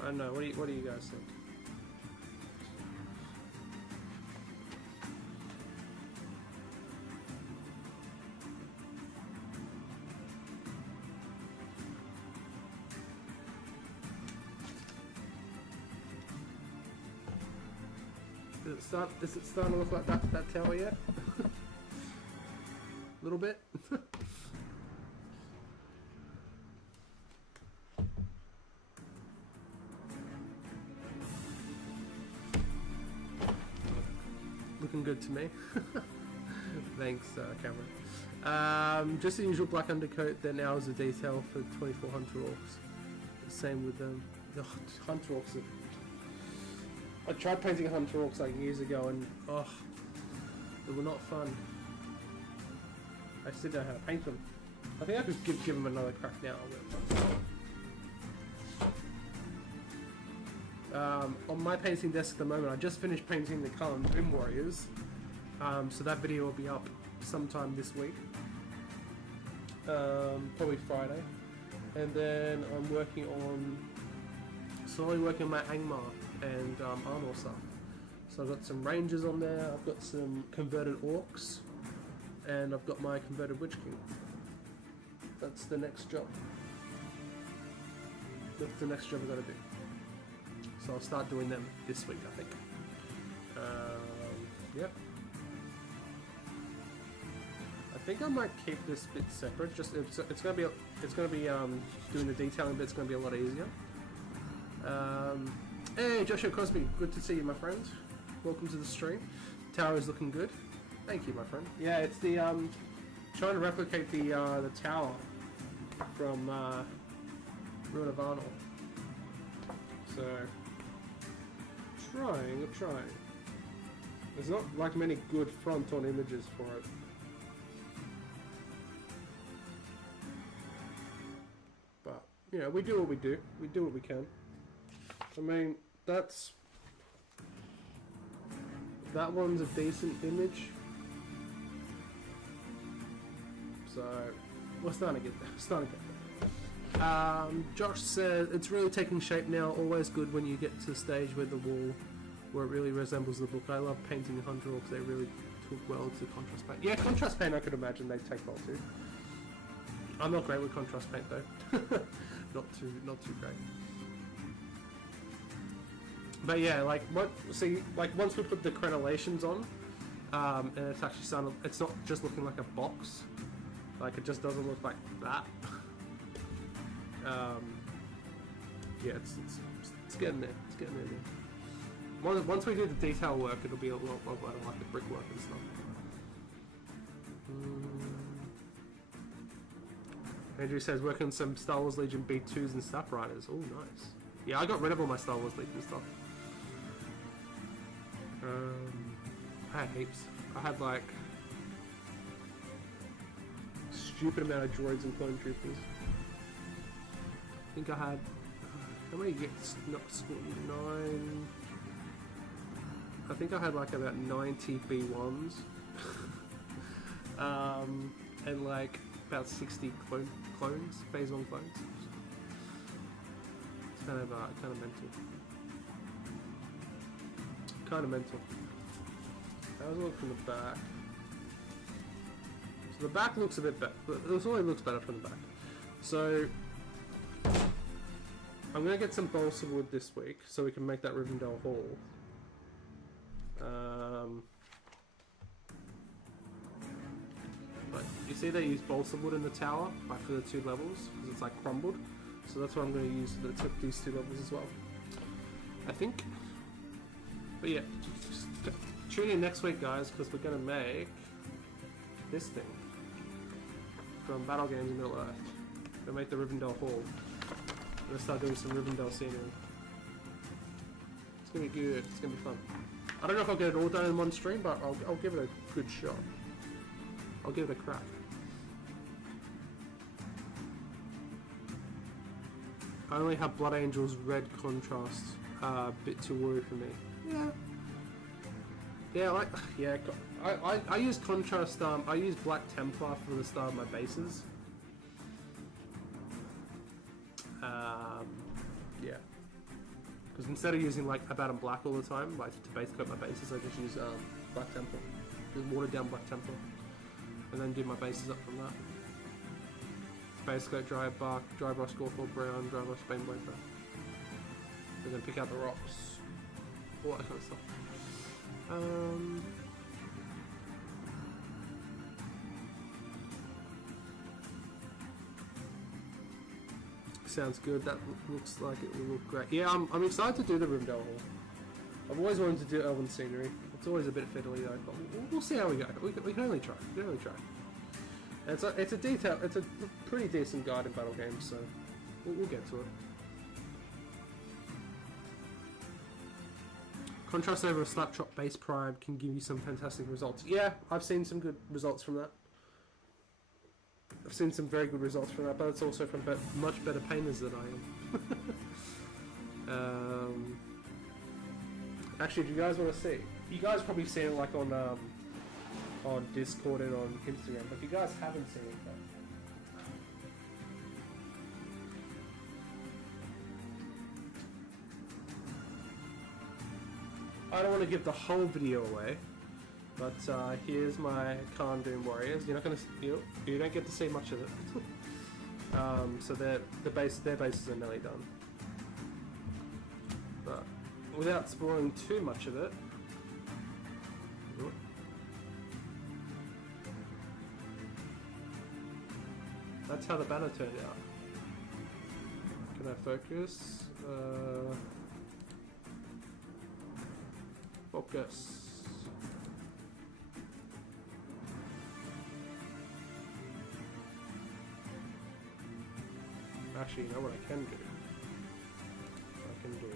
I don't know, what do you guys think? Is it starting to look like that tower yet? A little bit? Looking good to me. Thanks, Cameron. Just the usual black undercoat, then hours of detail for 24 Hunter Orcs. Same with the Hunter Orcs. I tried painting Hunter Orcs like years ago and they were not fun. I still don't know how to paint them. I think I could give them another crack now. On my painting desk at the moment, I just finished painting the Cullen Doom Warriors. So that video will be up sometime this week. Probably Friday. And then I'm slowly working on my Angmar and Armor stuff. So I've got some Rangers on there, I've got some converted Orcs, and I've got my converted Witch King. That's the next job. That's the next job I've got to do. So I'll start doing them this week, I think. Yep. I think I might keep this bit separate. Just it's gonna be doing the detailing bit's gonna be a lot easier. Hey, Joshua Cosby, good to see you, my friend. Welcome to the stream. Tower is looking good. Thank you, my friend. Yeah, it's the trying to replicate the tower from Ruin of Arnold. So I'm trying. There's not like many good front-on images for it. But you know, we do what we do. We do what we can. I mean, that one's a decent image. So we're starting to get there. Josh says it's really taking shape now. Always good when you get to the stage where the wall, where it really resembles the book. I love painting the Hunter Orcs. They really took well to contrast paint. Yeah, contrast paint I could imagine they'd take well too. I'm not great with contrast paint though. not too great. But yeah, like once we put the crenellations on, and it's actually starting. It's not just looking like a box. Like it just doesn't look like that. Yeah, it's getting there. It's getting there. Once we do the detail work, it'll be a lot better, like the brickwork and stuff. Andrew says working on some Star Wars Legion B2s and Staff Riders. Oh, nice. Yeah, I got rid of all my Star Wars Legion stuff. I had heaps. I had like stupid amount of droids and clone troopers. I think I had how many gets? Not 9. I think I had like about 90 B1s, and like about 60 clones, phase 1 clones. It's kind of mental. Kind of mental. That was a look from the back. So the back looks a bit better. This only looks better from the back. So I'm gonna get some balsa wood this week so we can make that Rivendell Hall. But you see they use balsa wood in the tower, like for the 2 levels, because it's like crumbled. So that's what I'm going to use for these 2 levels as well, I think. But yeah, just tune in next week, guys, because we're going to make this thing from Battle Games in Middle Earth. We're going to make the Rivendell Hall. We're going to start doing some Rivendell scenery. It's going to be good. It's going to be fun. I don't know if I'll get it all done in one stream, but I'll give it a good shot. I'll give it a crack. I only have Blood Angel's red contrast, a bit too woo for me. Yeah. Yeah, I use contrast, I use Black Templar for the start of my bases. Yeah. Because instead of using like Abaddon Black all the time, like to base coat my bases, I just use Black Templar. Just watered down Black Templar. And then do my bases up from that. Base coat, dry bark, dry brush Scorethorn Brown, dry brush Baneblade Brown. And then pick out the rocks. All that kind of stuff. Sounds good. That looks like it will look great. Yeah, I'm excited to do the Rivendell Hall. I've always wanted to do Elven scenery. It's always a bit fiddly though, but we'll see how we go. We can only try. We can only try. And it's a pretty decent guide in battle games, so we'll get to it. Contrast over a Slapshot base prime can give you some fantastic results. Yeah, I've seen some good results from that. I've seen some very good results from that, but it's also from much better painters than I am. Actually, do you guys want to see? You guys probably seen it like on Discord and on Instagram, but if you guys haven't seen it, I don't want to give the whole video away, but here's my Khan Doom Warriors. You're not gonna, you don't get to see much of it. So their bases are nearly done, but without spoiling too much of it. That's how the banner turned out. Can I focus? Focus. Actually, you know what I can do? I can do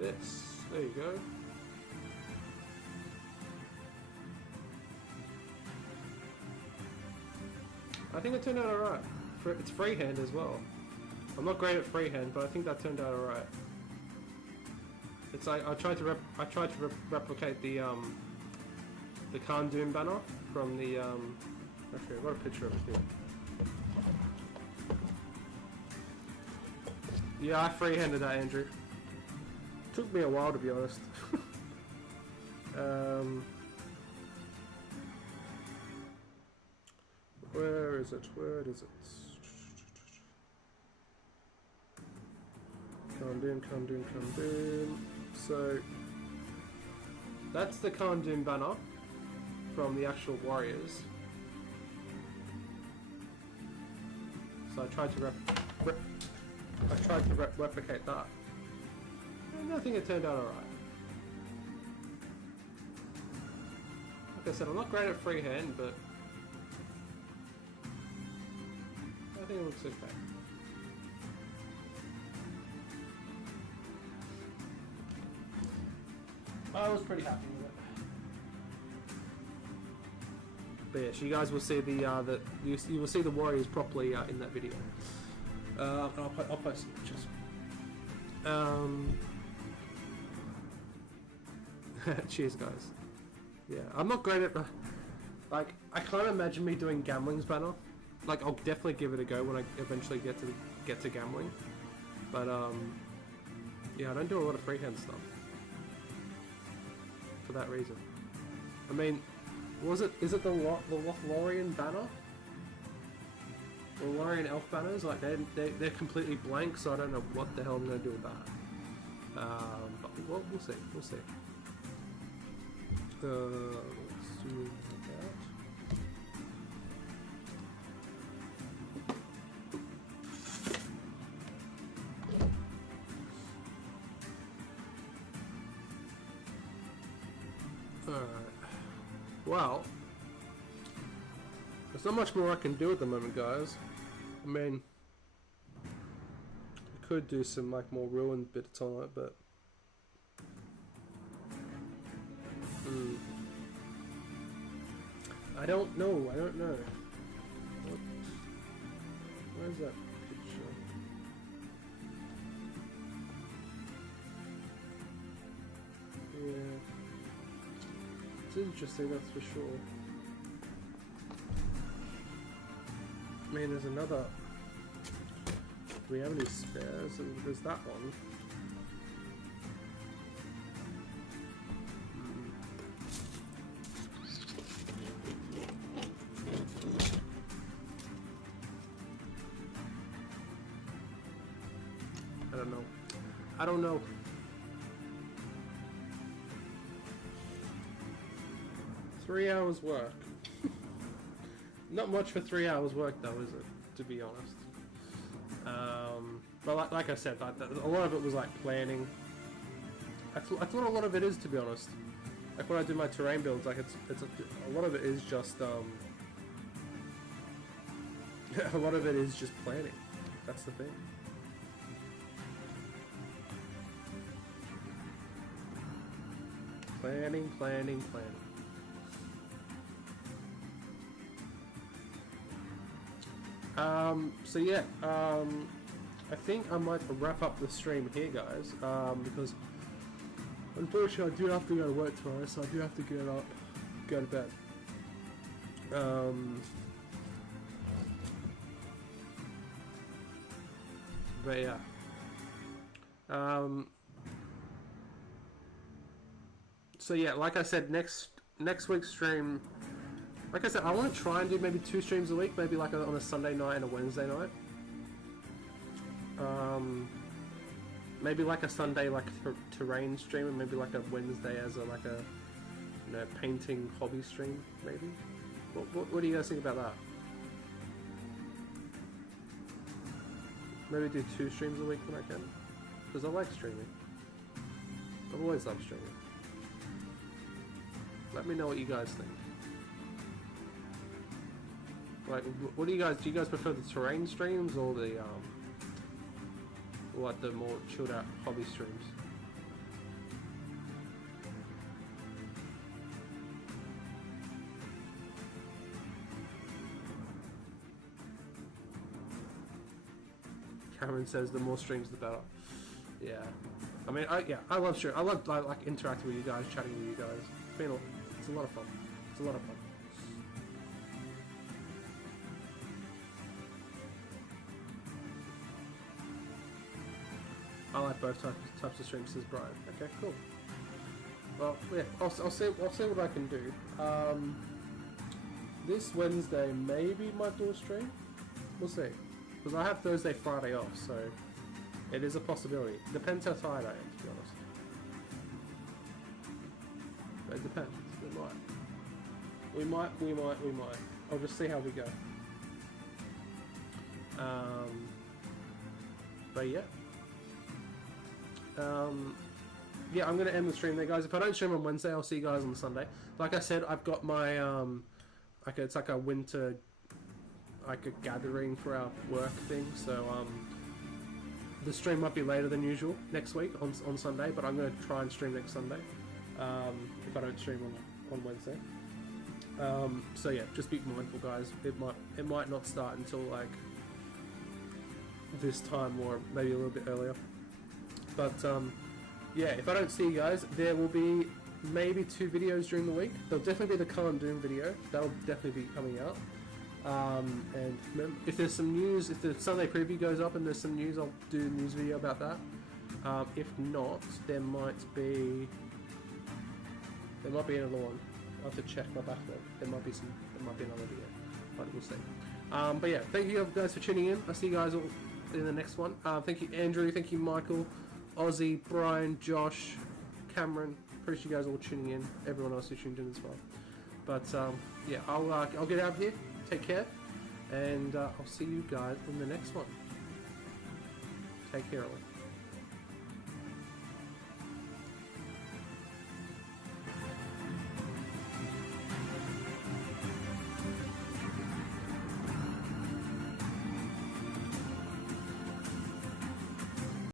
this. There you go. I think it turned out alright. It's freehand as well. I'm not great at freehand, but I think that turned out alright. It's like I tried to replicate the Khan Doom banner from the actually I've got a picture of it here. Yeah, I freehanded that, Andrew. Took me a while, to be honest. Where is it? Where is it? Khan Doom. So that's the Khan Doom banner from the actual Warriors. So I tried to replicate that, and I think it turned out alright. Like I said, I'm not great at freehand, but I think it looks okay. I was pretty happy with it. But yeah, so you guys will see you will see the warriors properly in that video. I'll post some pictures. Cheers, guys. Yeah, I'm not great at like. I can't imagine me doing gambling's banner. Like, I'll definitely give it a go when I eventually get to gambling. But yeah, I don't do a lot of freehand stuff for that reason. I mean, is it the Lothlorien banner? Or Lorien elf banners? Like they're completely blank, so I don't know what the hell I'm gonna do with that. But we'll see. We'll see. Let's zoom out. Alright. Well, there's not much more I can do at the moment, guys. I mean, I could do some like more ruined bits on it, but I don't know. Where's that picture? Yeah. It's interesting, that's for sure. I mean, there's another. Do we have any spares? There's that one. I don't know. Three hours work. Not much for 3 hours work though, is it? To be honest. But like I said, a lot of it was like planning. I thought a lot of it is, to be honest. Like when I do my terrain builds, like a lot of it is just a lot of it is just planning. That's the thing. Planning. So yeah, I think I might wrap up the stream here, guys, because unfortunately I do have to go to work tomorrow, so I do have to get up, go to bed. But yeah. So yeah, like I said, next week's stream, like I said, I want to try and do maybe 2 streams a week, maybe like on a Sunday night and a Wednesday night. Maybe like a Sunday like terrain stream, and maybe like a Wednesday as a painting hobby stream, maybe. What do you guys think about that? Maybe do 2 streams a week when I can, because I like streaming. I've always loved streaming. Let me know what you guys think. Like, what do you guys prefer, the terrain streams or the like the more chilled out hobby streams? Cameron says the more streams the better. Yeah, I mean, I love streaming. I love like interacting with you guys, chatting with you guys. It's a lot of fun. It's a lot of fun. I like both types of streams, says Brian. Okay, cool. Well, yeah, I'll see what I can do. This Wednesday maybe might do a stream. We'll see, because I have Thursday, Friday off, so it is a possibility. Depends how tired I am, to be honest. But it depends. We might. I'll just see how we go. But yeah. Yeah, I'm gonna end the stream there, guys. If I don't stream on Wednesday, I'll see you guys on Sunday. Like I said, I've got my it's like a winter. like a gathering for our work thing. So the stream might be later than usual next week on Sunday, but I'm going to try and stream next Sunday if I don't stream on Wednesday. So yeah, just be mindful, guys. It might not start until like this time or maybe a little bit earlier. But yeah, if I don't see you guys, there will be maybe 2 videos during the week. There'll definitely be the Cullen Doom video. That'll definitely be coming out. And if there's some news, if the Sunday preview goes up and there's some news, I'll do a news video about that. If not, there might be another one. I'll have to check my backlog. There might be another video, but we'll see. But yeah, thank you guys for tuning in. I'll see you guys all in the next one. Thank you, Andrew. Thank you, Michael, Ozzy, Brian, Josh, Cameron. Appreciate you guys all tuning in. Everyone else who tuned in as well. But yeah, I'll get out of here. Take care, and I'll see you guys in the next one. Take care all.